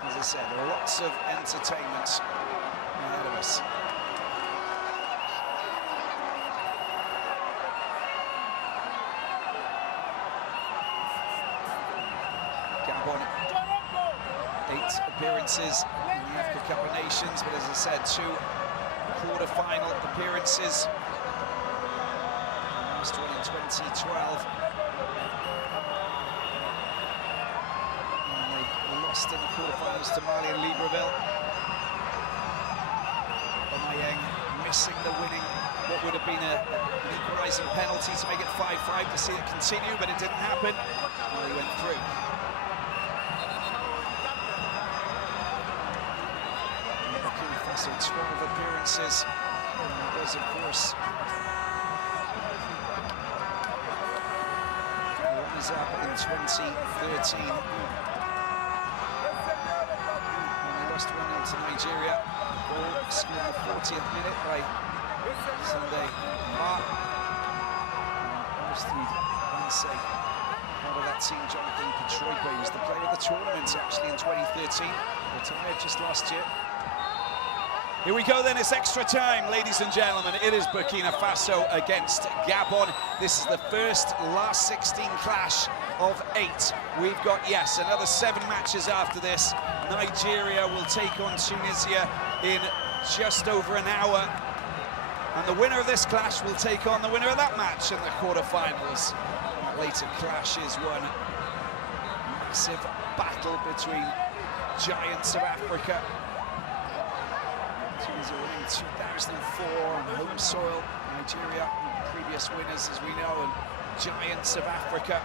as I said, lots of entertainment ahead of us. Gabon, 8 appearances in the AFCON Cup of Nations, but as I said, 2 quarter-final appearances. Last one in 2012. And they lost in the quarter-finals to Mali and Libreville. Omayeng missing the winning, what would have been an equalising penalty to make it 5-5 to see it continue, but it didn't happen. Mali went through. So 12 appearances. It was, of course, runners up in 2013. And they lost 1-0 to Nigeria. Goal scored in the 40th minute by Sunday Mark. Aristide Ansay, part of that team. Jonathan Petroipe was the player of the tournament actually in 2013. Retired just last year. Here we go then, it's extra time, ladies and gentlemen. It is Burkina Faso against Gabon. This is the first last 16 clash of 8. We've got, yes, another 7 matches after this. Nigeria will take on Tunisia in just over an hour. And the winner of this clash will take on the winner of that match in the quarterfinals. That later clash is one massive battle between giants of Africa. Tunisia winning 2004 on home soil. Nigeria, previous winners, as we know, and giants of Africa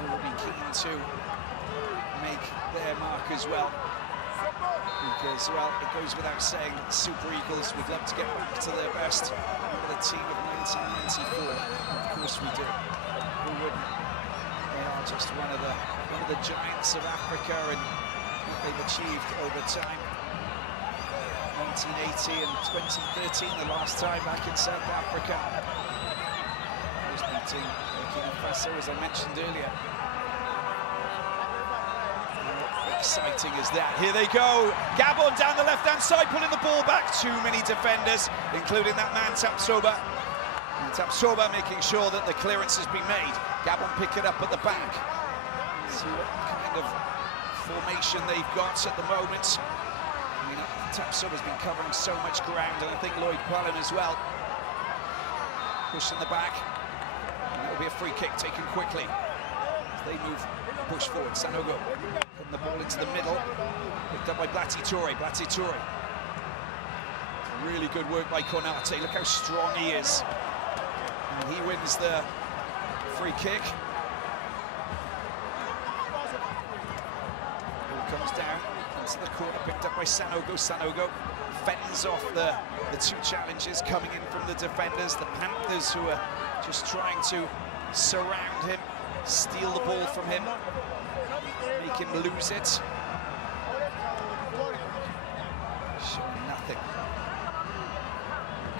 who will be keen to make their mark as well. Because, well, it goes without saying that the Super Eagles would love to get back to their best. Remember the team of 1994? Of course we do. Who wouldn't? They are just one of the giants of Africa and what they've achieved over time. 1980 and 2013, the last time back in South Africa. Was beating Burkina Faso, as I mentioned earlier. How exciting is that? Here they go. Gabon down the left-hand side, pulling the ball back. Too many defenders, including that man Tapsoba. And Tapsoba making sure that the clearance has been made. Gabon pick it up at the back. See what kind of formation they've got at the moment. Tapsoba's been covering so much ground, and I think Lloyd Quallen as well. Push in the back, and it'll be a free kick taken quickly. As they move, push forward. Sanogo putting the ball into the middle, picked up by Blati Toure. Blati Toure. Really good work by Konate. Look how strong he is. And he wins the free kick. Ball comes down into the corner, picked up by Sanogo. Sanogo fends off the 2 challenges coming in from the defenders. The Panthers, who are just trying to surround him, steal the ball from him, make him lose it. Showing nothing.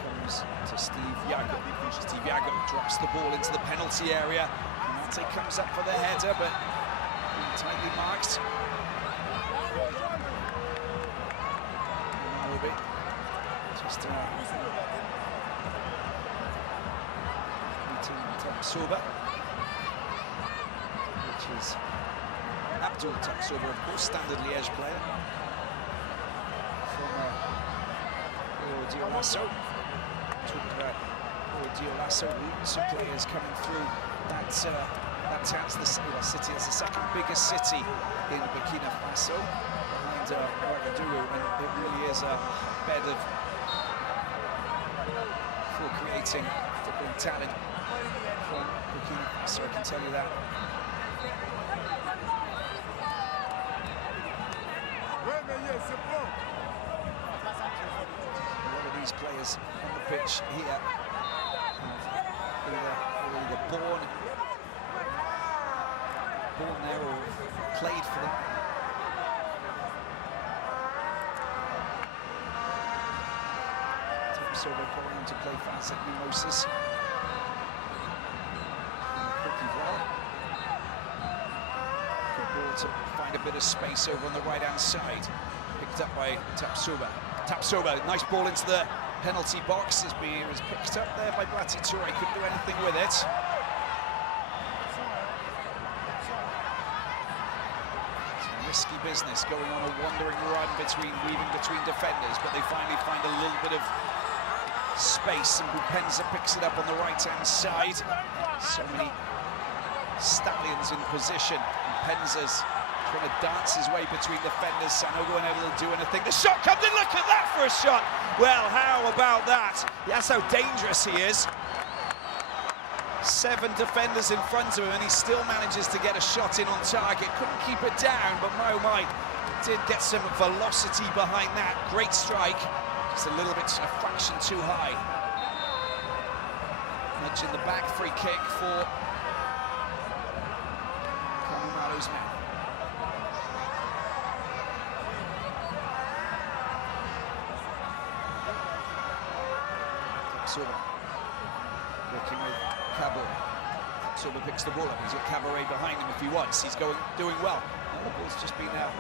Comes to Steve Yago. Steve Yago drops the ball into the penalty area. Nate comes up for the header, but tightly marked. Just meeting Tapsoba, which is Abdul Tapsoba, of course, Standard Liège player. Former Diolasso. Talk about Diolasso, lots of players coming through that town's the city is the second biggest city in Burkina Faso, behind Ouagadougou, and it really is a bed for creating football talent from Burkina Faso, I can tell you that. A lot of these players on the pitch here are either born there or played for them. Tapsoba going on to play fast at Mimosas. Good ball to find a bit of space over on the right-hand side. Picked up by Tapsoba. Tapsoba, nice ball into the penalty box. As Beer is picked up there by Blati Toure, couldn't do anything with it. Risky business going on a wandering run weaving between defenders, but they finally find a little bit of space, and Bupenza picks it up on the right-hand side. So many stallions in position. Bupenza's trying to dance his way between defenders. Sanogo unable to do anything. The shot comes in, look at that for a shot! Well, how about that? That's how dangerous he is. 7 defenders in front of him, and he still manages to get a shot in on target. Couldn't keep it down, but my oh my, did get some velocity behind that. Great strike, just a little bit, a fraction too high. Nudge in the back, free kick for Kamumaro's men. Tapsoba working with Cabaret. Tapsoba picks the ball up. He's got Cabaret behind him if he wants. He's doing well. The ball's just been out.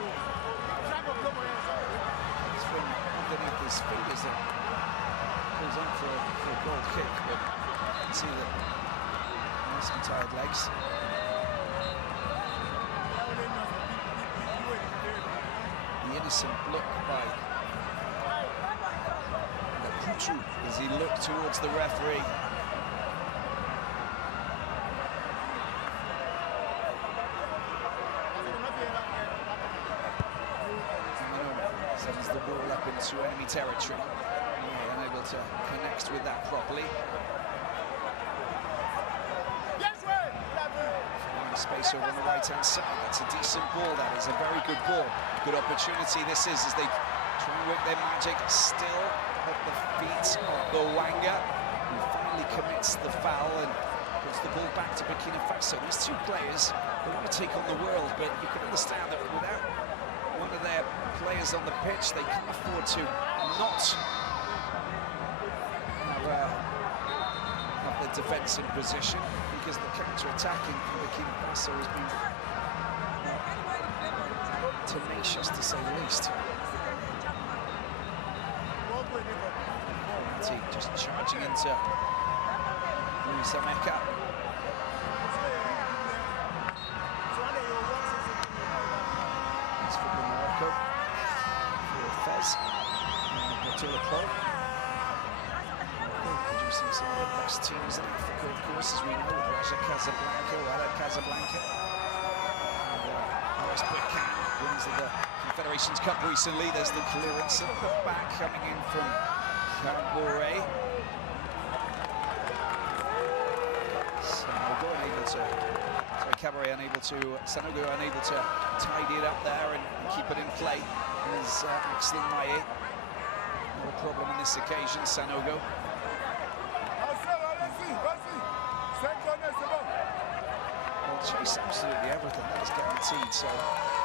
It's from underneath his fingers that goes on for a goal kick, but you can see that he has some tired legs. The innocent look by Kuchu as he looked towards the referee. Sends the ball up into enemy territory. Unable to connect with that properly. Space over on the right-hand side. That's a decent ball. That is a very good ball. Good opportunity this is as they try and work their magic. Still at the feet of Bowanga, who finally commits the foul and puts the ball back to Burkina Faso. These two players, they want to take on the world, but you can understand that without one of their players on the pitch, they can't afford to not have the defence in position, because the counter-attacking from Burkina Faso has been tenacious, to say the least. Just charging into Luis Ameka. That's for Morocco. For Fez. And producing some of the best teams in Africa, of course, as we know, with Raja Casablanca, Wydad Casablanca. And Burkina wins the Confederations Cup recently. There's the clearance at the back coming in from Cabaret. Sanogo unable to, Sanogo unable to tidy it up there and keep it in play. There's Axel Maye. No problem on this occasion, Sanogo. Well, chase absolutely everything, that is guaranteed, so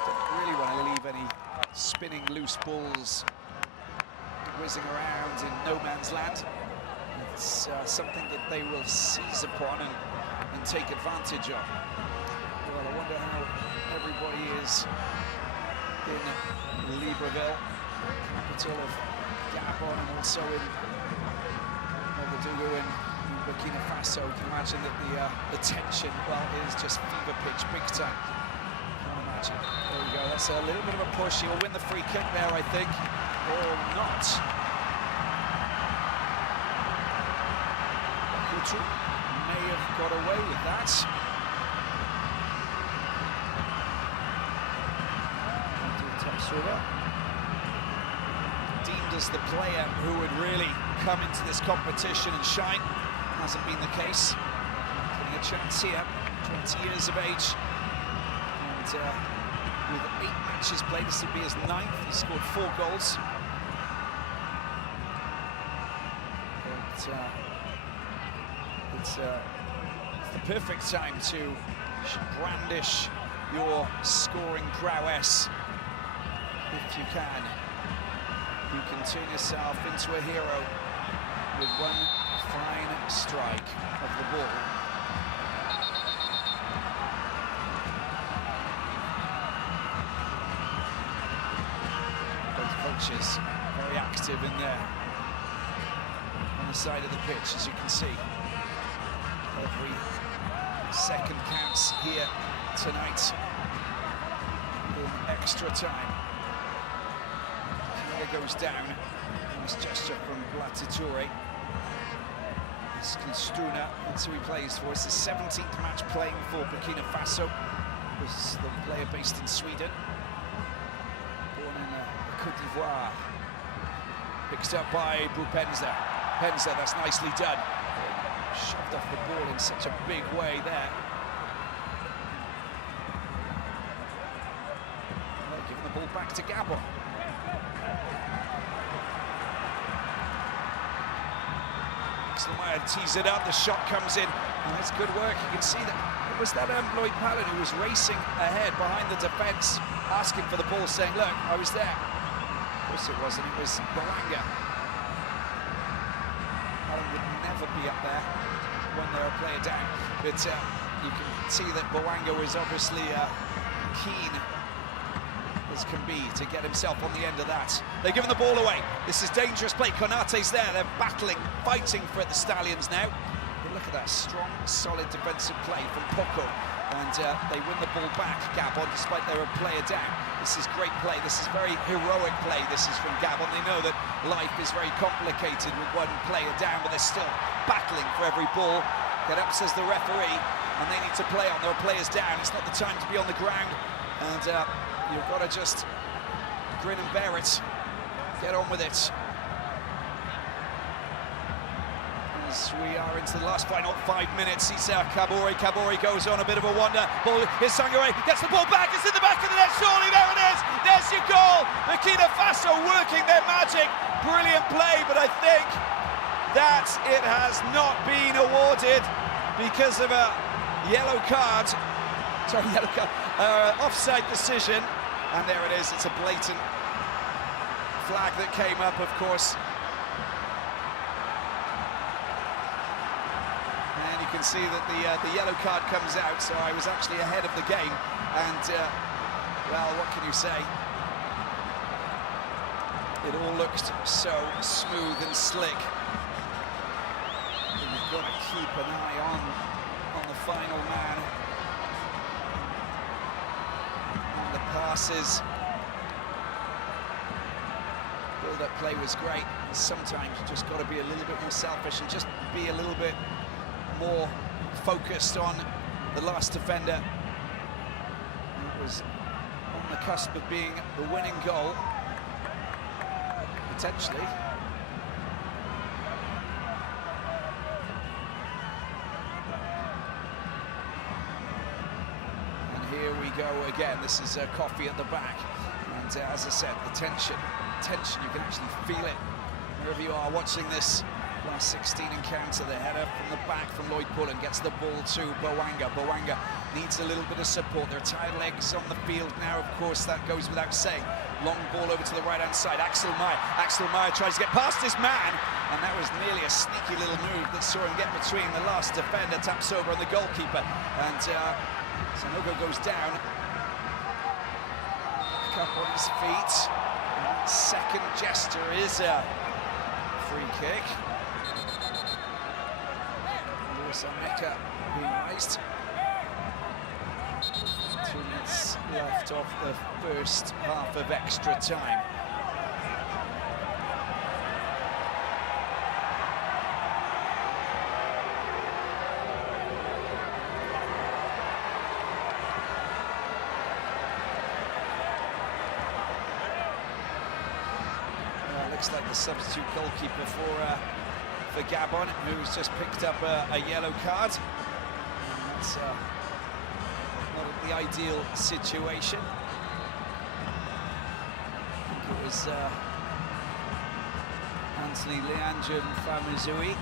don't really want to leave any spinning loose balls whizzing around in no man's land. It's something that they will seize upon and take advantage of. Well, I wonder how everybody is in Libreville, capital of Gabon, and also in Ouagadougou in Burkina Faso. You can imagine that the tension, well, is just fever pitch, big time. Can't imagine. There we go. That's a little bit of a push. He'll win the free kick there, I think. Or not. Kutu may have got away with that. Tapsoba, deemed as the player who would really come into this competition and shine. Hasn't been the case. Getting a chance here, 20 years of age. And with 8 matches played, this would be his 9th. He scored 4 goals. But it's the perfect time to brandish your scoring prowess if you can. You can turn yourself into a hero with one fine strike of the ball. Both coaches very active in there on the side of the pitch, as you can see. Every second counts here tonight in extra time. There goes down. Nice gesture from Blatiture. It's Construna, that's who he plays for. It's his 17th match playing for Burkina Faso. This is the player based in Sweden. Born in Côte d'Ivoire. Picked up by Penza. Penza, that's nicely done. Shoved off the ball in such a big way there. They're giving the ball back to Gabon. Axelmeyer tees it up, the shot comes in, and that's good work. You can see that it was that Lloyd Palin who was racing ahead behind the defence, asking for the ball, saying, look, I was there. Of course it wasn't, it was Bawanga. Palin would never be up there when they're a player down, but you can see that Bawanga was obviously keen as can be to get himself on the end of that. They're giving the ball away. This is dangerous play. Konate's there. They're battling, fighting for it, the Stallions now. But look at that strong, solid defensive play from Poco. And they win the ball back, Gabon, despite they're a player down. This is great play. This is very heroic play. This is from Gabon. They know that life is very complicated with one player down, but they're still battling for every ball. Get up, says the referee, and they need to play on. There are players down. It's not the time to be on the ground. And you've got to just grin and bear it. Get on with it. As we are into the last final 5 minutes, Issa Kabore goes on a bit of a wander. Ball is Sangare, gets the ball back, it's in the back of the net, surely there it is! There's your goal! Burkina Faso working their magic. Brilliant play, but I think that it has not been awarded because of a yellow card. Sorry, yellow card. Offside decision. And there it is, it's a blatant flag that came up, of course. And you can see that the yellow card comes out, so I was actually ahead of the game. And, well, what can you say? It all looked so smooth and slick. And you've got to keep an eye on the final man. The passes, build-up play was great. Sometimes you just got to be a little bit more selfish and just be a little bit more focused on the last defender. It was on the cusp of being the winning goal, potentially. Here we go again. This is Coffee at the back, and as I said, the tension, you can actually feel it wherever you are watching this last 16 encounter. The header from the back from Lloyd Pullen gets the ball to Bawanga. Bawanga needs a little bit of support. There are tired legs on the field now, of course, that goes without saying. Long ball over to the right-hand side. Axelmeyer tries to get past his man, and that was nearly a sneaky little move that saw him get between the last defender, taps over on the goalkeeper, and Sanogo goes down, back up on his feet. And second gesture is a free kick. Lewis Ameka being raised. 2 minutes left of the first half of extra time. Looks like the substitute goalkeeper for Gabon, who's just picked up a yellow card. And that's not the ideal situation. I think it was Anthony Leandro Famuzui.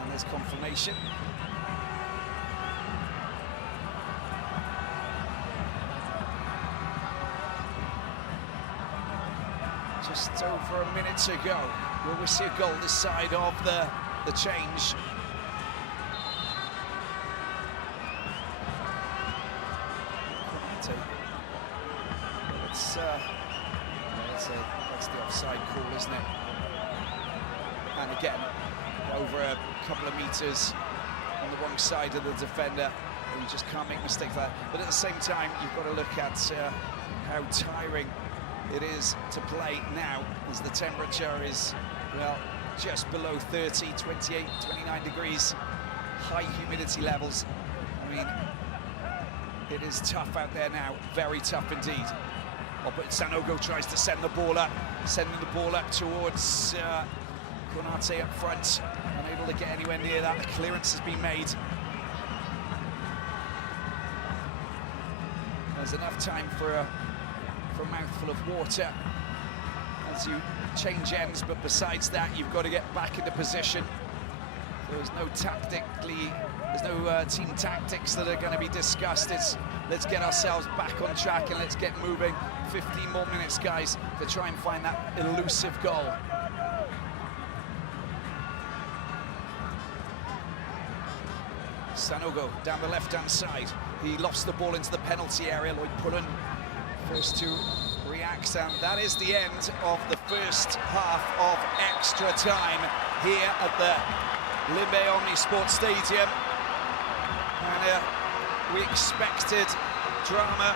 And there's confirmation. over a minute to go. Will we see a goal this side of the change? That's the offside call, isn't it? And again, over a couple of meters on the wrong side of the defender. You just can't make mistakes like that. But at the same time, you've got to look at how tiring it is to play now, as the temperature is, well, just below 30, 28, 29 degrees, high humidity levels. I mean, it is tough out there now, very tough indeed. Oh, but Sanogo tries to send the ball up, sending the ball up towards Konate up front, unable to get anywhere near that. The clearance has been made. There's enough time for a mouthful of water as you change ends, but besides that, you've got to get back into position. There's no team tactics that are going to be discussed. It's let's get ourselves back on track and let's get moving. 15 more minutes, guys, to try and find that elusive goal. Sanogo down the left-hand side. He lost the ball into the penalty area. Lloyd Pullen first to react, and that is the end of the first half of extra time here at the Limbe Omnisport Stadium. And we expected drama.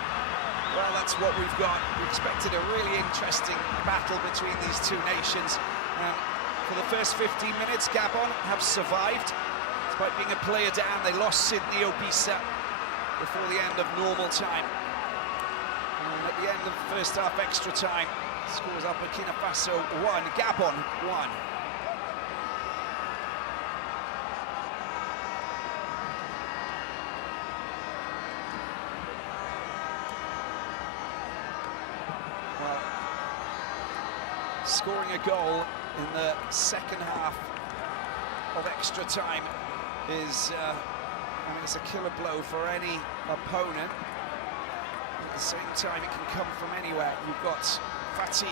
Well, that's what we've got. We expected a really interesting battle between these two nations. And for the first 15 minutes, Gabon have survived. Despite being a player down, they lost Sydney Obisa before the end of normal time. And at the end of the first half extra time, scores are Burkina Faso 1, Gabon 1. Well, scoring a goal in the second half of extra time is, I mean, it's a killer blow for any opponent. At the same time, it can come from anywhere. You've got fatigue,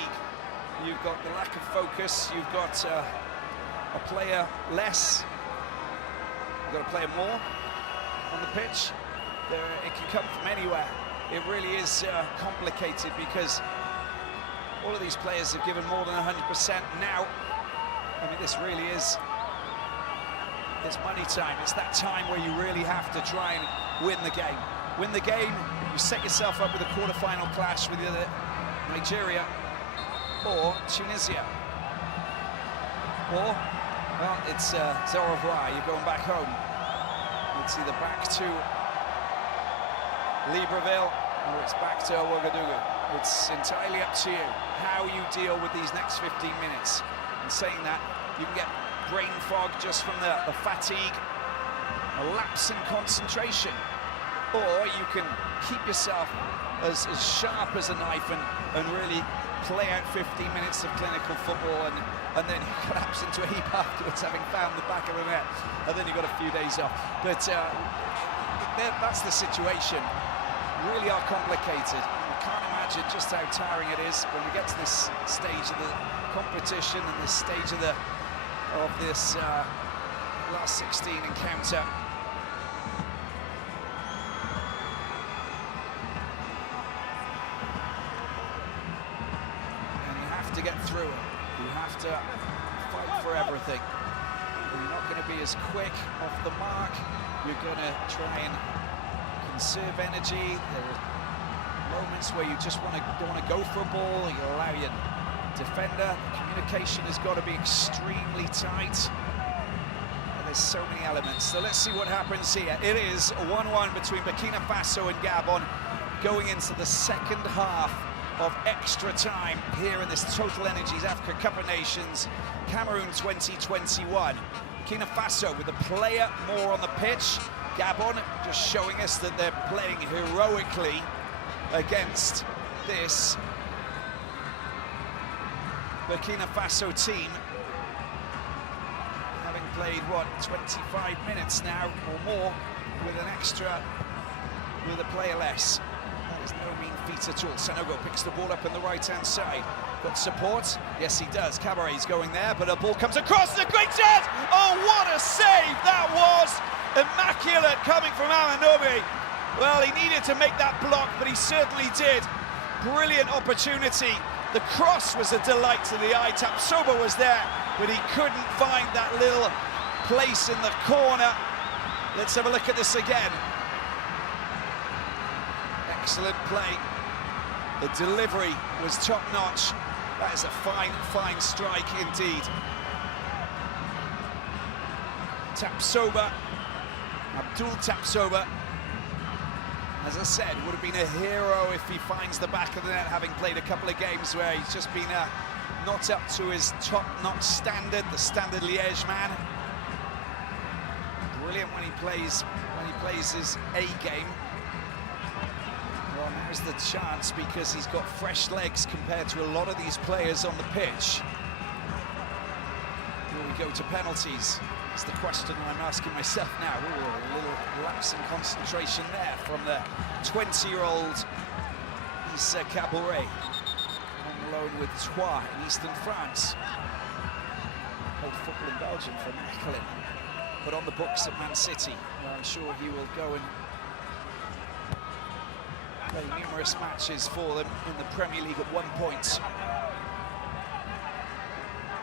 you've got the lack of focus, you've got a player less, you've got a player more on the pitch. It can come from anywhere. It really is complicated because all of these players have given more than 100% now. I mean, this really is, it's money time. It's that time where you really have to try and win the game. Win the game, you set yourself up with a quarter-final clash with either Nigeria or Tunisia. Or, well, it's au revoir, you're going back home. It's either back to Libreville or it's back to Ouagadougou. It's entirely up to you how you deal with these next 15 minutes. And saying that, you can get brain fog just from the fatigue, a lapse in concentration, or you can keep yourself as sharp as a knife and really play out 15 minutes of clinical football, and then you collapse into a heap afterwards, having found the back of the net, and then you've got a few days off. But that's the situation. Really are complicated. You can't imagine just how tiring it is when we get to this stage of the competition and this stage of this last 16 encounter. And you have to get through it. You have to fight for everything. You're not going to be as quick off the mark. You're going to try and conserve energy. There are moments where you just don't want to go for a ball. You allow your defender. Communication has got to be extremely tight. And there's so many elements. So let's see what happens here. It is 1-1 between Burkina Faso and Gabon going into the second half of extra time here in this TotalEnergies Africa Cup of Nations Cameroon 2021. Burkina Faso with a player more on the pitch. Gabon just showing us that they're playing heroically against this Burkina Faso team, having played, what, 25 minutes now or more with an extra, with a player less. That is no mean feat at all. Sanogo picks the ball up on the right-hand side. got support. Yes, he does. Cabaret's going there, but a ball comes across. A great chance! Oh, what a save that was! Immaculate coming from Amanobi. Well, he needed to make that block, but he certainly did. Brilliant opportunity. The cross was a delight to the eye. Tapsoba was there, but he couldn't find that little place in the corner. Let's have a look at this again. Excellent play. The delivery was top-notch. That is a fine, fine strike indeed. Tapsoba, Abdul Tapsoba, as I said, would have been a hero if he finds the back of the net, having played a couple of games where he's just been not up to his top-notch standard, the Standard Liège man. Brilliant when he plays his A game. Well, now's the chance because he's got fresh legs compared to a lot of these players on the pitch. Here we go to penalties. That's the question I'm asking myself now. Ooh, a little lapse in concentration there from the 20-year-old Issa Caboret, on loan with Troyes in eastern France. Played football in Belgium for Mechelen, but on the books at Man City, where I'm sure he will go and play numerous matches for them in the Premier League at 1 point.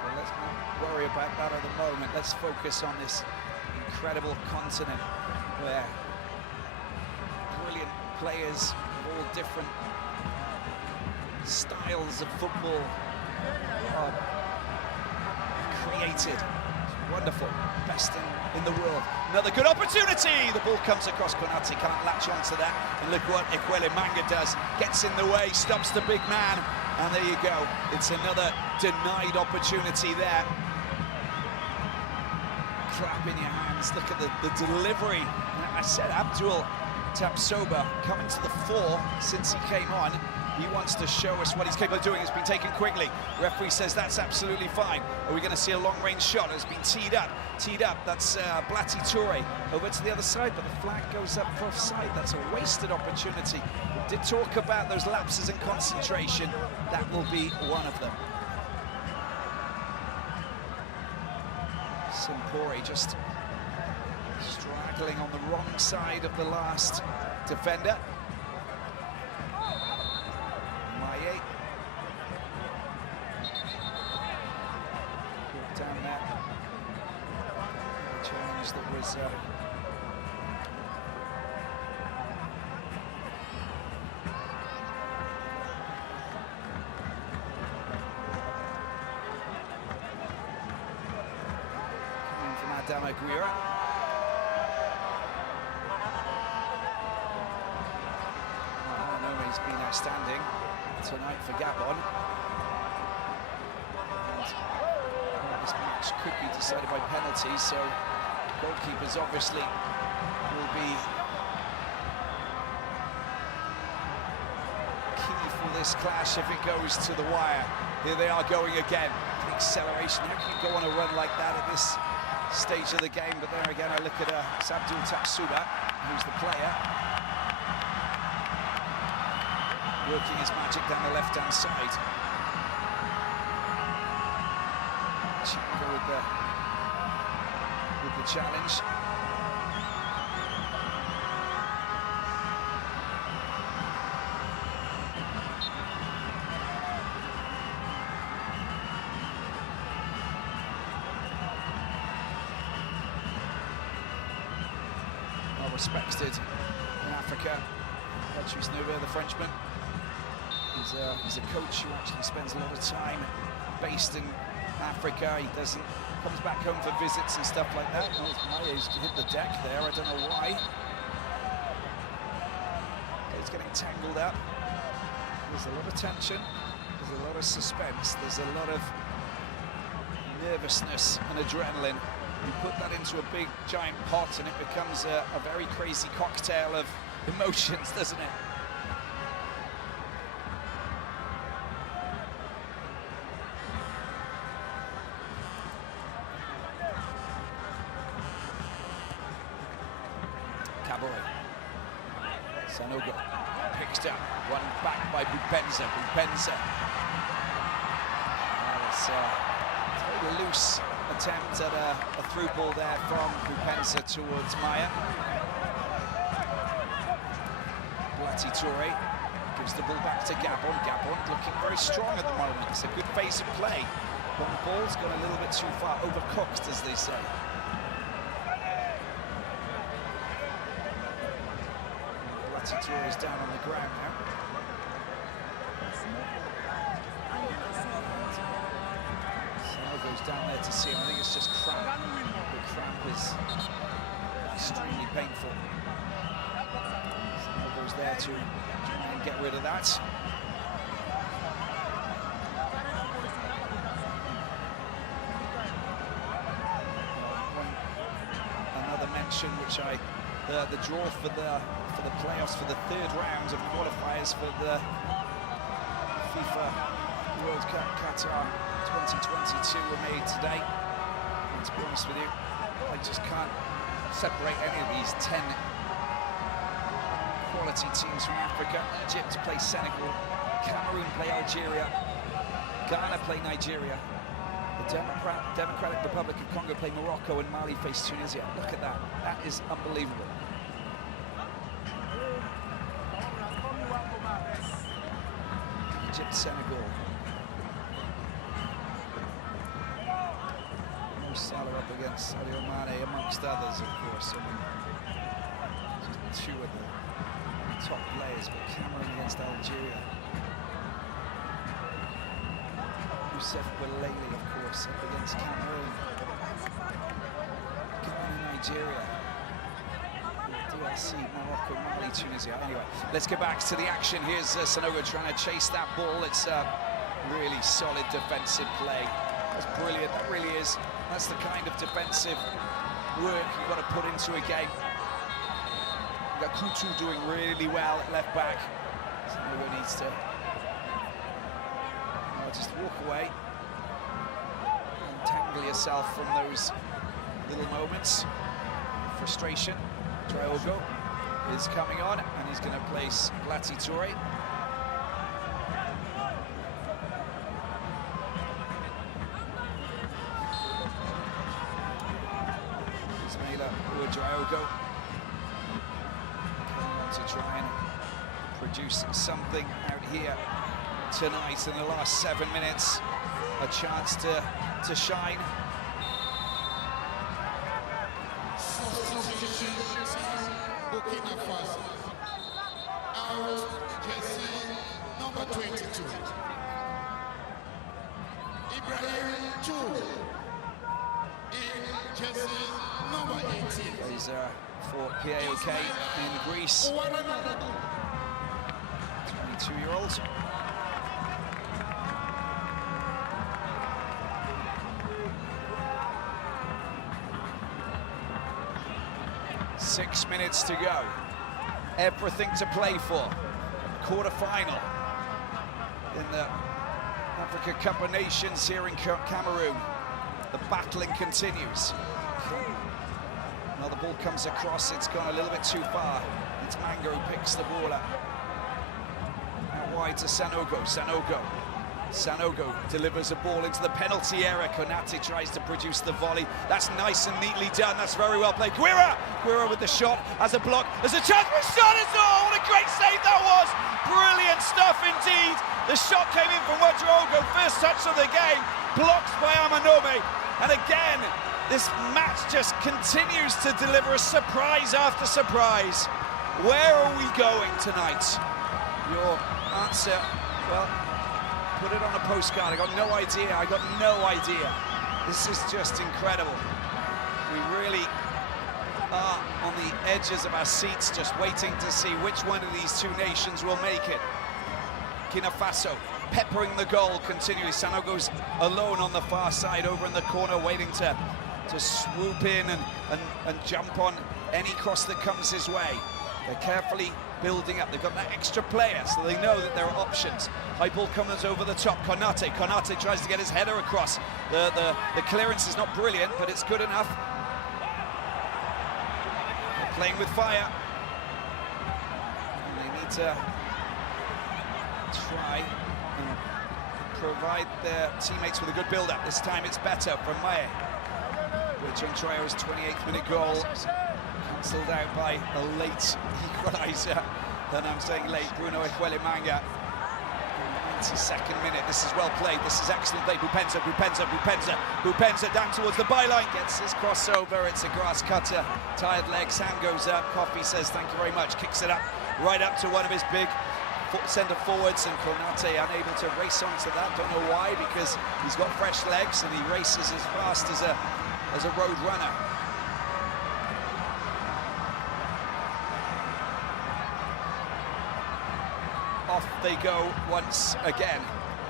Well, let's not worry about that at the moment. Let's focus on this incredible continent where brilliant players of all different styles of football are created. Wonderful, best in the world. Another good opportunity. The ball comes across. Konate can't latch onto that. And look what Ekwele Manga does. Gets in the way, stops the big man. And there you go. It's another denied opportunity there. Clap in your hands. Look at the delivery. I said Abdul Tapsoba coming to the fore since he came on. He wants to show us what he's capable of doing. It's been taken quickly. Referee says that's absolutely fine. Are we going to see a long-range shot? It's been teed up. That's Blati Toure over to the other side, but the flag goes up for offside. That's a wasted opportunity. We did talk about those lapses in concentration. That will be one of them. Simpori just straggling on the wrong side of the last defender. Down there, the challenge that was coming from Adama Guira. I know he's been outstanding tonight for Gabon. This match could be decided by penalties, so goalkeepers obviously will be key for this clash if it goes to the wire. Here they are going again. The acceleration. How can you go on a run like that at this stage of the game? But there again, I look at Abdul Tapsoba, who's the player, working his magic down the left-hand side. Go with the challenge. Well respected in Africa. Patrice Neveu, the Frenchman. He's a coach who actually spends a lot of time based in Africa. He comes back home for visits and stuff like that. Maye's hit the deck there, I don't know why. He's getting tangled up. There's a lot of tension, there's a lot of suspense, there's a lot of nervousness and adrenaline. You put that into a big giant pot and it becomes a very crazy cocktail of emotions, doesn't it? Sanogo picks up, one back by Bupenza. It's a very loose attempt at a through ball there from Bupensa towards Maya. Blati Toure gives the ball back to Gabon. Gabon looking very strong at the moment. It's a good phase of play. But the ball's gone a little bit too far, overcooked, as they say. Blati Toure is down on the ground now. Goes down there to see him. I think it's just cramp. The cramp is extremely painful. Goes there to try and get rid of that. Another mention, which the draw for the playoffs for the third round of qualifiers for the FIFA World Cup Qatar 2022 were made today. And to be honest with you, I just can't separate any of these 10 quality teams from Africa. Egypt play Senegal, Cameroon play Algeria, Ghana play Nigeria, the Democratic Republic of Congo play Morocco, and Mali face Tunisia. Look at that. That is unbelievable. Egypt, Senegal. Salah up against Sadio Mane, amongst others, of course. I mean, just two of the top players, but Cameroon against Algeria. Youssef Boulelei, of course, up against Cameroon. Ghana, Nigeria. DRC, Morocco, Mali, Tunisia. Anyway, let's get back to the action. Here's Sanogo trying to chase that ball. It's a really solid defensive play. That's brilliant, that really is. That's the kind of defensive work you've got to put into a game. You've got Kutu doing really well at left back. Sanogo needs to just walk away and tangle yourself from those little moments. Frustration. Diogo is coming on, and he's going to place Blati Toure. Diogo to try and produce something out here tonight in the last 7 minutes. A chance to shine. Burkina Faso. Out jersey number 22. Ibrahim Chou. In jersey number 18. Plays for PAOK in Greece. 22-year-old. Six minutes to go. Everything to play for. Quarter-final in the Africa Cup of Nations here in Cameroon. The battling continues. Now the ball comes across, it's gone a little bit too far. It's Mango who picks the ball up. Out wide to Sanogo. Sanogo delivers a ball into the penalty area. Konate tries to produce the volley. That's nice and neatly done. That's very well played. Guira with the shot, has a block. There's a chance for a shot. What a great save that was. Brilliant stuff indeed. The shot came in from Ouedraogo. First touch of the game, blocked by Amanome. And again, this match just continues to deliver a surprise after surprise. Where are we going tonight? Your answer, well, put it on a postcard. I got no idea. This is just incredible. We really are on the edges of our seats, just waiting to see which one of these two nations will make it. Burkina Faso peppering the goal continually. Sanogo's alone on the far side, over in the corner, waiting to swoop in and jump on any cross that comes his way. They're carefully building up. They've got that extra player, so they know that there are options. High ball comes over the top. Konate tries to get his header across. The clearance is not brilliant, but it's good enough. They're playing with fire. And they need to try and provide their teammates with a good build-up. This time it's better from Maye, which on Traore's 28th minute goal, cancelled out by a late equaliser. And I'm saying late, Bruno Ekwele-Manga. 92nd minute, this is well played, this is excellent play. Bupenza down towards the byline, gets his crossover, it's a grass cutter, tired legs, hand goes up, Coffey says thank you very much, kicks it up, right up to one of his big centre forwards, and Konate unable to race onto that, don't know why, because he's got fresh legs and he races as fast as a road runner. Off they go once again,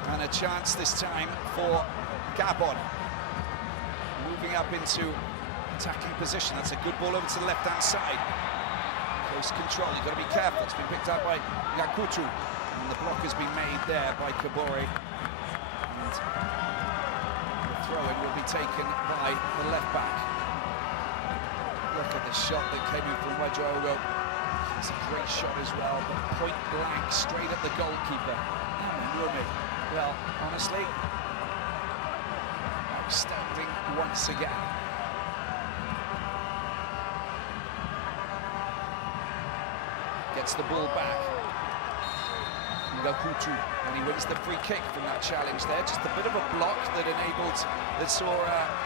and a chance this time for Gabon. Moving up into attacking position, that's a good ball over to the left-hand side. Close control, you've got to be careful, it's been picked up by Yakutu, and the block has been made there by Kabore. And the throw-in will be taken by the left-back. Look at the shot that came in from Wajogo. It's a great shot as well, but point blank, straight at the goalkeeper. Well, honestly, outstanding once again. Gets the ball back. Ngakutu, and he wins the free kick from that challenge there. Just a bit of a block that enabled, that saw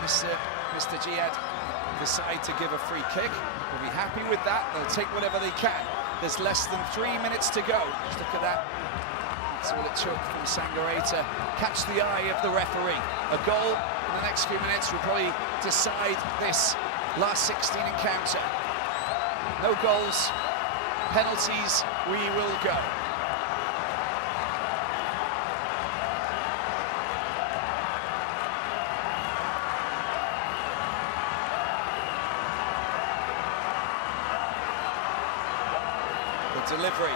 Mr. Jihad decide to give a free kick. We'll be happy with that. They'll take whatever they can. There's less than 3 minutes to go. Just look at that. That's all it took from Sangare to catch the eye of the referee. A goal in the next few minutes will probably decide this last 16 encounter. No goals, penalties, we will go. Delivery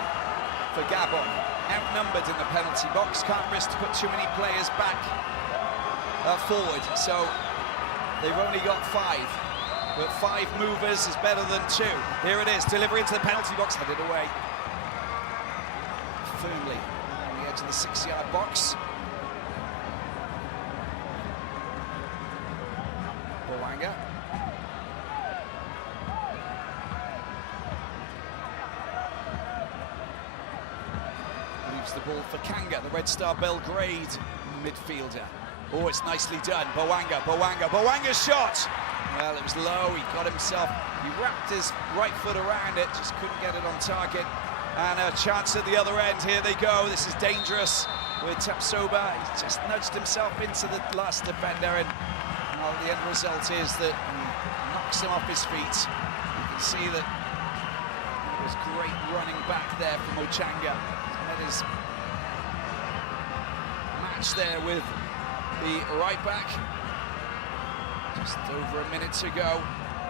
for Gabon, outnumbered in the penalty box, can't risk to put too many players back forward, so they've only got 5, but 5 movers is better than 2. Here it is, delivery into the penalty box, headed away firmly on the edge of the 6-yard box. Bowanga. The ball for Kanga, the Red Star Belgrade midfielder. Oh, it's nicely done. Bowanga's shot. Well, it was low, he got himself, he wrapped his right foot around it, just couldn't get it on target. And a chance at the other end, here they go. This is dangerous with Tapsoba. He just nudged himself into the last defender, and well, the end result is that he knocks him off his feet. You can see that it was great running back there from Ochanga. His match there with the right back. Just over a minute to go.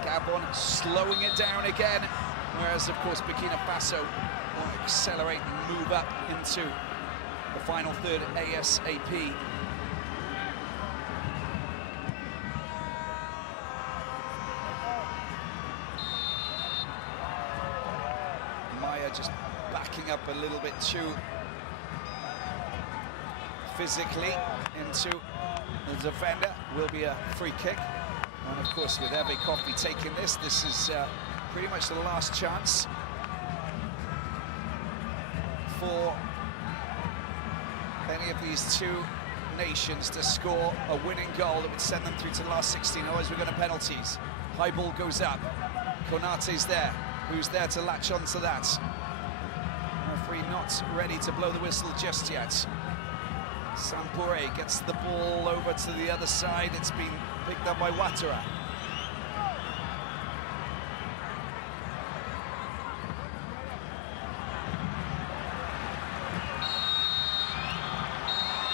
Gabon slowing it down again, whereas of course Burkina Faso will accelerate and move up into the final third ASAP. Maya just backing up a little bit too physically into the defender. Will be a free kick, and of course with Eve Coffey taking this is pretty much the last chance for any of these two nations to score a winning goal that would send them through to the last 16. Otherwise we're going to penalties. High ball goes up, Konate's there, who's there to latch onto that. Referee not ready to blow the whistle just yet. Sampore gets the ball over to the other side. It's been picked up by Ouattara.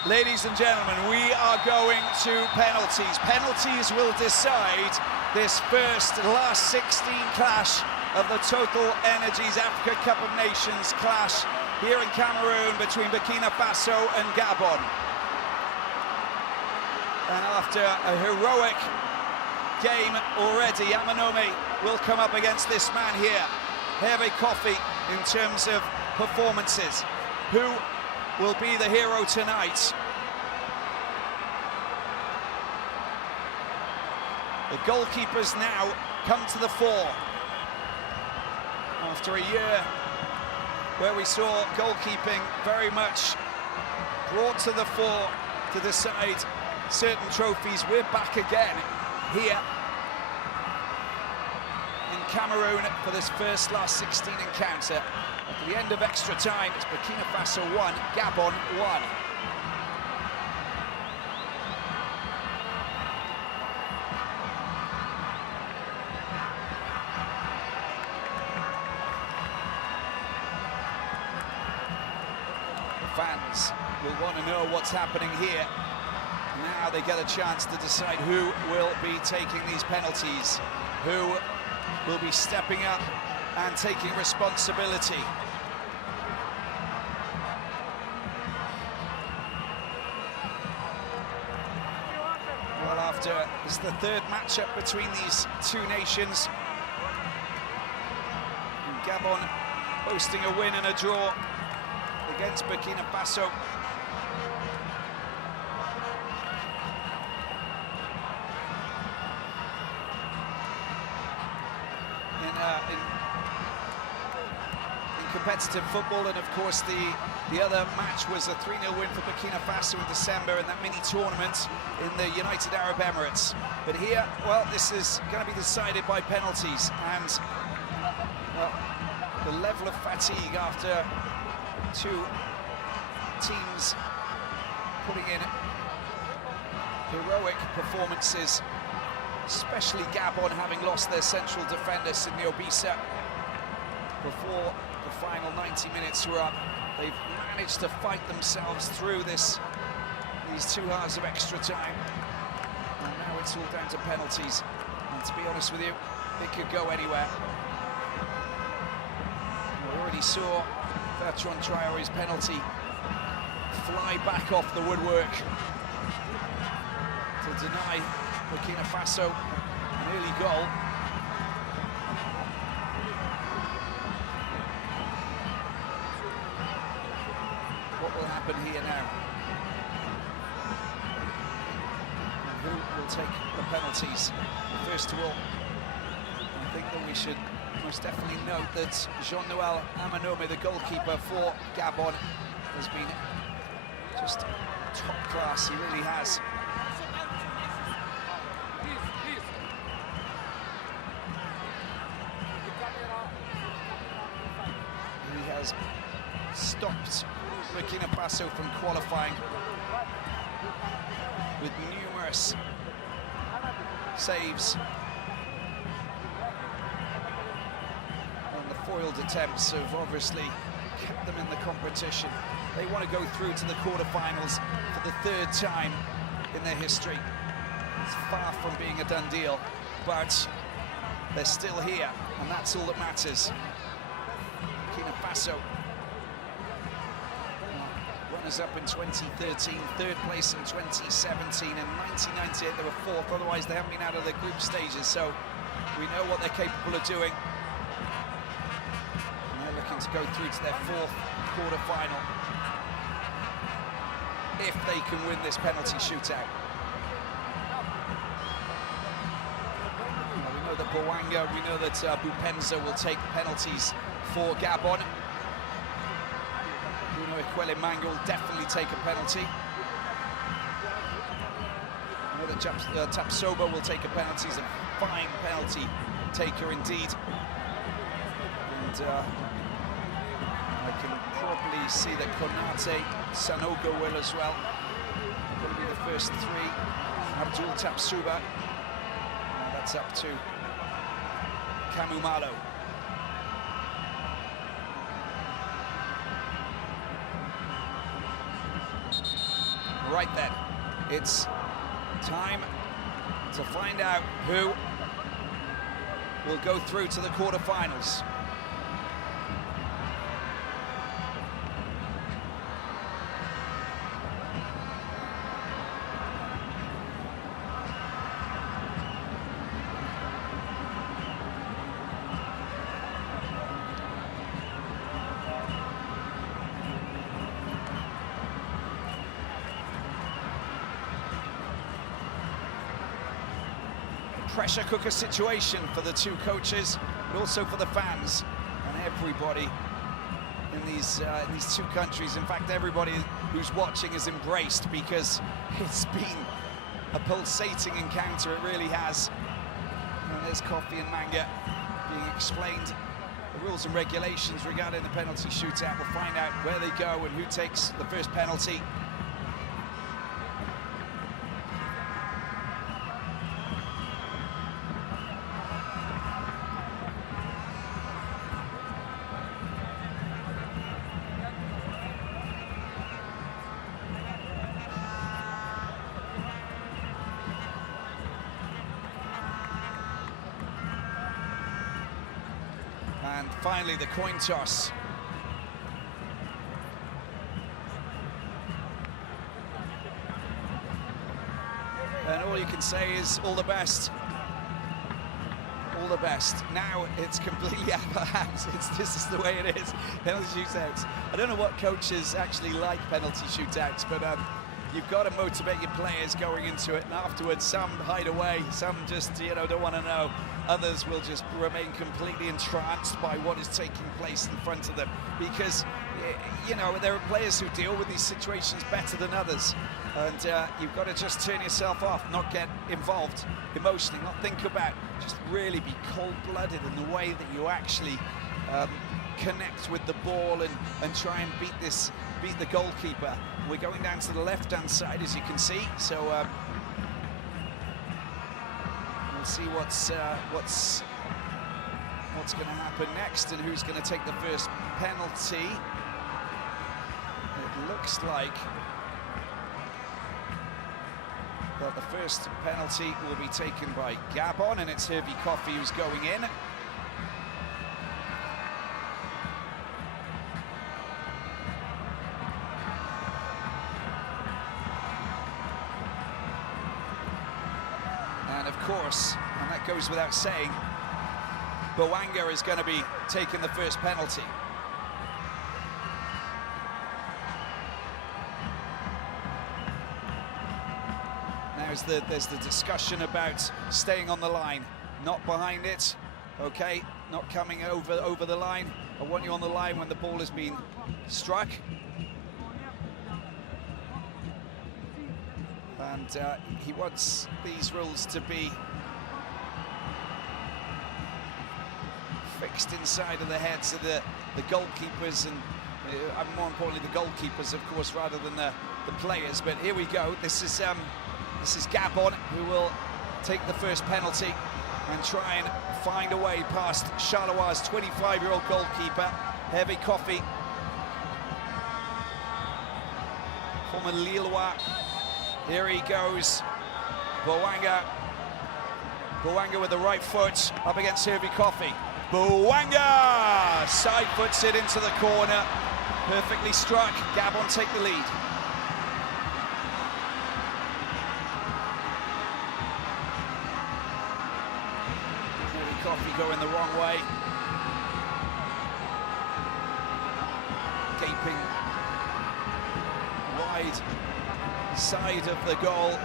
Ladies and gentlemen, we are going to penalties. Penalties will decide this last 16 clash of the TotalEnergies Africa Cup of Nations clash here in Cameroon between Burkina Faso and Gabon. And after a heroic game already, Amanome will come up against this man here, Hervé Coffey, in terms of performances. Who will be the hero tonight? The goalkeepers now come to the fore. After a year where we saw goalkeeping very much brought to the fore to decide certain trophies, we're back again here in Cameroon for this first last 16 encounter. At the end of extra time, it's Burkina Faso 1, Gabon 1. Fans will want to know what's happening here. Now they get a chance to decide who will be taking these penalties, who will be stepping up and taking responsibility. Well, after it's the third matchup between these two nations, and Gabon posting a win and a draw against Burkina Faso. In competitive football, and of course the other match was a 3-0 win for Burkina Faso in December in that mini tournament in the United Arab Emirates. But here, well, this is going to be decided by penalties, and well, the level of fatigue after two teams putting in heroic performances, especially Gabon having lost their central defender, Sidney Obisa, before the final 90 minutes were up. They've managed to fight themselves through these 2 hours of extra time, and now it's all down to penalties. And to be honest with you, it could go anywhere. We already saw Bertrand Traoré's penalty fly back off the woodwork to deny Burkina Faso an early goal. What will happen here now? And who will take the penalties? First of all, I think that we should most definitely note that Jean-Noël Amanome, the goalkeeper for Gabon, has been just top class. He really has. He has stopped Burkina Faso from qualifying with numerous saves. Foiled attempts have obviously kept them in the competition. They want to go through to the quarterfinals for the 3rd time in their history. It's far from being a done deal, but they're still here, and that's all that matters. Burkina Faso, runners-up in 2013, 3rd place in 2017, and 1998 they were 4th, otherwise they haven't been out of the group stages, so we know what they're capable of doing. To go through to their 4th quarter-final if they can win this penalty shootout. Well, we know that Bouanga, we know that Bupenza will take penalties for Gabon. Bruno Ekwele-Manga will definitely take a penalty. I know that Tapsoba will take a penalty. He's a fine penalty taker indeed. And I can probably see that Konate Sanogo will as well. Probably be the first 3. Abdul Tapsuba. That's up to Kamumalo. Right then, it's time to find out who will go through to the quarterfinals. pressure cooker situation for the two coaches, but also for the fans and everybody in these two countries. In fact, everybody who's watching is embraced, because it's been a pulsating encounter, it really has. And there's Coffee and Manga being explained the rules and regulations regarding the penalty shootout. We'll find out where they go and who takes the first penalty. And finally, the coin toss. And all you can say is all the best. All the best. Now it's completely out of our hands. This is the way it is. Penalty shootouts. I don't know what coaches actually like penalty shootouts, but you've got to motivate your players going into it, and afterwards some hide away, some just, don't want to know. Others will just remain completely entranced by what is taking place in front of them, because, there are players who deal with these situations better than others, and you've got to just turn yourself off, not get involved emotionally, not think about, just really be cold-blooded in the way that you actually connect with the ball and try and beat the goalkeeper. We're going down to the left-hand side, as you can see, so we'll see what's going to happen next and who's going to take the first penalty. It looks like that the first penalty will be taken by Gabon, and it's Hervey Coffey who's going in. And of course, and that goes without saying, Bouanga is going to be taking the first penalty. Now there's the discussion about staying on the line, not behind it, okay, not coming over the line. I want you on the line when the ball has been struck. And he wants these rules to be fixed inside of the heads of the goalkeepers, and more importantly the goalkeepers, of course, rather than the players. But here we go. This is Gabon, who will take the first penalty and try and find a way past Charleroi 25-year-old goalkeeper, Hervey Coffey, former Lillois. Here he goes, Bouanga with the right foot up against Hervey Coffey. Bouanga side puts it into the corner, perfectly struck. Gabon take the lead. Hervey Coffey going the wrong way, gaping wide side of the goal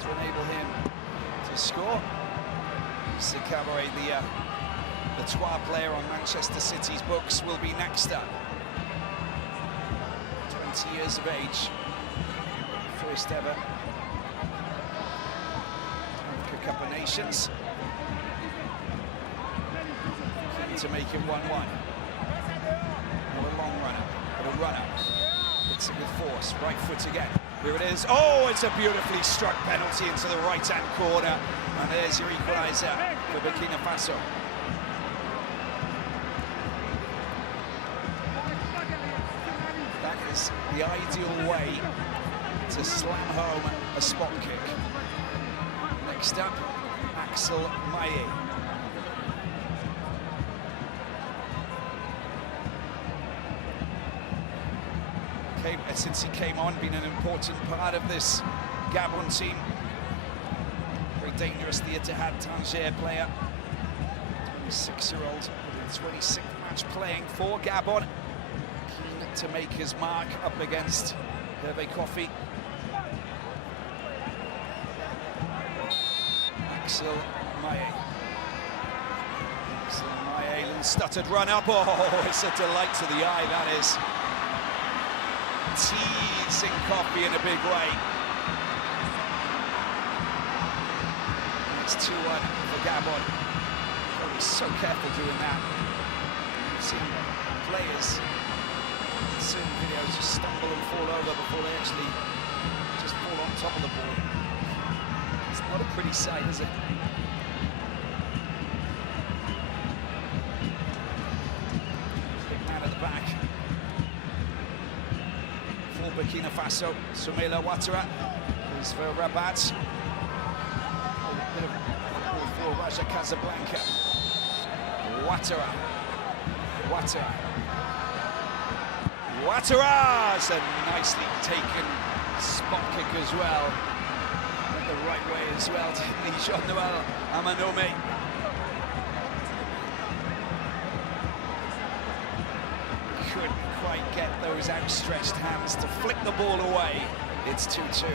to enable him to score. Issa Cabaret, the Troyes player on Manchester City's books, will be next up. 20 years of age, first ever Africa Cup of Nations. Keen to make it 1-1. Not a long runner, but a runner. Hits it with force, right foot again. Here it is. Oh, it's a beautifully struck penalty into the right-hand corner. And there's your equaliser for Burkina Faso. That is the ideal way to slam home a spot kick. Next up, Axel Maillet. Since he came on, been an important part of this Gabon team. Very dangerous, the Ittihad Tanger player. 26-year-old, 26th match playing for Gabon. Keen to make his mark up against Hervey Coffey. Axel Maye. Little stuttered run up. Oh, it's a delight to the eye, that is. Teasing Coffee in a big way. It's 2-1 for Gabon. Oh, he's so careful doing that. You've seen players in certain videos just stumble and fall over before they actually just fall on top of the ball. It's not a pretty sight, is it? Big man at the back. For Burkina Faso, Soumaila Ouattara is for Rabat. A bit of football for Raja Casablanca. Ouattara. Ouattara's a nicely taken spot kick as well. Went the right way as well, didn't he? Jean-Noel Amanome. Couldn't quite get those outstretched hands to flick the ball away. It's 2-2.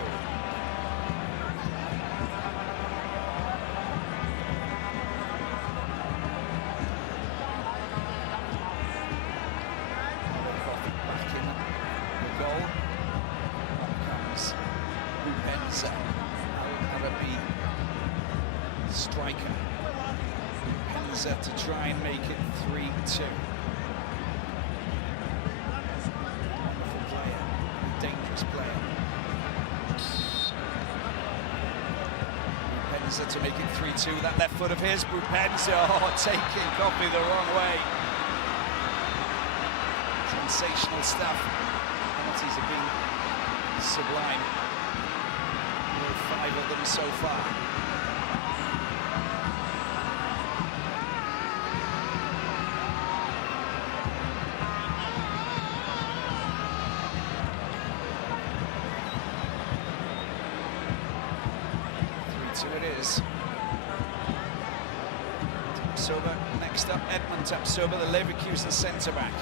Striker. Penza to try and make it 3-2. Wonderful player, dangerous player. Penza to make it 3-2. That left foot of his, Penza, taking Coffee the wrong way. Sensational stuff. Penalties have been sublime. There are 5 of them so far. It is. Tapsoba next up, Edmund Tapsoba, the Leverkusen centre-back.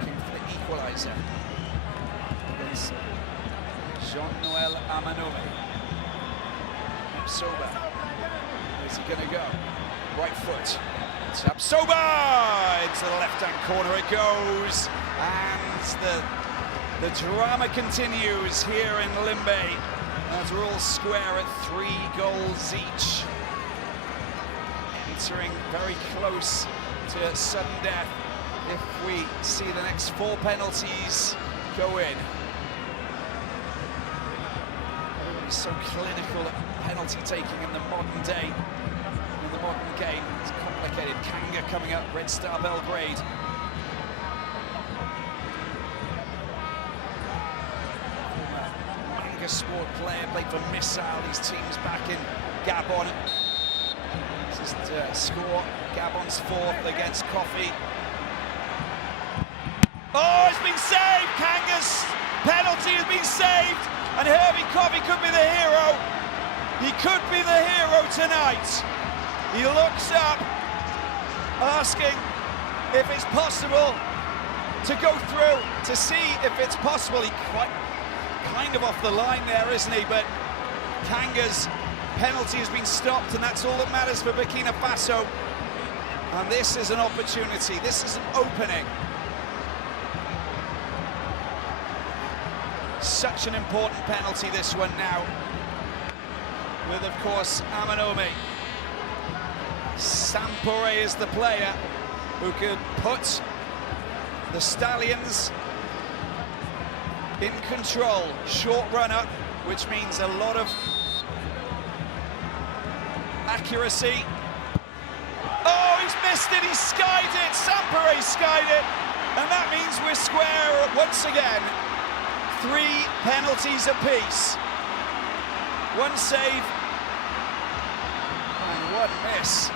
Looking for the equaliser against Jean-Noel Amanome. Tapsoba, where's he going to go? Right foot. Tapsoba into the left-hand corner it goes, and the drama continues here in Limbe as we're all square at 3 goals each, entering very close to sudden death if we see the next 4 penalties go in. Everybody's so clinical at penalty taking in the modern day. The modern game, it's complicated. Kanga coming up, Red Star Belgrade. Manga Sport player, played for Missile, these teams back in Gabon. Just score, Gabon's 4th against Coffee. Oh, it's been saved! Kanga's penalty has been saved, and Herbie Coffee could be the hero. He could be the hero tonight. He looks up, asking if it's possible to go through, to see if it's possible. He's kind of off the line there, isn't he? But Kanga's penalty has been stopped, and that's all that matters for Burkina Faso. And this is an opportunity, this is an opening. Such an important penalty, this one now, with, of course, Amanome. Sampore is the player who could put the Stallions in control. Short run up, which means a lot of accuracy. Oh, he's missed it, he skied it, Sampore skied it, and that means we're square once again. 3 penalties apiece. 1 save and 1 miss.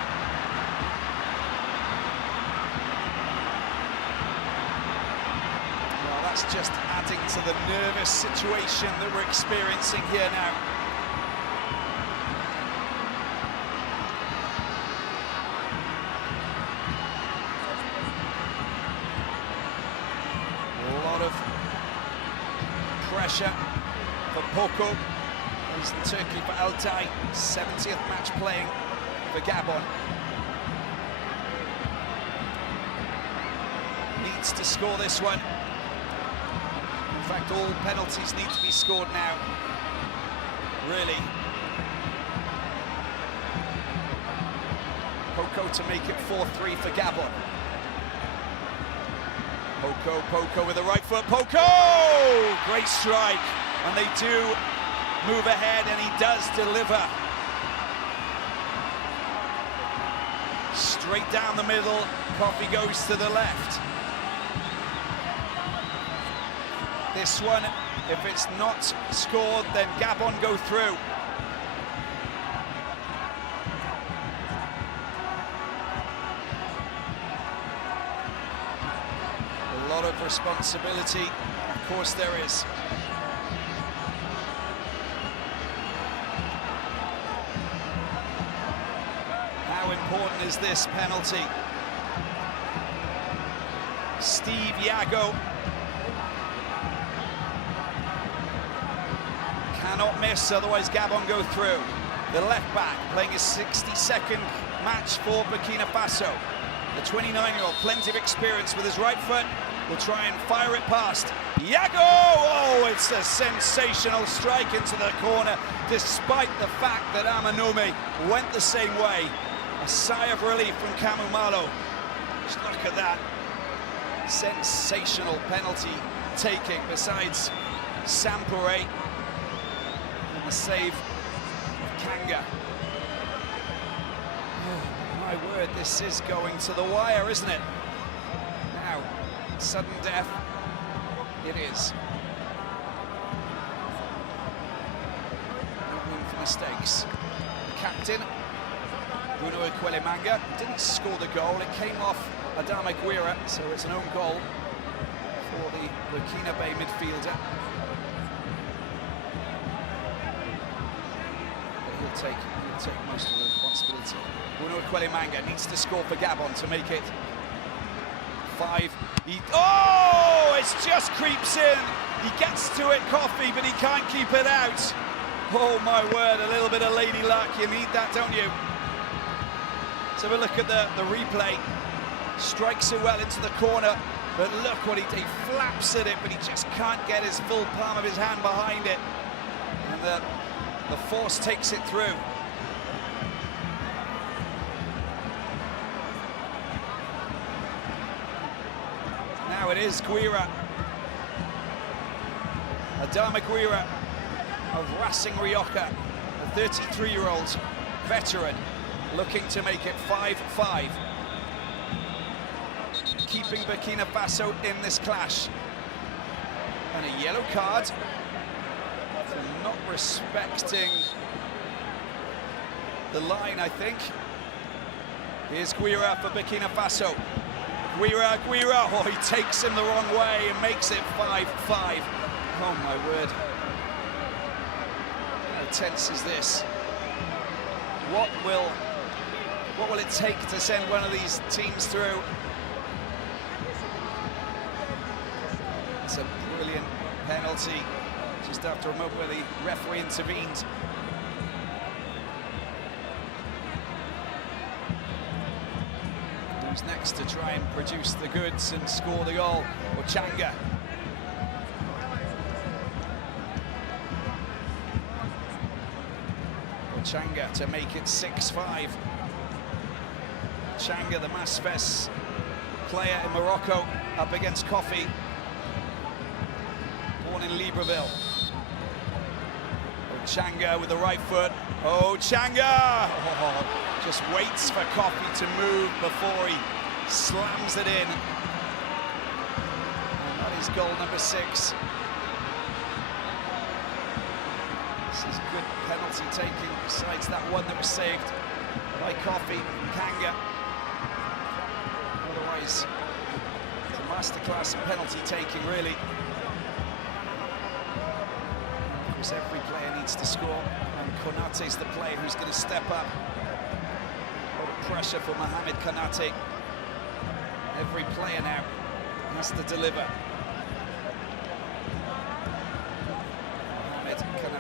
That's just adding to the nervous situation that we're experiencing here now. A lot of pressure for Poco. He's in Turkey for Altay, 70th match playing for Gabon. Needs to score this one. In fact, all penalties need to be scored now, really. Poco to make it 4-3 for Gabon. Poco with the right foot. Poco! Great strike. And they do move ahead, and he does deliver. Straight down the middle. Coffee goes to the left. This one, if it's not scored, then Gabon go through. A lot of responsibility, of course there is. How important is this penalty? Steve Yago cannot miss, otherwise Gabon go through. The left back playing his 62nd match for Burkina Faso. The 29-year-old, plenty of experience with his right foot, will try and fire it past Yago! Oh, it's a sensational strike into the corner, despite the fact that Amanome went the same way. A sigh of relief from Kamumalo. Just look at that. Sensational penalty taking, besides Sampore and the save of Kanga. Oh, my word, this is going to the wire, isn't it? Now, sudden death, it is. No room for mistakes. The captain, Bruno Ikwelemanga, didn't score the goal. It came off Adama Guira, so it's an own goal for the Burkina Bay midfielder. But he'll take most of the responsibility. Bruno Ikwelemanga needs to score for Gabon to make it 5. Oh, it just creeps in. He gets to it, Coffee, but he can't keep it out. Oh my word, a little bit of lady luck. You need that, don't you? Let's have a look at the replay. Strikes it well into the corner, but look what he flaps at it, but he just can't get his full palm of his hand behind it. And the force takes it through. Now it is Guira. Adama Guira of Racing Rioja, a 33-year-old veteran, looking to make it 5-5. Keeping Burkina Faso in this clash. And a yellow card for not respecting the line, I think. Here's Guira for Burkina Faso. Guira, oh, he takes him the wrong way and makes it 5-5. Oh my word. How tense is this? What will it take to send one of these teams through? It's a brilliant penalty just after a moment where the referee intervened. Who's next to try and produce the goods and score the goal? Ochanga. Ochanga to make it 6-5. Ochanga, the Masfes player in Morocco, up against Coffee. Born in Libreville. Ochanga with the right foot. Ochanga! Oh, just waits for Coffee to move before he slams it in. And that is goal number 6. This is good penalty taking, besides that one that was saved by Coffee, Kanga. Otherwise, it's a masterclass in penalty taking, really. Of course, every player needs to score, and Konate's the player who's going to step up. A lot of pressure for Mohamed Konate. Every player now has to deliver.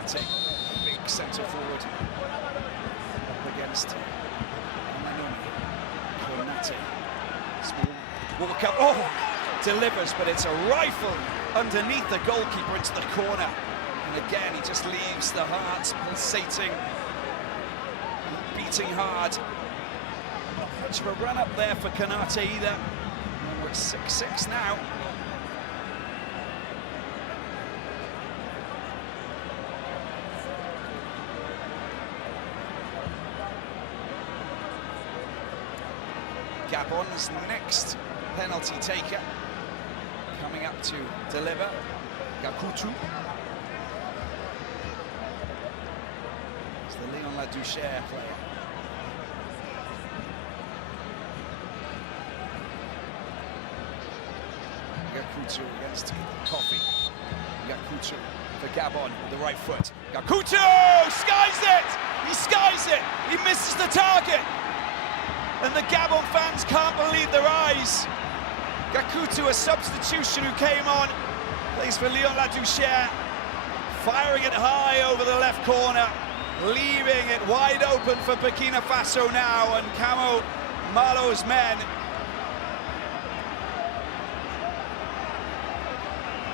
Konate, big centre forward, up against Konate. Small walk up, oh, delivers, but it's a rifle underneath the goalkeeper into the corner. And again, he just leaves the heart pulsating, beating hard. Not much of a run up there for Konate either. And we're 6-6 now. Gabon's next penalty taker coming up to deliver. Gakutu. It's the Leon Ladouchere player. Gakutu against Coffee. Gakutu for Gabon with the right foot. Gakutu skies it! He skies it! He misses the target! And the Gabon fans can't believe their eyes. Gakutu, a substitution who came on, plays for Leon Ladouchere, firing it high over the left corner, leaving it wide open for Burkina Faso now, and Camo Malo's men,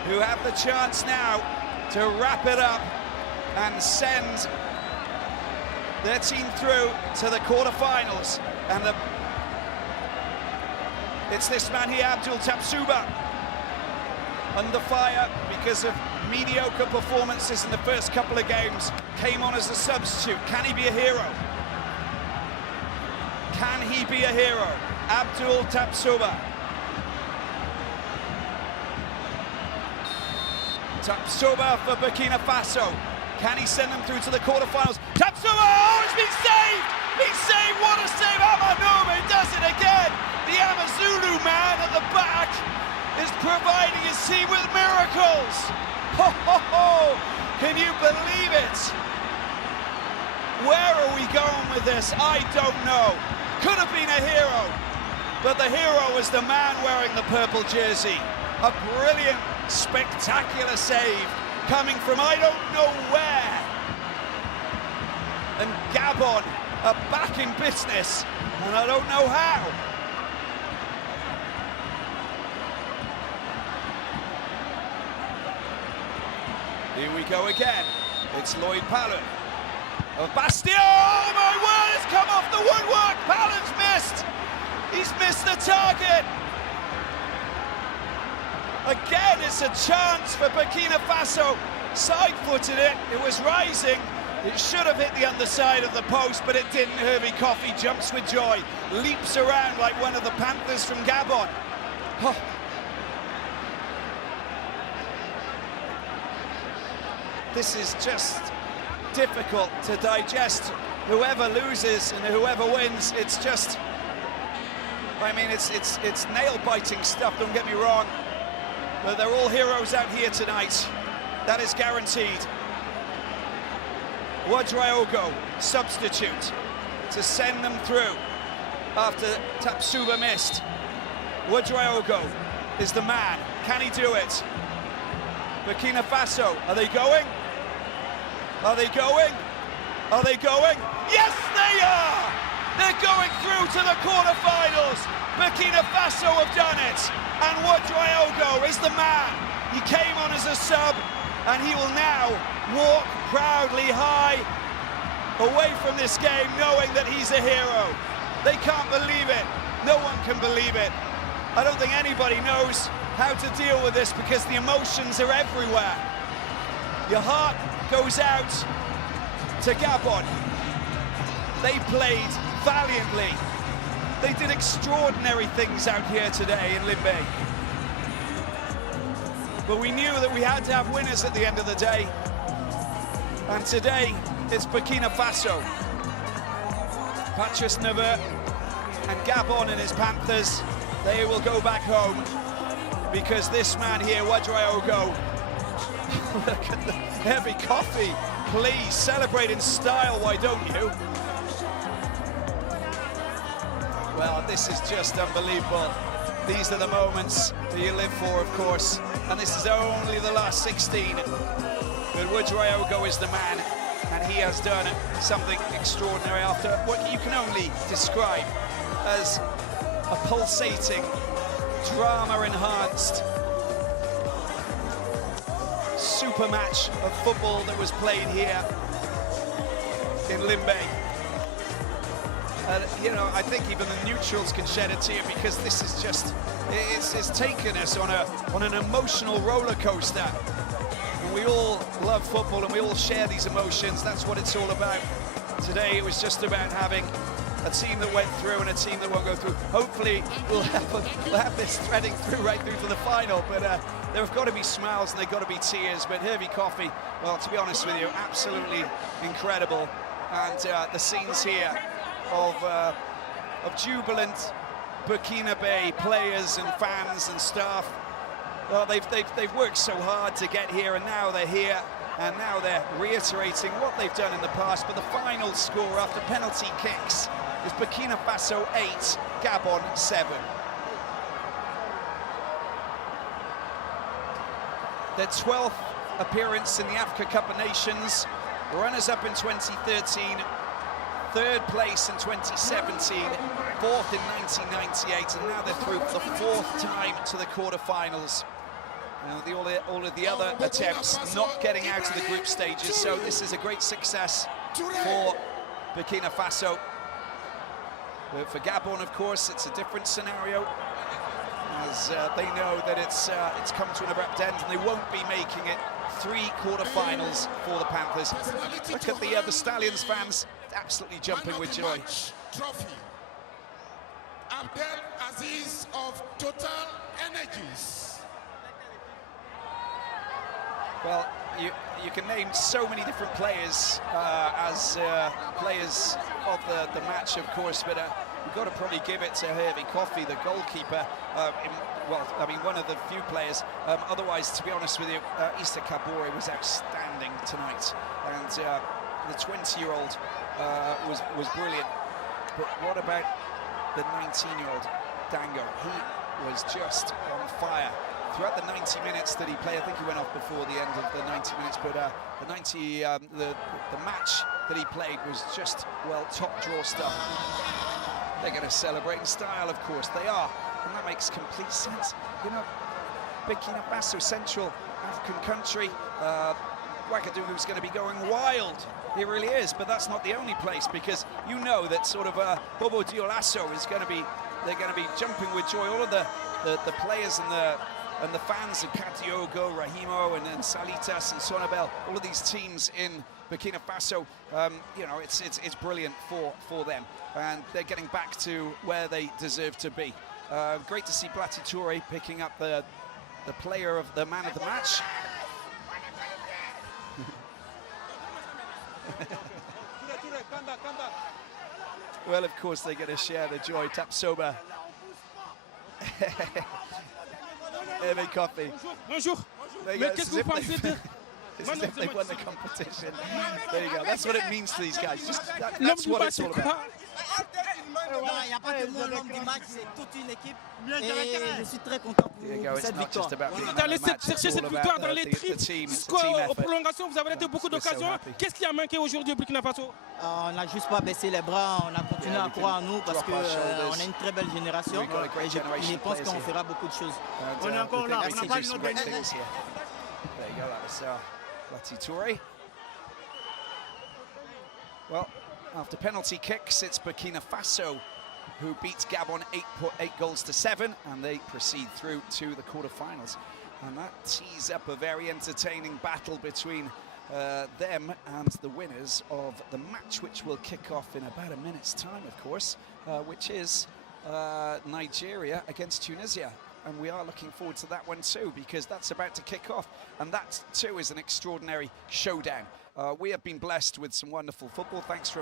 who have the chance now to wrap it up and send their team through to the quarterfinals. And it's this man here, Abdul Tabsuba, under fire because of mediocre performances in the first couple of games. Came on as a substitute. Can he be a hero? Can he be a hero? Abdul Tabsuba. Tabsuba for Burkina Faso. Can he send them through to the quarterfinals? Tabsuba! Oh, it's been saved! He's saved! What a save! Amanome does it again! The Amazulu man at the back is providing his team with miracles! Ho, ho, ho! Can you believe it? Where are we going with this? I don't know. Could have been a hero, but the hero was the man wearing the purple jersey. A brilliant, spectacular save coming from I don't know where. And Gabon are back in business, and I don't know how. Here we go again. It's Lloyd Palin of Bastia. Oh my word, it's come off the woodwork. Palin's missed. He's missed the target. Again, it's a chance for Burkina Faso. Side-footed it. It was rising. It should have hit the underside of the post, but it didn't. Herbie Coffey jumps with joy, leaps around like one of the Panthers from Gabon. Oh. This is just difficult to digest. Whoever loses and whoever wins, it's just, I mean, it's nail-biting stuff, don't get me wrong, but they're all heroes out here tonight. That is guaranteed. Wadraogo, substitute, to send them through after Tabsuba missed. Wadraogo is the man. Can he do it? Burkina Faso, are they going? Are they going? Are they going? Yes, they are! They're going through to the quarterfinals. Burkina Faso have done it. And Wadraogo is the man. He came on as a sub, and he will now walk proudly high away from this game, knowing that he's a hero. They can't believe it. No one can believe it. I don't think anybody knows how to deal with this because the emotions are everywhere. Your heart goes out to Gabon. They played valiantly. They did extraordinary things out here today in Limbe. But we knew that we had to have winners at the end of the day. And today, it's Burkina Faso. Patrice Neveu and Gabon and his Panthers, they will go back home. Because this man here, Wadraogo, look at the heavy coffee. Please, celebrate in style, why don't you? Well, this is just unbelievable. These are the moments that you live for, of course. And this is only the last 16. But Woodrow is the man, and he has done something extraordinary after what you can only describe as a pulsating, drama-enhanced super match of football that was played here in Limbe. You know, I think even the neutrals can shed a tear, because this is just, it's taken us on an emotional roller coaster. And we all love football and we all share these emotions. That's what it's all about. Today it was just about having a team that went through and a team that won't go through. Hopefully we'll have this threading through right through to the final, but there have got to be smiles and they've got to be tears. But Kickoff, well, to be honest with you, absolutely incredible. And the scenes here of jubilant Burkina Bay players and fans and staff. Well, they've worked so hard to get here, and now they're here, and now they're reiterating what they've done in the past. But the final score after penalty kicks is Burkina Faso 8, Gabon 7. Their 12th appearance in the Africa Cup of Nations, runners-up in 2013, third place in 2017, fourth in 1998, and now they're through for the fourth time to the quarterfinals. All of the other attempts not getting out of the group stages, so this is a great success for Burkina Faso. But for Gabon, of course, it's a different scenario, as they know that it's come to an abrupt end, and they won't be making it 3 quarterfinals for the Panthers. Look at the Stallions fans, absolutely jumping with joy. Trophy. Abdel Aziz of TotalEnergies. Well, you can name so many different players as players of the match, of course, but we've got to probably give it to Kickoff, the goalkeeper. Well, I mean, one of the few players. Otherwise, to be honest with you, Issa Kabore was outstanding tonight, and the 20-year-old was brilliant. But what about the 19-year-old Dango? He was just on fire throughout the 90 minutes that he played. I think he went off before the end of the 90 minutes, but the match that he played was just, well, top draw stuff. They're going to celebrate in style, of course. They are, and that makes complete sense. You know, Burkina Faso, Central African country, Ouagadougou's going to be going wild. It really is, but that's not the only place, because you know that sort of Bobo Dioulasso is going to be, they're going to be jumping with joy. All of the players and the fans of Katiogo, Rahimo, and then Salitas and Sonabel, all of these teams in Burkina Faso, you know, it's brilliant for them, and they're getting back to where they deserve to be. Great to see Blati Touré picking up the player of the man of the match. Well, of course, they're going to share the joy. Tapsoba. Coffee. Bonjour. Mais qu'est-ce que vous pensez de... They won the competition. There you go. That's what it means to these guys. Just that's what it's all about. Il n'y a pas que moi l'homme du match, c'est toute une équipe. Et je suis très content pour cette victoire. Vous allez chercher cette victoire dans les scores aux prolongations. Vous avez raté beaucoup d'occasions. Qu'est-ce qui a manqué aujourd'hui au Burkina Faso? On n'a juste pas baissé les bras. On a continué à croire en nous parce qu'on a une très belle génération. Et je pense qu'on fera beaucoup de choses. On est encore là. On n'a pas une autre There you go. That was Blati Touré. Well, after penalty kicks, it's Burkina Faso who beats Gabon 8 goals to 7, and they proceed through to the quarterfinals. And that tees up a very entertaining battle between them and the winners of the match, which will kick off in about a minute's time, of course, which is Nigeria against Tunisia. And we are looking forward to that one too, because that's about to kick off, and that too is an extraordinary showdown. We have been blessed with some wonderful football. Thanks for